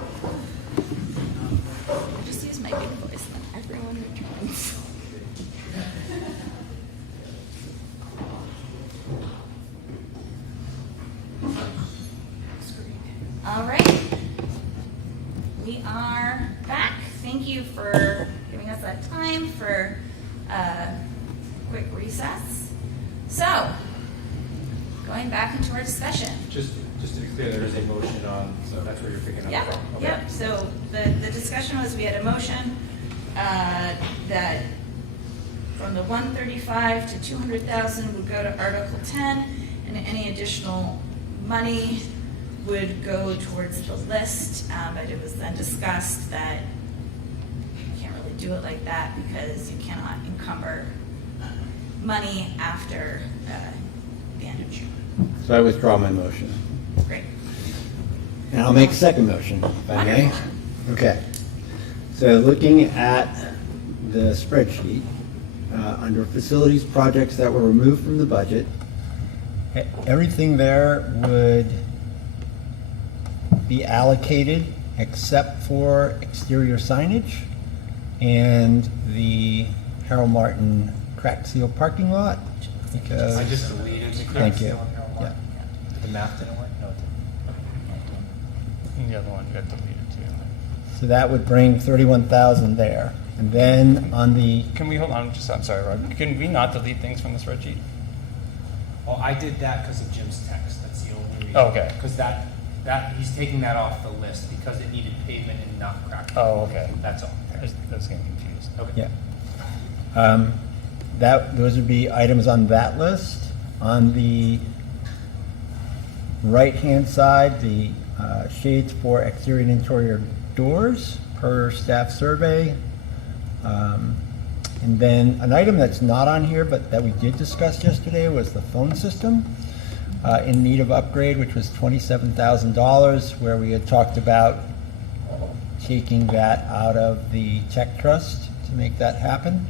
just use my big voice and everyone returns. All right. We are back. Thank you for giving us that time for a quick recess. So, going back into our discussion. Just to be clear, there is a motion on, so that's where you're picking up Yep, from. Okay. yep. So the discussion was, we had a motion that from the 135 to 200,000 would go to Article 10, and any additional money would go towards the list. But it was then discussed that you can't really do it like that because you cannot encumber money after the end of June. So I withdraw my motion. Great. And I'll make a second motion, if I may. Okay. So looking at the spreadsheet, under facilities projects that were removed from the budget, everything there would be allocated except for exterior signage and the Harold Martin crack seal parking lot. Because I just deleted the Thank you. Yeah. The math didn't work? No, it didn't. And the other one got deleted too. So that would bring 31,000 there. And then on the, Can we hold on? I'm sorry, Rob. Can we not delete things from the spreadsheet? Well, I did that because of Jim's text. That's the only reason. Oh, okay. Because that he's taking that off the list because it needed pavement and not crack. Oh, okay. That's all. I was getting confused. Okay. yeah. Those would be items on that list. On the right-hand side, the shades for exterior and interior doors per staff survey. And then an item that's not on here but that we did discuss yesterday was the phone system in need of upgrade, which was $27,000, where we had talked about taking that out of the tech trust to make that happen.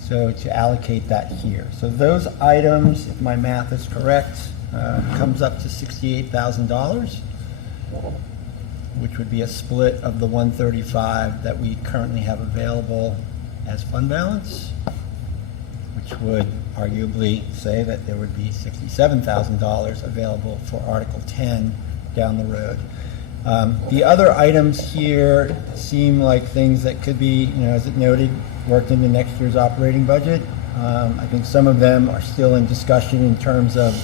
So to allocate that here. So those items, if my math is correct, comes up to $68,000, which would be a split of the 135 that we currently have available as fund balance, which would arguably say that there would be $67,000 available for Article 10 down the road. The other items here seem like things that could be, as it noted, worked into next year's operating budget. I think some of them are still in discussion in terms of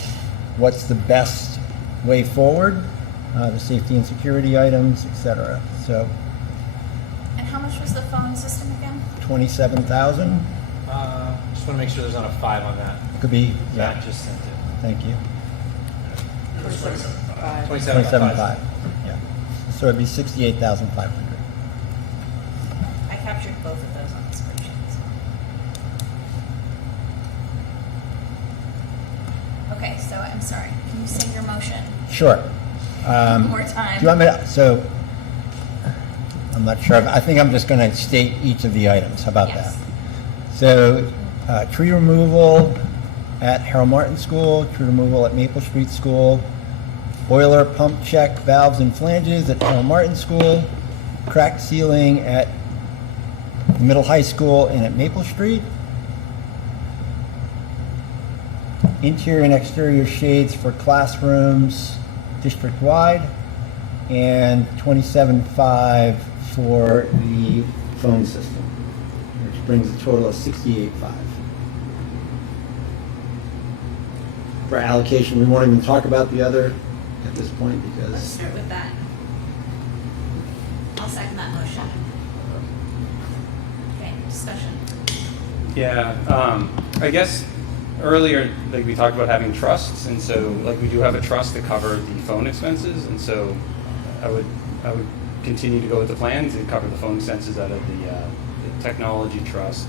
what's the best way forward, the safety and security items, et cetera. So And how much was the phone system again? 27,000 Just want to make sure there's not a 5 on that. could be, Matt yeah, just sent it. thank you. 27.5. Yeah. So it'd be 68,500. I captured both of those on the spreadsheets. Okay, so I'm sorry. Can you say your motion? Sure. One more time. Do you want me to, so, I'm not sure, I think I'm just going to state each of the items. How about Yes. that? So, tree removal at Harold Martin School, tree removal at Maple Street School, boiler pump check valves and flanges at Harold Martin School, crack sealing at Middle High School and at Maple Street, interior and exterior shades for classrooms district-wide, and 27.5 for the phone system, which brings a total of 68.5. For allocation, we won't even talk about the other at this point Let's because start with that. I'll second that motion. Okay, discussion. Yeah, I guess earlier, like we talked about having trusts, and so like we do have a trust to cover the phone expenses, and so I would continue to go with the plans and cover the phone expenses out of the technology trust,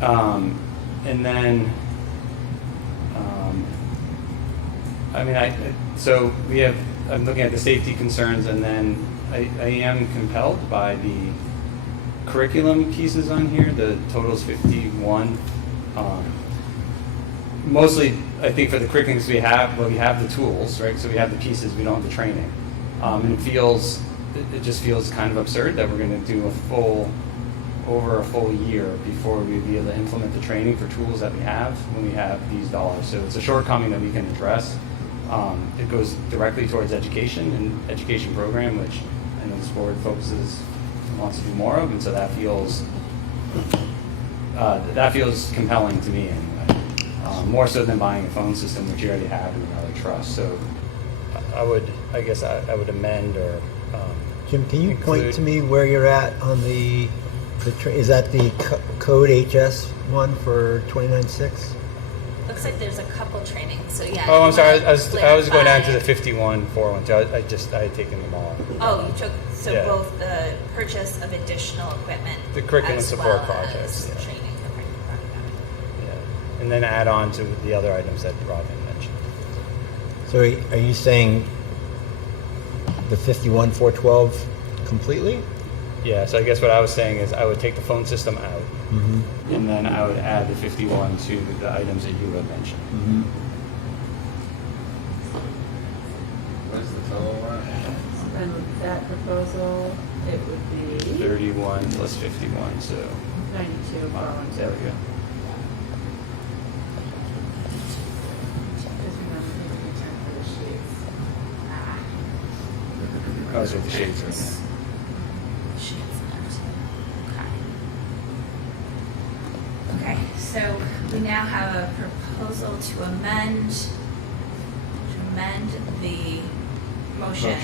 and then so we have. I'm looking at the safety concerns, and then I am compelled by the curriculum pieces on here. The total's 51. Mostly, I think for the curriculums we have the tools, right? So we have the pieces, we don't have the training. And it feels it just feels kind of absurd that we're going to do over a full year before we'd be able to implement the training for tools that we have when we have these dollars. So it's a shortcoming that we can address. It goes directly towards education and education program, which I know this board wants to do more of, and so that feels compelling to me anyway. More so than buying a phone system, which you already have in another trust. So I would amend or Jim, can you point include- to me where you're at on is that the code HS one for 29.6? Looks like there's a couple trainings, so yeah. Oh, you I'm sorry. wanna I was going down to the clarify. 51.412. I had taken them all. Oh, you took, so Yeah. both the purchase of additional equipment. The curriculum as support well projects, as yeah. training. Okay, got it. Yeah. And then add on to the other items that Robin mentioned. So are you saying the 51.412 completely? Yeah, so I guess what I was saying is I would take the phone system out, Mm-hmm. and then I would add the 51 to the items that you had mentioned. Mm-hmm. What's the total? And that proposal, it would be 31 plus 51, so 92. there we go. That was with the shades right now. Shades in there too. Okay. Okay, so we now have a proposal to amend the motion to,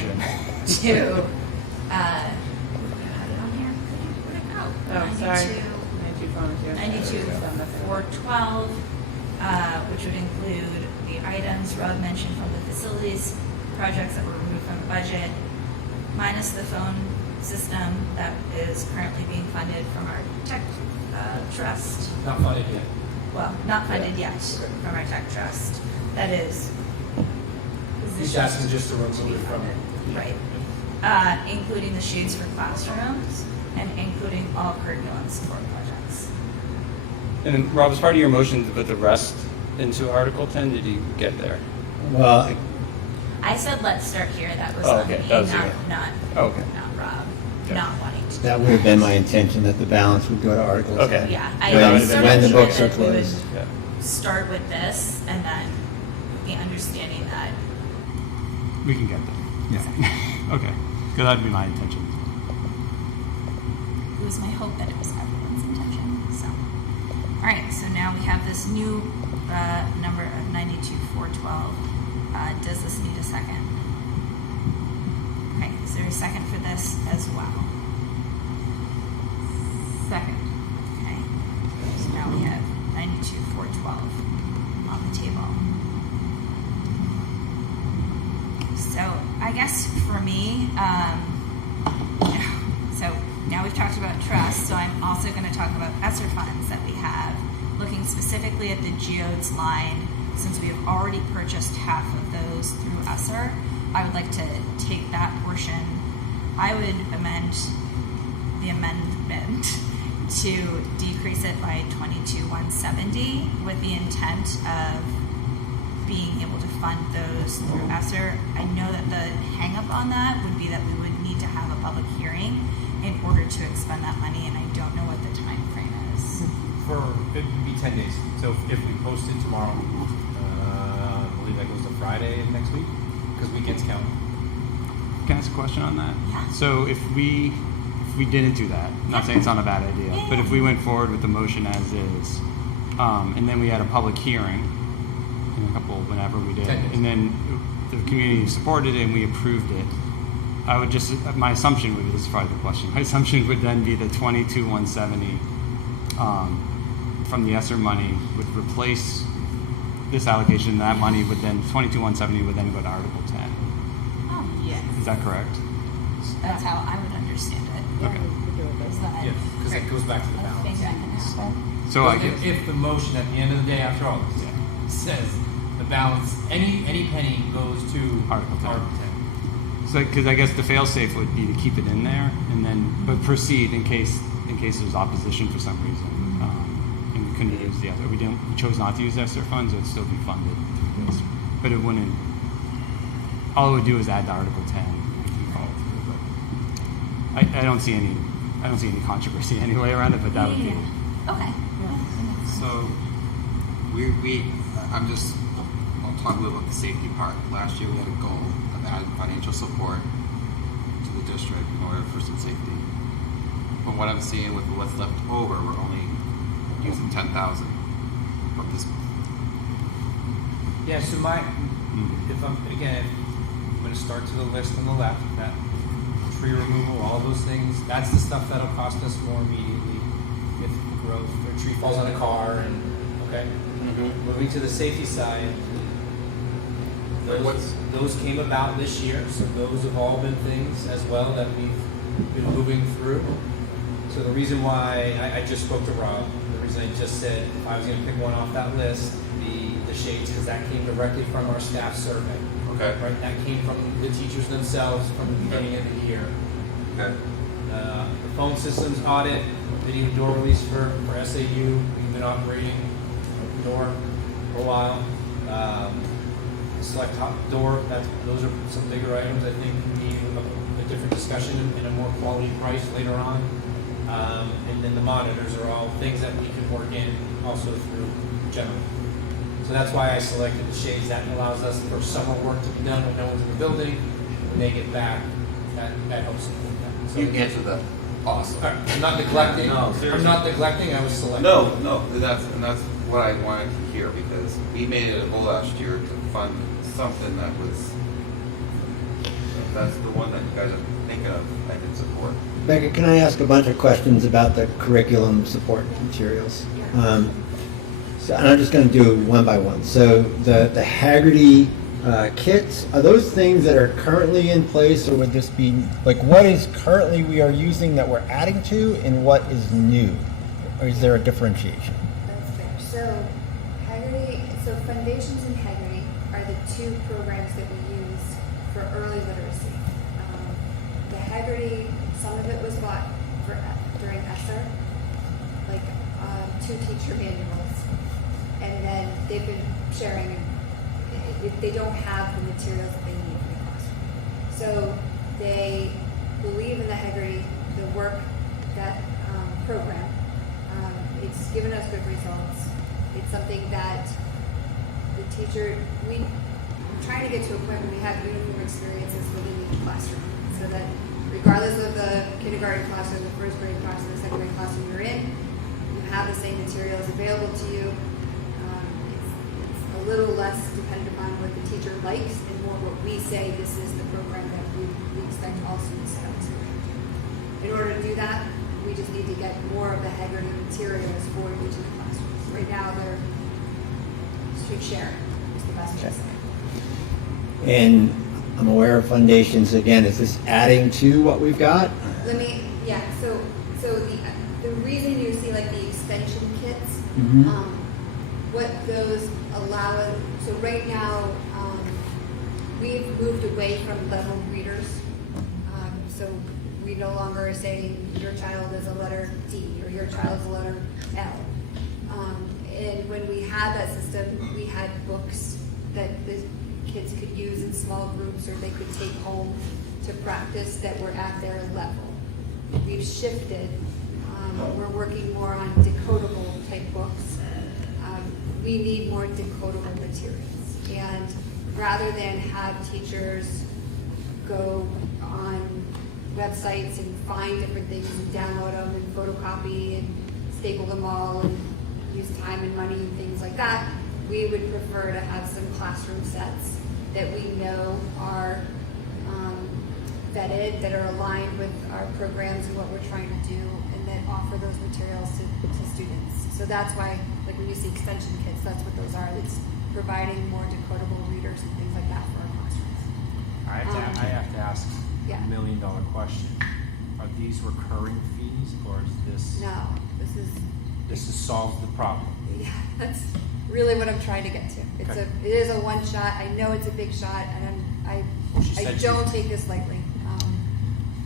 had it on here? Where'd it go? Oh, sorry. 92,412, which would include the items Rob mentioned from the facilities projects that were removed from the budget, minus the phone system that is currently being funded from our tech trust. Not funded yet. Well, not funded yet from our tech trust. That is. He's asking just to remove it from it. Right. Including the shades for classrooms and including all curriculum support projects. And then, Rob, as part of your motion to put the rest into Article 10, did you get there? Well, I said let's start here. That was Oh, on okay. me, That was not, you. not, Okay. not Rob, Okay. not wanting to. that would have been my intention, that the balance would go to Article 10. Okay. Yeah, That I would have sort been of when the figured books are that we would closed. Yeah. start with this and then the understanding that We can get there. Yeah. Okay. Because that'd be my intention. it was my hope that it was everyone's intention. So, all right. So now we have this new number of 92,412. Does this need a second? Okay. Is there a second for this as well? Second. Okay. So now we have 92,412 on the table. So I guess for me, so now we've talked about trust, so I'm also going to talk about ESSER funds that we have, looking specifically at the geodes line, since we have already purchased half of those through ESSER. I would like to take that portion. I would amend the amendment to decrease it by 22,170 with the intent of being able to fund those through ESSER. I know that the hang up on that would be that we would need to have a public hearing in order to expend that money, and I don't know what the time frame is. It would be 10 days. So if we post it tomorrow, I believe that goes to Friday of next week, because weekends count. Can I ask a question on that? Yeah. So if we didn't do that, I'm not saying it's not a bad idea, but if we went forward with the motion as is, and then we had a public hearing, in a couple, whenever we did, 10 days. and then the community supported it and we approved it, I would just, my assumption would be, this is probably the question, my assumption would then be the 22,170 from the ESSER money would replace this allocation, that money would then, 22,170 would then go to Article 10. Oh, yes. Is that correct? That's how I would understand it. Okay. Is that, Yeah, because it goes back to the I balance. think that can happen. So I if, get, if the motion at the end of the day, after all this, says the balance, any penny goes to Article 10. Article 10. so, because I guess the fail-safe would be to keep it in there and then, but proceed in case there's opposition for some reason. And we couldn't use the other, we chose not to use ESSER funds, it would still be funded through this. But it wouldn't, all it would do is add to Article 10 if we followed through. I don't see any controversy anyway around it, but that would be. Okay. So, I'll talk a little about the safety part. Last year we had a goal of adding financial support to the district in order for some safety. From what I'm seeing with what's left over, we're only using 10,000 from this month. Yeah, so I'm going to start to the list on the left, that tree removal, all those things, that's the stuff that'll cost us more immediately if growth, or a tree falls on a car, and, okay? Mm-hmm. Moving to the safety side, those came about this year, so those have all been things as well that we've been moving through. So the reason why, I just spoke to Rob, the reason I just said if I was going to pick one off that list, the shades, because that came directly from our staff survey. Okay. Right, that came from the teachers themselves from the beginning of the year. Okay. The phone systems audit, video door release for SAU, we've been operating door for a while. Select top door, those are some bigger items I think need a different discussion and a more quality price later on. And then the monitors are all things that we can work in also through general. So that's why I selected the shades. That allows us for summer work to be done when no one's in the building. When they get back, that helps support that. So You answered that. Awesome. I'm not neglecting. No, seriously. I'm not neglecting. I was selecting. No, that's what I wanted to hear, because we made it a goal last year to fund something that was. That's the one that you guys are thinking of. I can support. Becca, can I ask a bunch of questions about the curriculum support materials? And I'm just going to do one by one. So the Haggerty kits, are those things that are currently in place, or would this be, like, what is currently we are using that we're adding to, and what is new? Or is there a differentiation? That's fair. So Foundations and Haggerty are the two programs that we use for early literacy. The Haggerty, some of it was bought during ESSER, like 2 teacher manuals. And then they've been sharing, they don't have the materials that they need for the classroom. So they believe in the Haggerty, the work, that program. It's given us good results. It's something that the teacher, we're trying to get to a point where we have uniform experiences within each classroom, so that regardless of the kindergarten classroom, the first grade classroom, the second grade classroom you're in, you have the same materials available to you. A little less dependent upon what the teacher likes and more what we say this is the program that we expect all students to have exposure to. In order to do that, we just need to get more of the Haggerty materials for each of the classrooms. Right now, they're street sharing is the best way to say it. And I'm aware of Foundations. Again, is this adding to what we've got? So the reason you see like the extension kits, what those allow us, so right now, we've moved away from level readers. So we no longer are saying your child is a letter D or your child is a letter L. And when we had that system, we had books that the kids could use in small groups or they could take home to practice that were at their level. We've shifted. We're working more on decodable type books. We need more decodable materials. And rather than have teachers go on websites and find different things and download them and photocopy and staple them all and use time and money and things like that, we would prefer to have some classroom sets that we know are vetted, that are aligned with our programs and what we're trying to do, and that offer those materials to students. So that's why, like when you see extension kits, that's what those are. It's providing more decodable readers and things like that for our classrooms. I have to ask Yeah. $1 million question. Are these recurring fees, or is this? No, This solves the problem. Yeah, that's really what I'm trying to get to. It is a one shot. I know it's a big shot, and I don't take this lightly.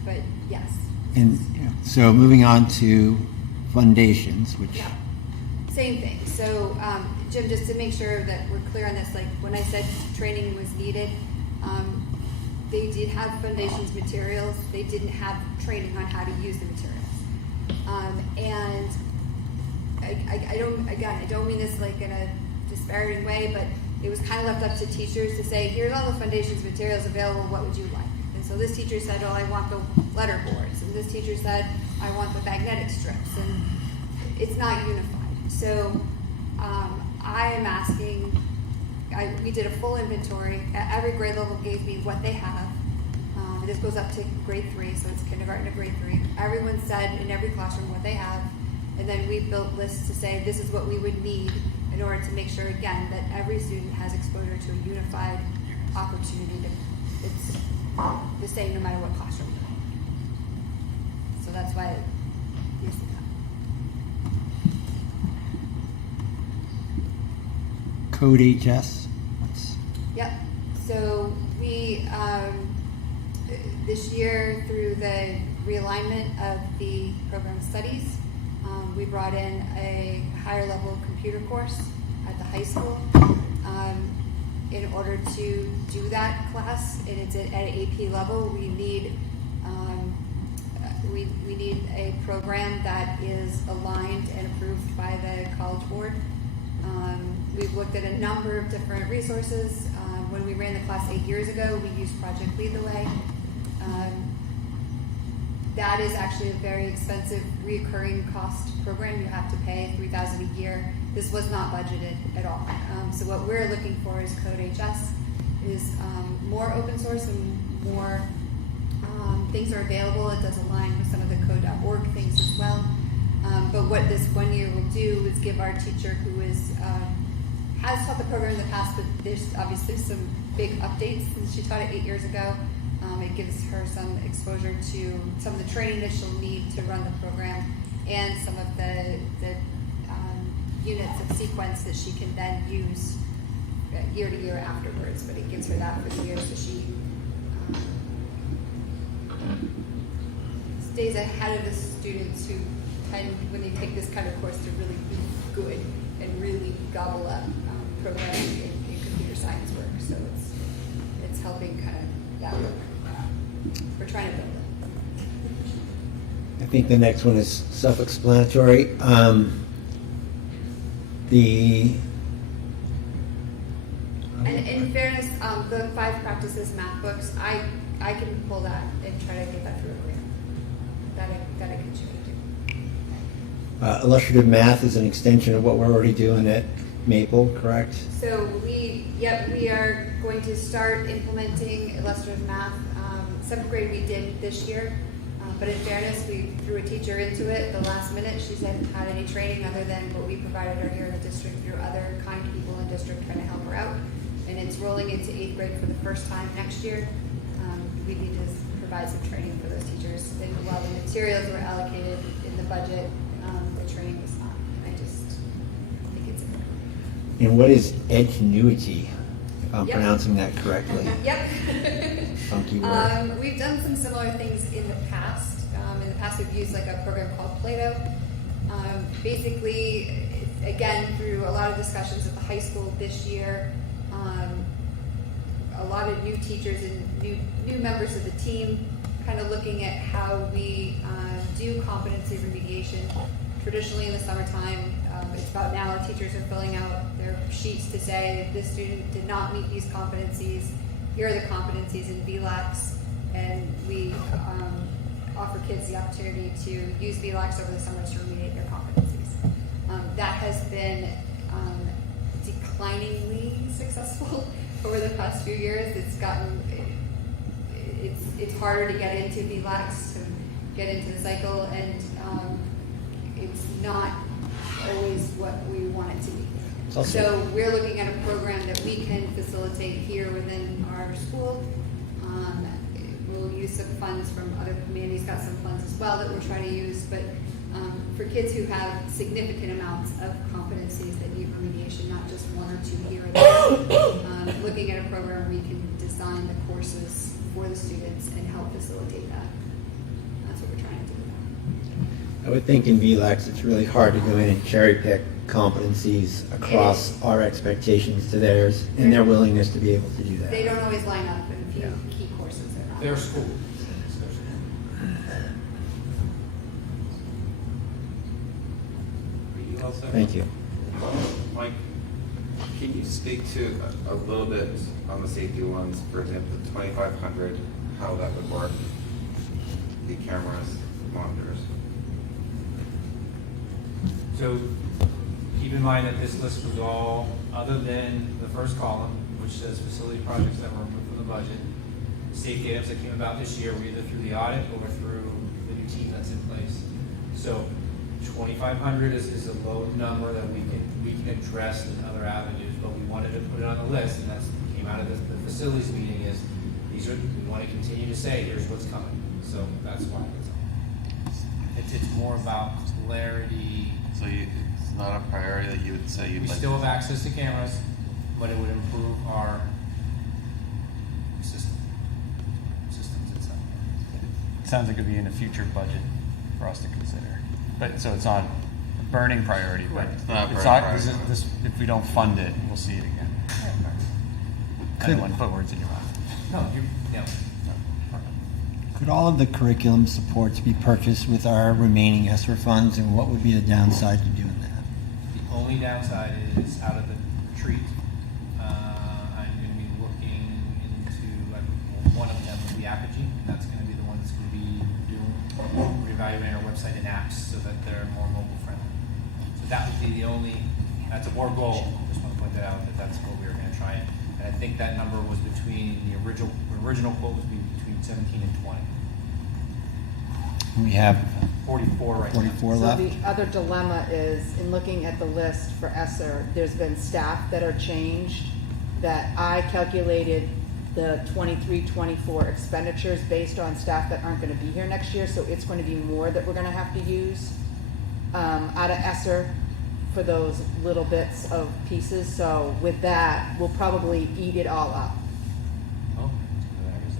But yes. And so moving on to Foundations, which Same thing. So, Jim, just to make sure that we're clear on this, like when I said training was needed, they did have foundations materials. They didn't have training on how to use the materials. And I don't mean this like in a disparaging way, but it was kind of left up to teachers to say, here's all the foundations materials available, what would you like? And so this teacher said, oh, I want the letter boards. And this teacher said, I want the magnetic strips. And it's not unified. So I am asking, we did a full inventory. Every grade level gave me what they have. This goes up to grade 3, so it's kindergarten to grade 3. Everyone said in every classroom what they have. And then we built lists to say this is what we would need in order to make sure, again, that every student has exposure to a unified opportunity. It's the same no matter what classroom you're in. So that's why you see that. Code HS. Yep. So we, this year, through the realignment of the program studies, we brought in a higher level computer course at the high school in order to do that class, and it's at an AP level. We need we need a program that is aligned and approved by the College Board. We've looked at a number of different resources. When we ran the class 8 years ago, we used Project Lead the Way. That is actually a very expensive recurring cost program. You have to pay $3,000 a year. This was not budgeted at all. So what we're looking for is Code HS, is more open source and more things are available. It does align with some of the code.org things as well. But what this 1 year will do is give our teacher who has taught the program in the past, but there's obviously some big updates since she taught it 8 years ago. It gives her some exposure to some of the training that she'll need to run the program and some of the units of sequence that she can then use year to year afterwards. But it gives her that for the year, so she stays ahead of the students who tend, when they take this kind of course, to really be good and really gobble up programming in computer science work. So it's helping kind of that work. We're trying to build it. I think the next one is self-explanatory. And in fairness, the 5 practices math books, I can pull that and try to get that through a grant. That I can show you too. Illustrative math is an extension of what we're already doing at Maple, correct? So we are going to start implementing illustrative math. 7th grade we did this year, but in fairness, we threw a teacher into it the last minute. She hasn't had any training other than what we provided her here in the district through other kind people in the district trying to help her out. And it's rolling into 8th grade for the first time next year. We need to provide some training for those teachers. And while the materials were allocated in the budget, the training was not. And I just think it's important. And what is edgenuity, if I'm Yep. pronouncing that correctly? Yep. Funky word. We've done some similar things in the past. In the past, we've used like a program called Play-Doh. Basically, again, through a lot of discussions at the high school this year, a lot of new teachers and new members of the team, kind of looking at how we do competency remediation. Traditionally in the summertime, it's about now teachers are filling out their sheets to say if this student did not meet these competencies, here are the competencies in VLAX, and we offer kids the opportunity to use VLAX over the summer to remediate their competencies. That has been decliningly successful over the past few years. It's harder to get into VLAX, to get into the cycle, and it's not always what we want it to be. So we're looking at a program that we can facilitate here within our school. We'll use some funds from other communities, got some funds as well that we're trying to use, but for kids who have significant amounts of competencies that need remediation, not just 1 or 2 here or there, looking at a program we can design the courses for the students and help facilitate that. That's what we're trying to do. I would think in VLAX it's really hard to go in and cherry pick competencies across our expectations to theirs and their willingness to be able to do that. They don't always line up, and few key courses are not. Their school. Are you all set? Thank you. Mike, can you speak to a little bit on the safety ones, for example, the 2,500, how that would work? The cameras, monitors. So keep in mind that this list was all, other than the first column, which says facility projects that were removed from the budget. Safety items that came about this year were either through the audit or through the new team that's in place. So 2,500 is a low number that we can address in other avenues, but we wanted to put it on the list, and that's came out of the facilities meeting. Is these are, we want to continue to say here's what's coming. So that's why it's more about clarity. So it's not a priority that you would say you'd We like still to- have access to cameras, but it would improve our systems itself. Sounds like it'd be in a future budget for us to consider. But, so it's not a burning priority, but Correct. It's not a it's burning not, priority. if we don't fund it, we'll see it again. I don't want to put words in your mouth. No, yeah. Could all of the curriculum supports be purchased with our remaining ESSER funds, and what would be the downside to doing that? The only downside is out of the retreat. I'm going to be looking into one of them will be Apogee, and that's going to be the one that's going to be reevaluating our website and apps so that they're more mobile friendly. So that would be the only. That's a board goal. Just want to point that out that that's what we were going to try. And I think that number was between the original quote was between 17 and 20. We have 44 right 44 So left. the other dilemma is, in looking at the list for ESSER, there's been staff that are changed, that I calculated the 23-24 expenditures based on staff that aren't gonna be here next year, so it's gonna be more that we're gonna have to use out of ESSER for those little bits of pieces. So with that, we'll probably eat it all up. Oh, there is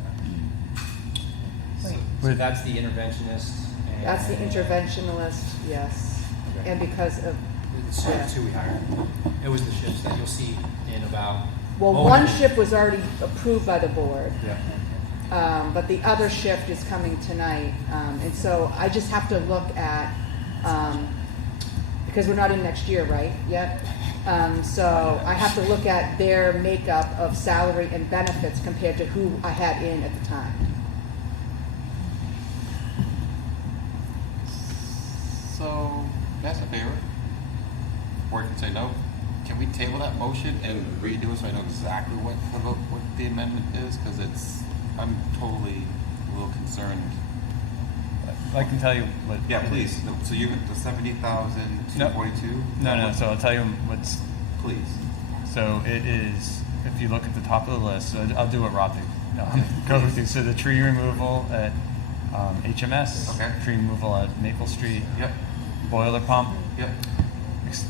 that. So that's the interventionist. And That's the interventionalist, yes, Okay. and because of, It's two we hired. It was the shifts that you'll see in about. well, one shift was already approved by the board. Yeah. But the other shift is coming tonight, and so I just have to look at, because we're not in next year, right, yet? So I have to look at their makeup of salary and benefits compared to who I had in at the time. So, that's a favor. Or you can say no. Can we table that motion and redo it so I know exactly what the amendment is? Because I'm totally a little concerned. I can tell you what. Yeah, please. So you the 70,242? No. So I'll tell you what's. Please. So it is, if you look at the top of the list, so I'll do what Rob did. Go through. So the tree removal at HMS. Okay. Tree removal at Maple Street. Yep. Boiler pump. Yep.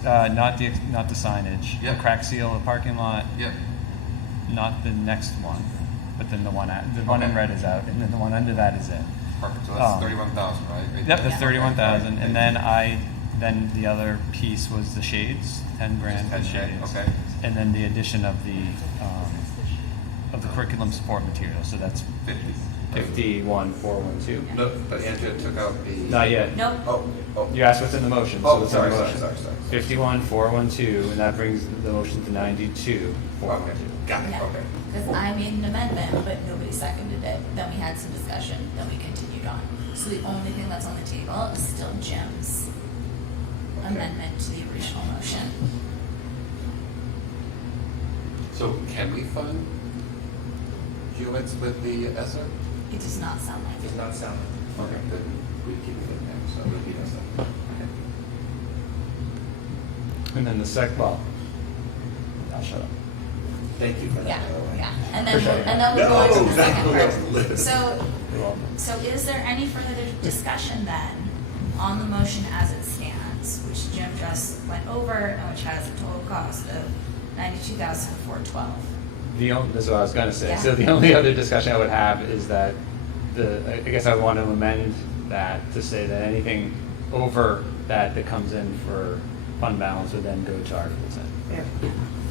Not the signage. Yep. The crack seal of the parking lot. Yep. Not the next one, but then the one in red is out, and then the one under that is in. Perfect. So that's 31,000, right? Yep, that's 31,000, and then the other piece was the shades, 10 grand for Just 10 shades. grand, okay. And then the addition of the curriculum support material, so that's 51,412. No, but Andrea took out the. Not yet. Nope. Oh. You asked what's in the motion. Oh, so what's in the sorry. motion? 51,412, and that brings the motion to 92,412. Got it. Yeah. Okay. Because I made an amendment, but nobody seconded it. Then we had some discussion, then we continued on. So the only thing that's on the table is still Jim's amendment to the original motion. So can we fund units with the ESSER? It does not sound like Does it. not sound. Okay, then we keep it in there, so it'll be ESSER. Okay. And then I'll shut up. Thank you for that. Yeah. And then we'll go on to the second part. So, You're welcome. so is there any further discussion then on the motion as it stands, which Jim just went over and which has a total cost of $92,412? That's what I was going to say. Yeah. So the only other discussion I would have is that I guess I want to amend that to say that anything over that comes in for fund balance would then go to our consent.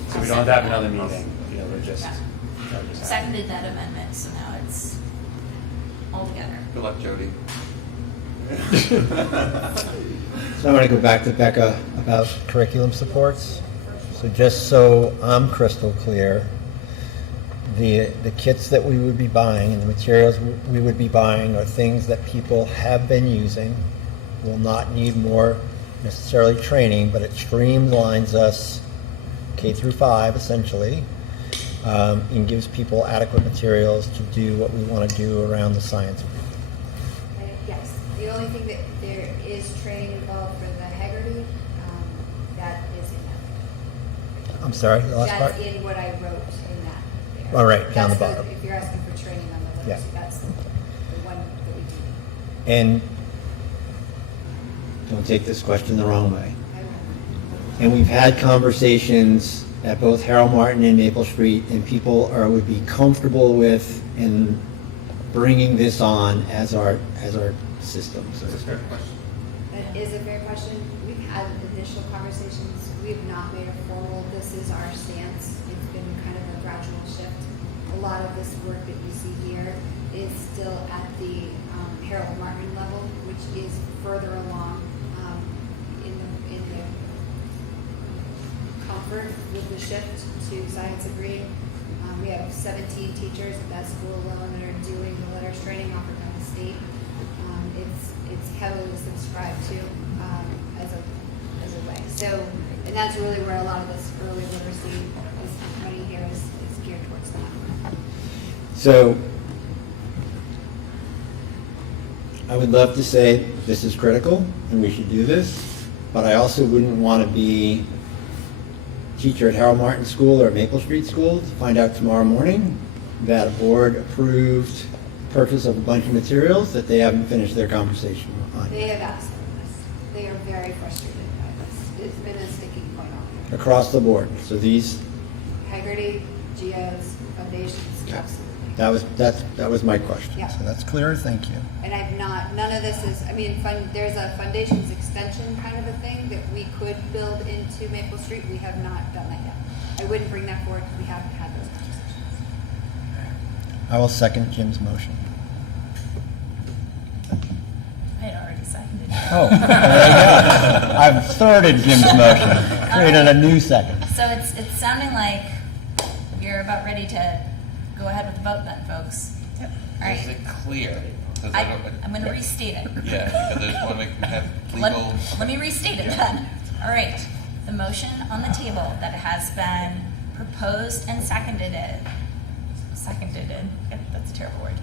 So we don't have to have another meeting. We're just seconded that amendment, so now it's all together. Good luck, Jody. So I want to go back to Becca about curriculum supports. So just so I'm crystal clear, the kits that we would be buying and the materials we would be buying are things that people have been using, will not need more necessarily training, but it streamlines us K through 5 essentially, and gives people adequate materials to do what we want to do around the science. Yes, the only thing that there is training involved for the Haggerty, that is in that. I'm sorry, the last part? That's in what I wrote in that. There. All right, down the That's bottom. If you're asking for training on the literacy, Yeah. that's the one that we do. And don't take this question the wrong way. And we've had conversations at both Harold Martin and Maple Street, and people would be comfortable with in bringing this on as our system. So That's a fair question. That is a fair question. We've had initial conversations. We have not made a formal, this is our stance. It's been kind of a gradual shift. A lot of this work that you see here is still at the Harold Martin level, which is further along in the comfort with the shift to science agreed. We have 17 teachers at that school alone that are doing the letters training offered by the state. It's heavily subscribed to as a way. So, and that's really where a lot of this early literacy money here is geared towards that. So I would love to say this is critical and we should do this, but I also wouldn't want to be teacher at Harold Martin School or Maple Street School to find out tomorrow morning that a board approved purchase of a bunch of materials that they haven't finished their conversation on. They have asked for this. They are very frustrated by this. It's been a sticking point on here. Across the board. So these, Haggerty, geos, foundations, absolutely. that was my question. Yeah. So that's clear, thank you. And none of this is, there's a foundations extension kind of a thing that we could build into Maple Street. We have not done that yet. I wouldn't bring that forward because we haven't had those conversations. I will second Jim's motion. I had already seconded it. Oh, there you go. I've thirded Jim's motion, created a new second. So it's sounding like you're about ready to go ahead with the vote then, folks. Yep. All right. Is it clear? 'Cause I'm going to restate it. Yeah, because I just want to make have legal. Let me restate it then. All right. The motion on the table that has been proposed and seconded, yep, that's a terrible word,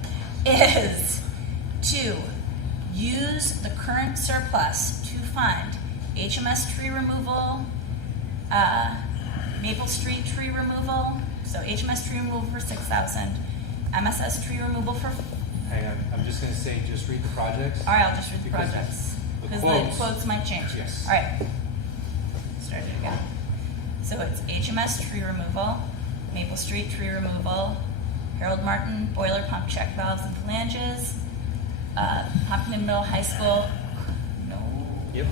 is to use the current surplus to fund HMS tree removal, Maple Street tree removal, so HMS tree removal for $6,000, MSS tree removal for. Hang on, I'm just going to say, just read the projects. All right, I'll just read the Because projects the because quotes- the quotes might change. Yes. All right. Start it again. So it's HMS tree removal, Maple Street tree removal, Harold Martin boiler pump check valves and flanges, Hopkinton Middle High School. No. Yep.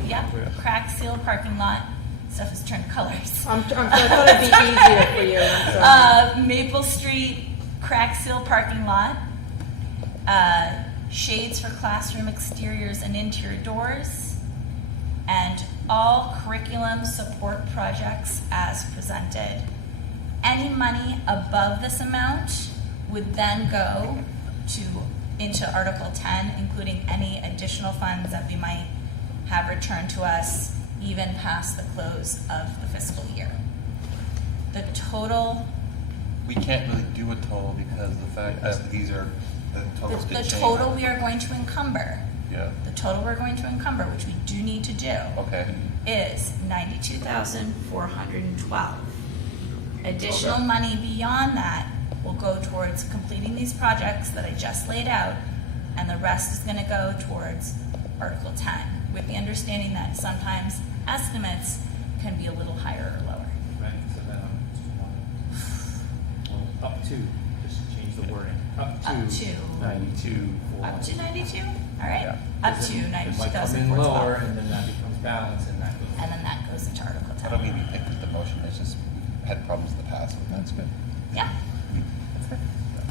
Crack seal parking lot. Stuff has turned colors. I thought it'd be easier for you. I'm sorry. Maple Street crack seal parking lot. Shades for classroom exteriors and interior doors, and all curriculum support projects as presented. Any money above this amount would then go into Article 10, including any additional funds that we might have returned to us even past the close of the fiscal year. The total. We can't really do a total because of the fact that these are the totals The get changed. total we are going to encumber. Yeah. The total we're going to encumber, which we do need to do, Okay. is $92,412. Additional Okay. money beyond that will go towards completing these projects that I just laid out, and the rest is going to go towards Article 10, with the understanding that sometimes estimates can be a little higher or lower. Right, so then up to, just change the wording. Up to 92. Up to 92? All right. Yeah. Up Because to it might come in 92,412. lower, and then that becomes balanced, and that goes. And then that goes into Article 10. I don't mean you picked the motion, it's just had problems in the past, but that's good. Yeah. That's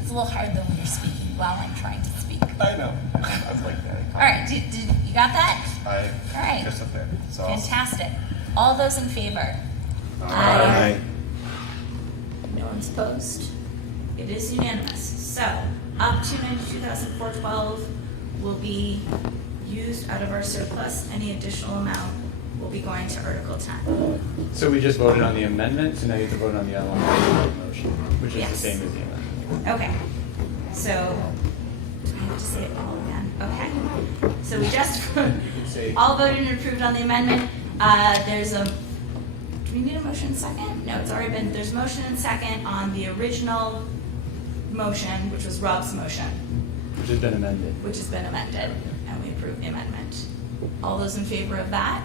It's a little hard though when you're speaking while I'm trying to speak. I know. I'm like that. All right, did you got that? I All right. just up there. So Fantastic. All those in favor? Aye. No one's opposed. It is unanimous. So, up to 92,412 will be used out of our surplus. Any additional amount will be going to Article 10. So we just voted on the amendment, so now you have to vote on the underlying motion, which is Yes. the same as the amendment. Okay. So, do I have to say it all again? Okay. So we just all voted and approved on the amendment. There's a, do we need a motion second? No, it's already been, there's motion and second on the original motion, which was Rob's motion, Which has been amended. which has been amended, and we approve the amendment. All those in favor of that?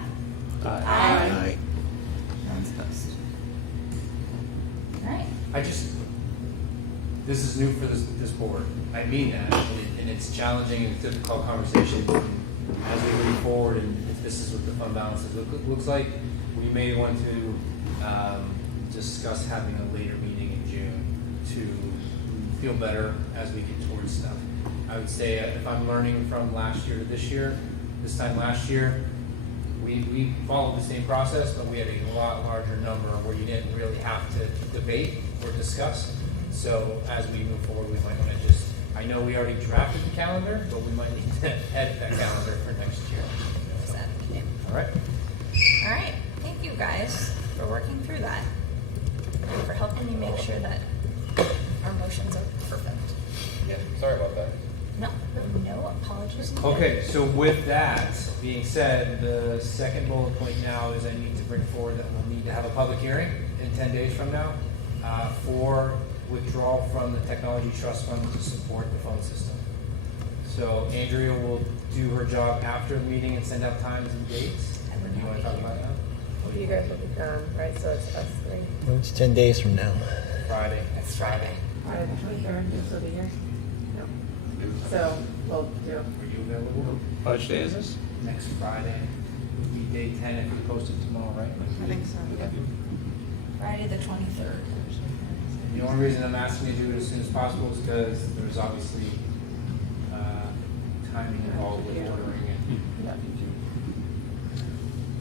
Aye. No one's opposed. All right. This is new for this board. I mean that, and it's challenging and difficult conversation. As we move forward, and if this is what the fund balances looks like, we may want to discuss having a later meeting in June to feel better as we get towards stuff. I would say if I'm learning from last year to this time last year, we followed the same process, but we had a lot larger number where you didn't really have to debate or discuss. So as we move forward, we might want to just, I know we already drafted the calendar, but we might need to edit that calendar for next year. All right. All right. Thank you guys for working through that and for helping me make sure that our motions are perfect. yeah, sorry about that. No apologies. needed. Okay, so with that being said, the second bullet point now is I need to bring forward that we'll need to have a public hearing in 10 days from now for withdrawal from the Technology Trust Fund to support the phone system. So Andrea will do her job after the meeting and send out times and dates. Do you want to talk about that? You guys will be gone, right? So it's us three. It's 10 days from now. Friday. It's Friday. Friday the 23rd, this will be here. No. So we'll do. Are you available? Which day is this? Next Friday. Would be day 10 if we post it tomorrow, right? I think so. Yeah. Friday the 23rd. The only reason I'm asking you to do it as soon as possible is because there's obviously timing involved with ordering it.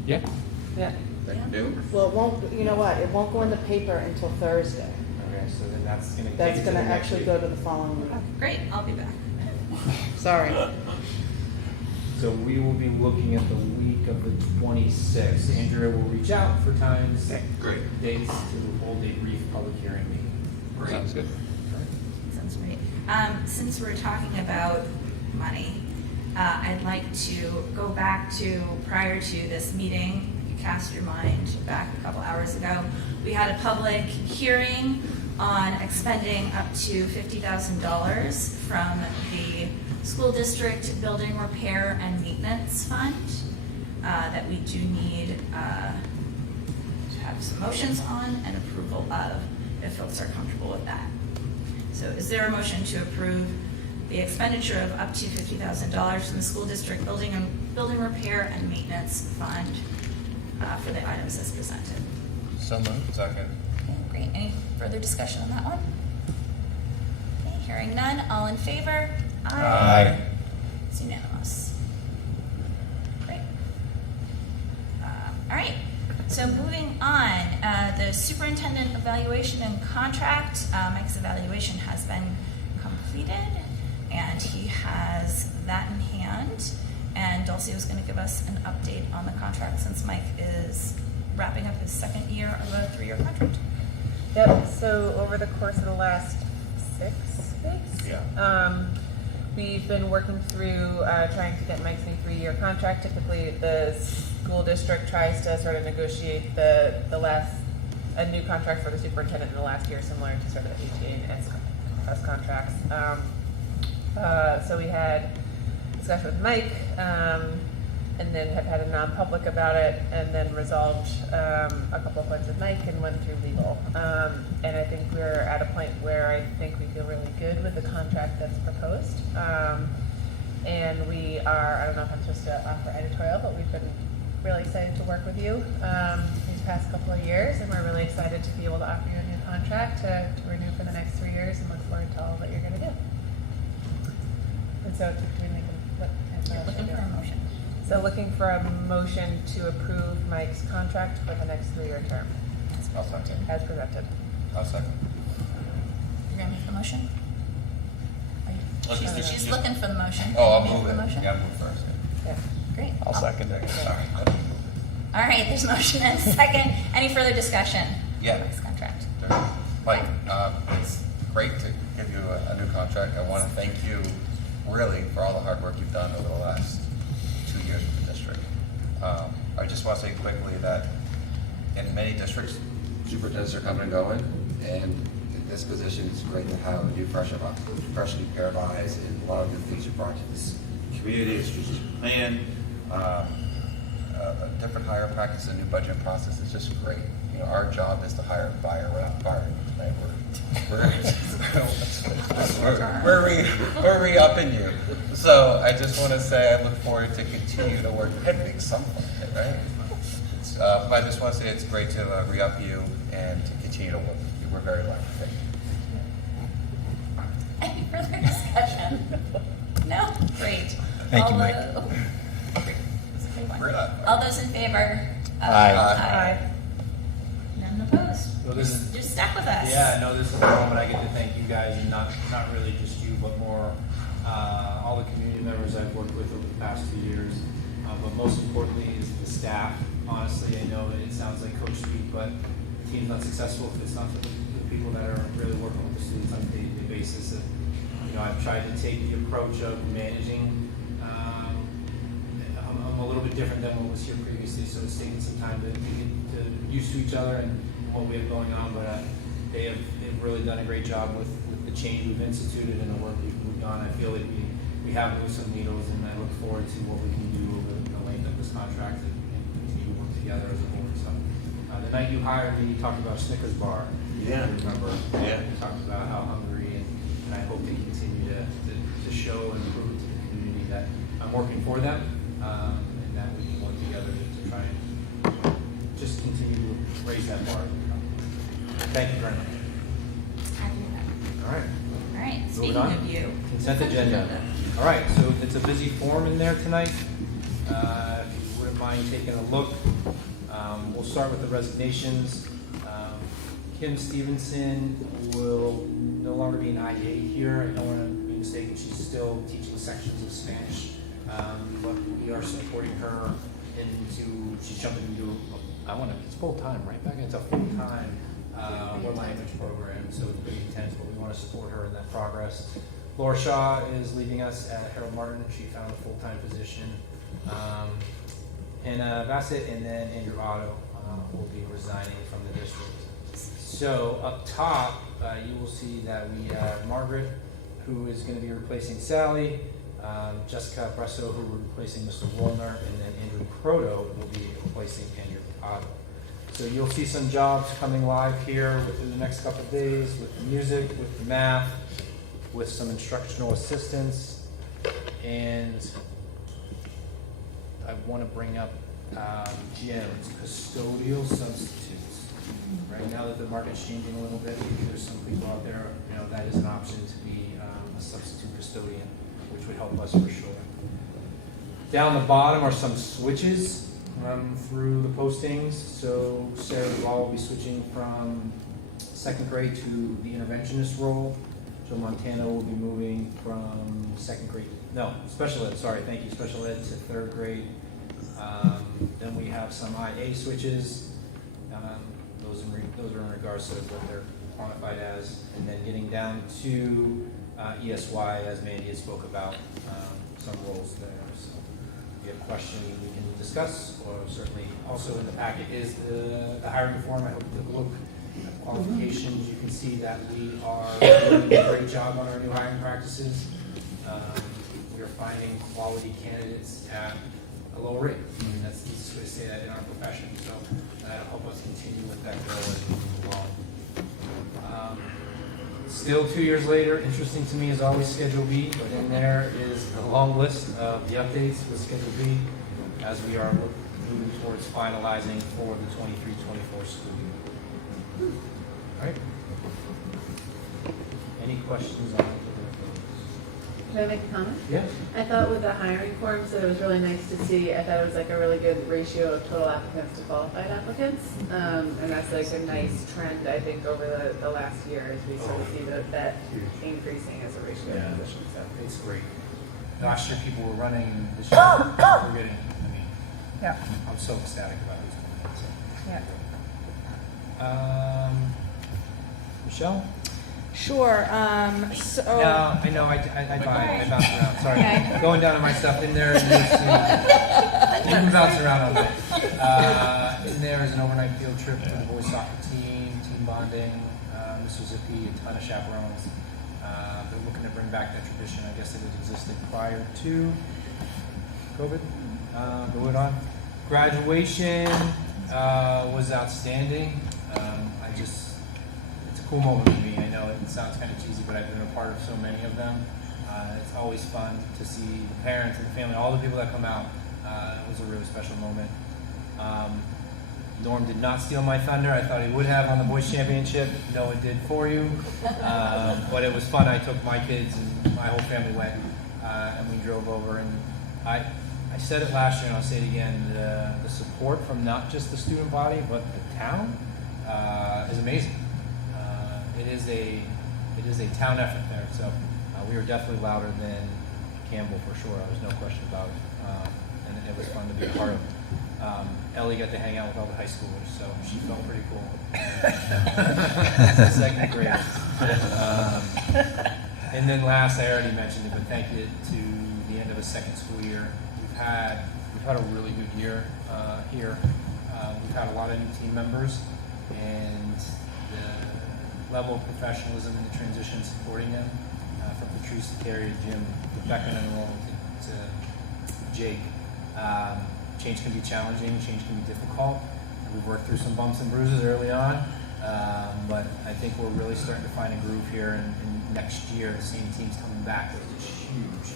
Yeah. Yeah. Well, it won't, you know what, it won't go in the paper until Thursday. Okay, so then that's going to That's gonna actually go to the following week. Great. I'll be back. Sorry. So we will be looking at the week of the 26th. Andrea will reach out for times, Great. dates to hold a brief public hearing meeting. Sounds good. Sounds great. Since we're talking about money, I'd like to go back to prior to this meeting. You cast your mind back a couple hours ago. We had a public hearing on expending up to $50,000 from the school district building repair and maintenance fund that we do need to have some motions on and approval of, if folks are comfortable with that. So is there a motion to approve the expenditure of up to $50,000 from the school district building repair and maintenance fund for the items as presented? So moved. Second. Great. Any further discussion on that one? Okay, hearing none. All in favor? Aye. It's unanimous. Great. All right. So moving on, the superintendent evaluation and contract. Mike's evaluation has been completed, and he has that in hand. And Dulcie was going to give us an update on the contract since Mike is wrapping up his second year of a 3-year contract. Yep. So over the course of the last 6 weeks, we've been working through trying to get Mike's new 3-year contract. Typically, the school district tries to sort of negotiate a new contract for the superintendent in the last year, similar to sort of the HTA and S contracts. So we had discussion with Mike, and then have had a non-public about it, and then resolved a couple of points with Mike and went through legal. And I think we're at a point where I think we feel really good with the contract that's proposed. And we are, I don't know if I'm supposed to offer editorial, but we've been really excited to work with you these past couple of years, and we're really excited to be able to offer you a new contract to renew for the next 3 years, and look forward to all that you're going to do. And so, do we make Looking for a motion. So, looking for a motion to approve Mike's contract for the next 3-year term. I'll second. As presented. I'll second. You're gonna make the motion? Are you- Okay. She's looking for the motion. Oh, I'll Make move the it. motion? Yeah, I'll move first. Yeah. Great. I'll second it. Sorry. All right, there's a motion and a second. Any further discussion? Yeah. Mike's contract. Mike, it's great to give you a new contract. I want to thank you really for all the hard work you've done over the last 2 years with the district. I just want to say quickly that in many districts, superintendents are coming and going, and in this position, it's great to have a new fresh new pair of eyes and a lot of new things you brought to this community, a strategic plan, a different hiring practice, a new budget process. It's just great. You know, our job is to hire and fire. We're not firing tonight. We're re-upping you. So I just want to say I look forward to continue to work. Pending some point, right? But I just want to say it's great to re-up you and to continue to work with you. We're very lucky. Thank you. Any further discussion? No? Great. Thank you, Mike. All those in favor? Aye. Aye. None opposed? So this is- You're stuck with us. Yeah, no, this is the moment I get to thank you guys, and not really just you, but more all the community members I've worked with over the past 2 years. But most importantly is the staff. Honestly, I know it sounds like coach speak, but the team's not successful if it's not for the people that are really working with the students on a day-to-day basis. And, you know, I've tried to take the approach of managing. I'm a little bit different than what was here previously, so it's taken some time to get used to each other and what we have going on. But they've really done a great job with the change we've instituted and the work we've moved on. I feel like we have moved some needles, and I look forward to what we can do over the length of this contract and continue to work together as a board. So the night you hired me, you talked about Snickers bar. Yeah. I remember. Yeah. You talked about how hungry, and I hope they continue to show and prove to the community that I'm working for them, and that we can work together to try and just continue to raise that bar. Thank you very much. All right. All right, Moving speaking on. of you. Consent agenda. All right, so it's a busy form in there tonight. If you wouldn't mind taking a look, we'll start with the resignations. Kim Stevenson will no longer be an IA here. I don't want to be mistaken, she's still teaching sections of Spanish, but we are supporting her she's jumping into, it's full-time, right? Back into full-time world language program, so it's pretty intense, but we want to support her in that progress. Laura Shaw is leaving us at Harold Martin. She found a full-time position. Hannah Bassett and then Andrew Otto will be resigning from the district. So up top, you will see that we have Margaret, who is going to be replacing Sally, Jessica Bresso, who will be replacing Mr. Wollner, and then Andrew Proto will be replacing Andrew Otto. So you'll see some jobs coming live here within the next couple of days with the music, with the math, with some instructional assistance, and I want to bring up gyms, custodial substitutes. Right now that the market's changing a little bit, there's some people out there, that is an option to be a substitute custodian, which would help us for sure. Down the bottom are some switches through the postings. So Sarah Duvall will be switching from second grade to the interventionist role. Joe Montana will be moving from special ed, special ed to third grade. Then we have some IA switches. Those are in regards to what they're quantified as. And then getting down to ESY, as Mandy had spoke about, some roles there. So if you have questions we can discuss, or certainly also in the packet is the hiring form. I hope to look at qualifications. You can see that we are doing a great job on our new hiring practices. We are finding quality candidates at a low rate. I mean, that's the easiest way to say that in our profession. So that'll help us continue with that goal as we move along. Still 2 years later, interesting to me is always Schedule B, but in there is a long list of the updates with Schedule B as we are moving towards finalizing for the 23-24 school year. All right. Any questions on it? Can I make a comment? Yes. I thought with the hiring forms that it was really nice to see. I thought it was like a really good ratio of total applicants to qualified applicants. And that's like a nice trend, I think, over the last year as we sort of see that increasing as a ratio Yeah, of positions. So. it's great. Last year people were running, and this year we're getting, Yeah. I'm so ecstatic about who's coming in. So. Yeah. Michelle? Sure. No, I know, I bounce around, sorry. Okay. Going down to my stuff, in there, you can bounce around all night. In there is an overnight field trip to the boys soccer team bonding, Mississippi, a ton of chaperones. They're looking to bring back that tradition. I guess it had existed prior to COVID. Going on. Graduation was outstanding. It's a cool moment for me. I know it sounds kind of cheesy, but I've been a part of so many of them. It's always fun to see the parents and the family, all the people that come out. It was a really special moment. Norm did not steal my thunder. I thought he would have on the boys championship. No, it did for you. But it was fun. I took my kids and my whole family went, and we drove over. And I said it last year, and I'll say it again. The support from not just the student body, but the town is amazing. It is a town effort there. So we were definitely louder than Campbell for sure. There's no question about it. And it was fun to be a part of. Ellie got to hang out with all the high schoolers, so she felt pretty cool. Second grade. And then last, I already mentioned it, but thank you to the end of a second school year. We've had a really good year here. We've had a lot of new team members, and the level of professionalism in the transition supporting them, from Patrice to Carrie to Jim, Rebecca and Roland to Jake. Change can be challenging, change can be difficult. We've worked through some bumps and bruises early on, but I think we're really starting to find a groove here, and next year the same team's coming back, which is huge.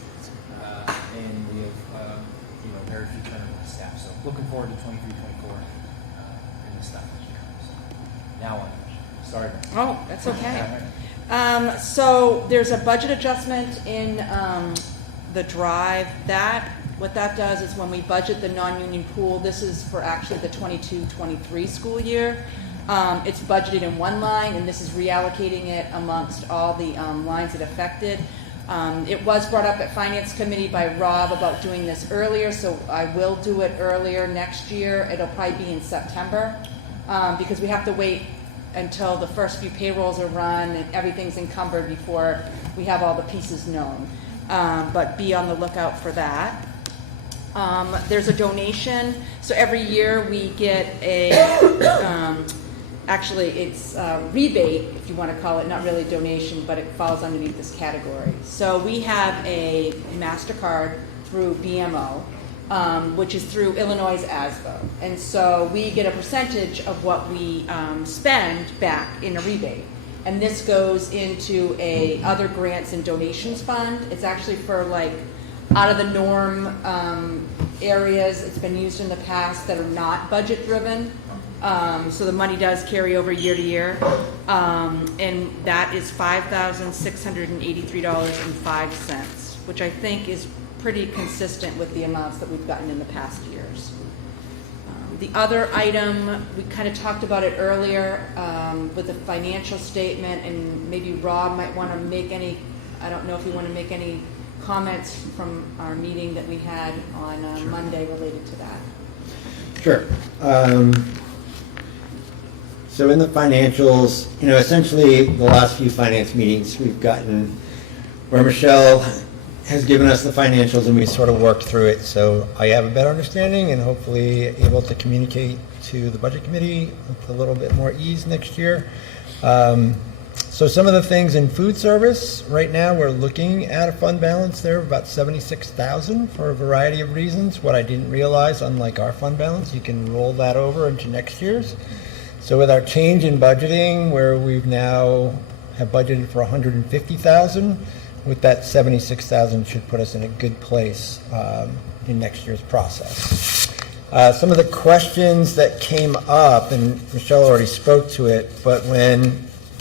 And we have very few turnover in staff, so looking forward to 23-24 and the stuff that comes. Now on. Sorry. Oh, that's okay. So there's a budget adjustment in the drive. What that does is when we budget the non-union pool, this is for actually the 22-23 school year. It's budgeted in one line, and this is reallocating it amongst all the lines it affected. It was brought up at Finance Committee by Rob about doing this earlier, so I will do it earlier next year. It'll probably be in September, because we have to wait until the first few payrolls are run and everything's encumbered before we have all the pieces known. But be on the lookout for that. There's a donation. So every year we get a, actually it's a rebate, if you want to call it, not really donation, but it falls underneath this category. So we have a MasterCard through BMO, which is through Illinois' ASBO. And so we get a percentage of what we spend back in a rebate. And this goes into a other grants and donations fund. It's actually for like out of the norm areas. It's been used in the past that are not budget driven. So the money does carry over year to year. And that is $5,683.05, which I think is pretty consistent with the amounts that we've gotten in the past years. The other item, we kind of talked about it earlier with the financial statement, and maybe Rob might want to make any, I don't know if you want to make any comments from our meeting that we had on Monday related to that. Sure. So in the financials, essentially the last few finance meetings we've gotten where Michelle has given us the financials and we sort of worked through it. So I have a better understanding and hopefully able to communicate to the budget committee with a little bit more ease next year. So some of the things in food service, right now we're looking at a fund balance there of about $76,000 for a variety of reasons. What I didn't realize, unlike our fund balance, you can roll that over into next year's. So with our change in budgeting, where we've now have budgeted for $150,000, with that $76,000 should put us in a good place in next year's process. Some of the questions that came up, and Michelle already spoke to it, but when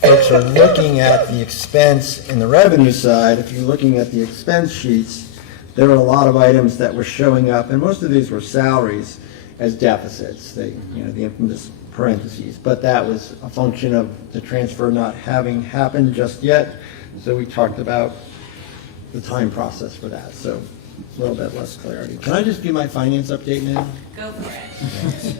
folks are looking at the expense and the revenue side, if you're looking at the expense sheets, there were a lot of items that were showing up, and most of these were salaries as deficits, the infamous parentheses, but that was a function of the transfer not having happened just yet, so we talked about the time process for that, so a little bit less clarity. Can I just do my finance update now? Go for it.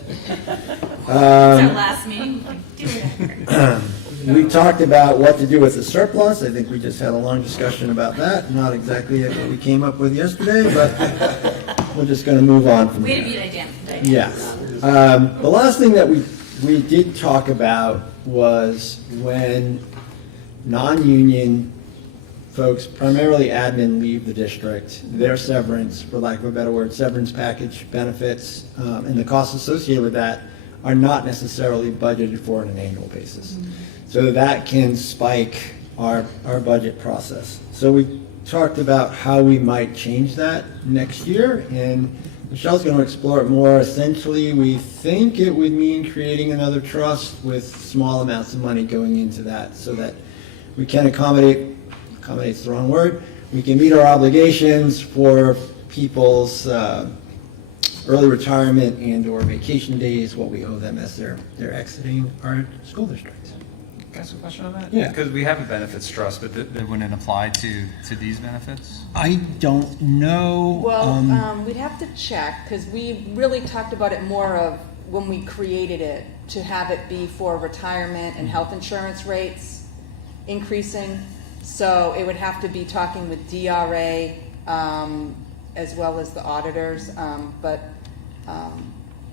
It's our last meeting. Do it. We talked about what to do with the surplus. I think we just had a long discussion about that. Not exactly what we came up with yesterday, but we're just going to move on from Way to there. beat idea. Yes. The last thing that we did talk about was when non-union folks, primarily admin, leave the district, their severance, for lack of a better word, severance package benefits, and the costs associated with that are not necessarily budgeted for on an annual basis. So that can spike our budget process. So we talked about how we might change that next year, and Michelle's going to explore it more. Essentially, we think it would mean creating another trust with small amounts of money going into that so that we can accommodate's the wrong word, we can meet our obligations for people's early retirement and or vacation days, what we owe them as they're exiting our school district. Can I ask a question on that? Yeah. Because we have a benefits trust, but that wouldn't apply to these benefits? I don't know. Well, we'd have to check, because we really talked about it more of when we created it, to have it be for retirement and health insurance rates increasing. So it would have to be talking with DRA as well as the auditors, but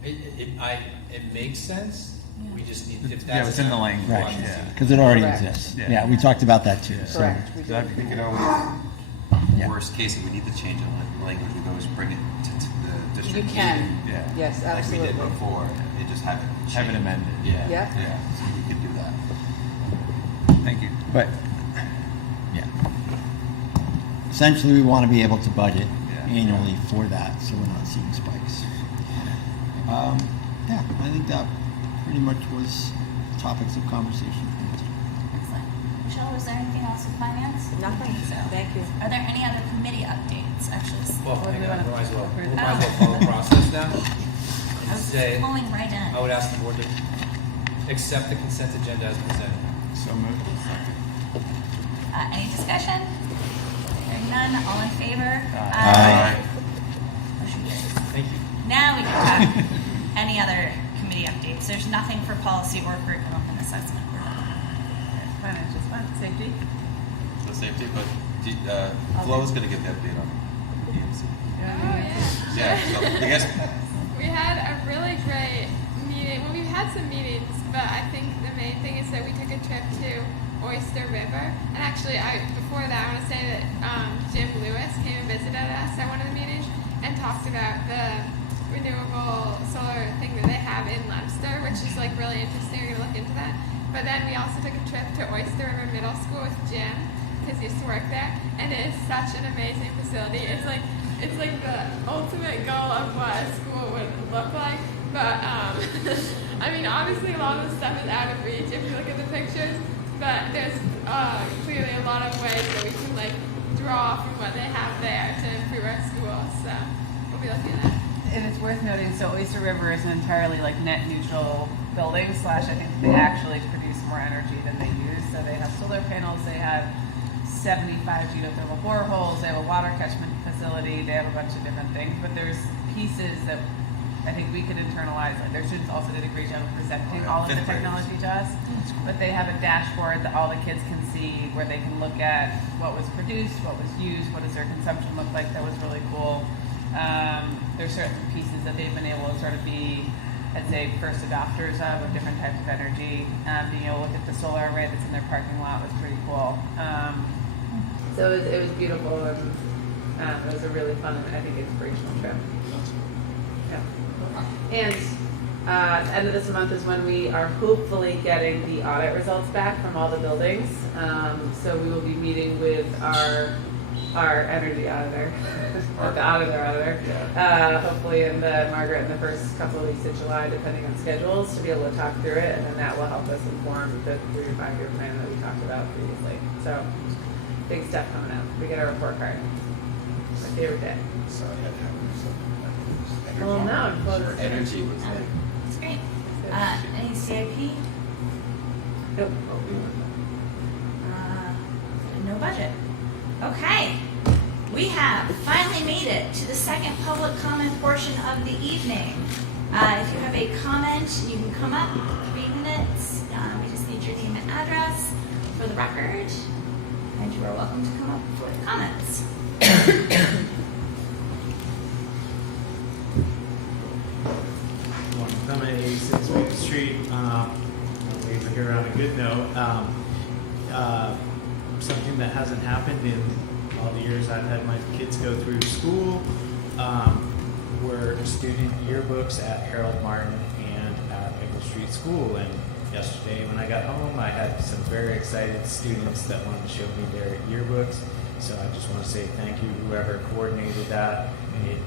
It makes sense. We just need, if that's. Yeah, it's in the language. Right, Yeah. because it already Correct. exists. Yeah, we talked about that too. So. correct. we do. We could always, Yeah. Worst case, if we need to change the language, we could always bring it to the district. You can. meeting. Yeah. Yes, Like we did absolutely. before, it just happened. have it amended. Yeah. Yep. Yeah, so we could do that. Thank you. But, yeah. Essentially, we want to be able to budget annually for that, so we're not seeing spikes. Yeah, I think that pretty much was topics of conversation. Excellent. Michelle, was there anything else with finance? Nothing. So, Thank you. are there any other committee updates? Actually, Well, hang on, we might as well Oh. follow the process now. I was Today, pulling right in. I would ask the board to accept the consent agenda as presented. So moved. Any discussion? Hearing none, all in favor? Aye. Motion carries. Thank you. Now we can talk any other committee updates. There's nothing for policy or curriculum and assessment. Finance is fun. Safety. So safety, but Flo is gonna give the update on EMC. Oh, yeah. Yeah, so I guess, We had a really great meeting. Well, we've had some meetings, but I think the main thing is that we took a trip to Oyster River. And actually, before that, I want to say that Jim Lewis came and visited us at one of the meetings and talked about the renewable solar thing that they have in Leominster, which is like really interesting. We're gonna look into that. But then we also took a trip to Oyster River Middle School with Jim, because he used to work there, and it is such an amazing facility. It's like the ultimate goal of what a school would look like. But I mean, obviously a lot of the stuff is out of reach if you look at the pictures. But there's clearly a lot of ways that we can like draw from what they have there to improve our schools. So we'll be looking at that. And it's worth noting, so Oyster River is an entirely like net neutral building / I think they actually produce more energy than they use. So they have solar panels, they have 75 geothermal boreholes, they have a water catchment facility, they have a bunch of different things. But there's pieces that I think we could internalize. Like their students also did a great job of presenting all of the technology to us. But they have a dashboard that all the kids can see where they can look at what was produced, what was used, what does their consumption look like. That was really cool. There's certain pieces that they've been able to sort of be, I'd say, first adopters of different types of energy. Being able to look at the solar array that's in their parking lot was pretty cool. So it was beautiful, and it was a really fun and I think inspirational trip. Yeah. And the end of this month is when we are hopefully getting the audit results back from all the buildings. So we will be meeting with our our energy auditor, the auditor, hopefully in the Margaret in the first couple of weeks of July, depending on schedules, to be able to talk through it, and then that will help us inform the 3 to 5 year plan that we talked about previously. So big stuff coming up. We get our report card. My favorite day. Sorry, I had to have Well, no, Your energy was like. That's great. Any CIP? Nope. No budget. Okay. We have finally made it to the second public comment portion of the evening. If you have a comment, you can come up, 3 minutes. We just need your name and address for the record. And you are welcome to come up with comments. I'm at 86 Main Street. We're here on a good note. Something that hasn't happened in all the years I've had my kids go through school were student yearbooks at Harold Martin and at Maple Street School. And yesterday when I got home, I had some very excited students that wanted to show me their yearbooks. So I just want to say thank you, whoever coordinated that. It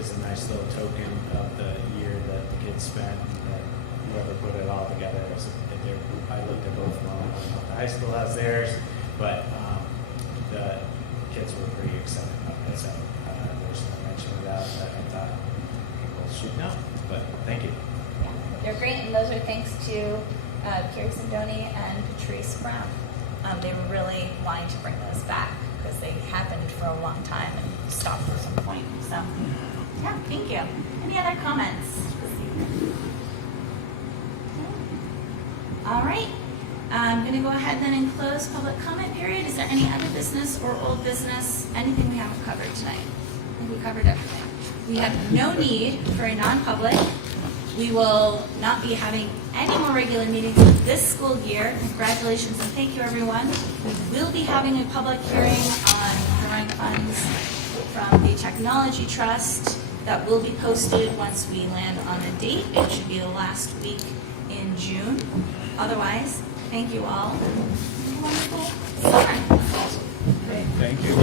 is a nice little token of the year that the kids spent, and that whoever put it all together. I looked at both of them. I don't know if the high school has theirs, but the kids were pretty excited about it. So there's no mention of that I thought people should know. But thank you. They're great, and those are thanks to Carrie Sindoni and Patrice Brown. They were really wanting to bring those back because they happened for a long time and stopped at some point. So, yeah, thank you. Any other comments? All right. I'm going to go ahead then and close public comment period. Is there any other business or old business, anything we haven't covered tonight? I think we covered everything. We have no need for a non-public. We will not be having any more regular meetings this school year. Congratulations and thank you, everyone. We will be having a public hearing on drawing funds from the Technology Trust that will be posted once we land on a date. It should be the last week in June. Otherwise, thank you all. Wonderful summer. Thank you.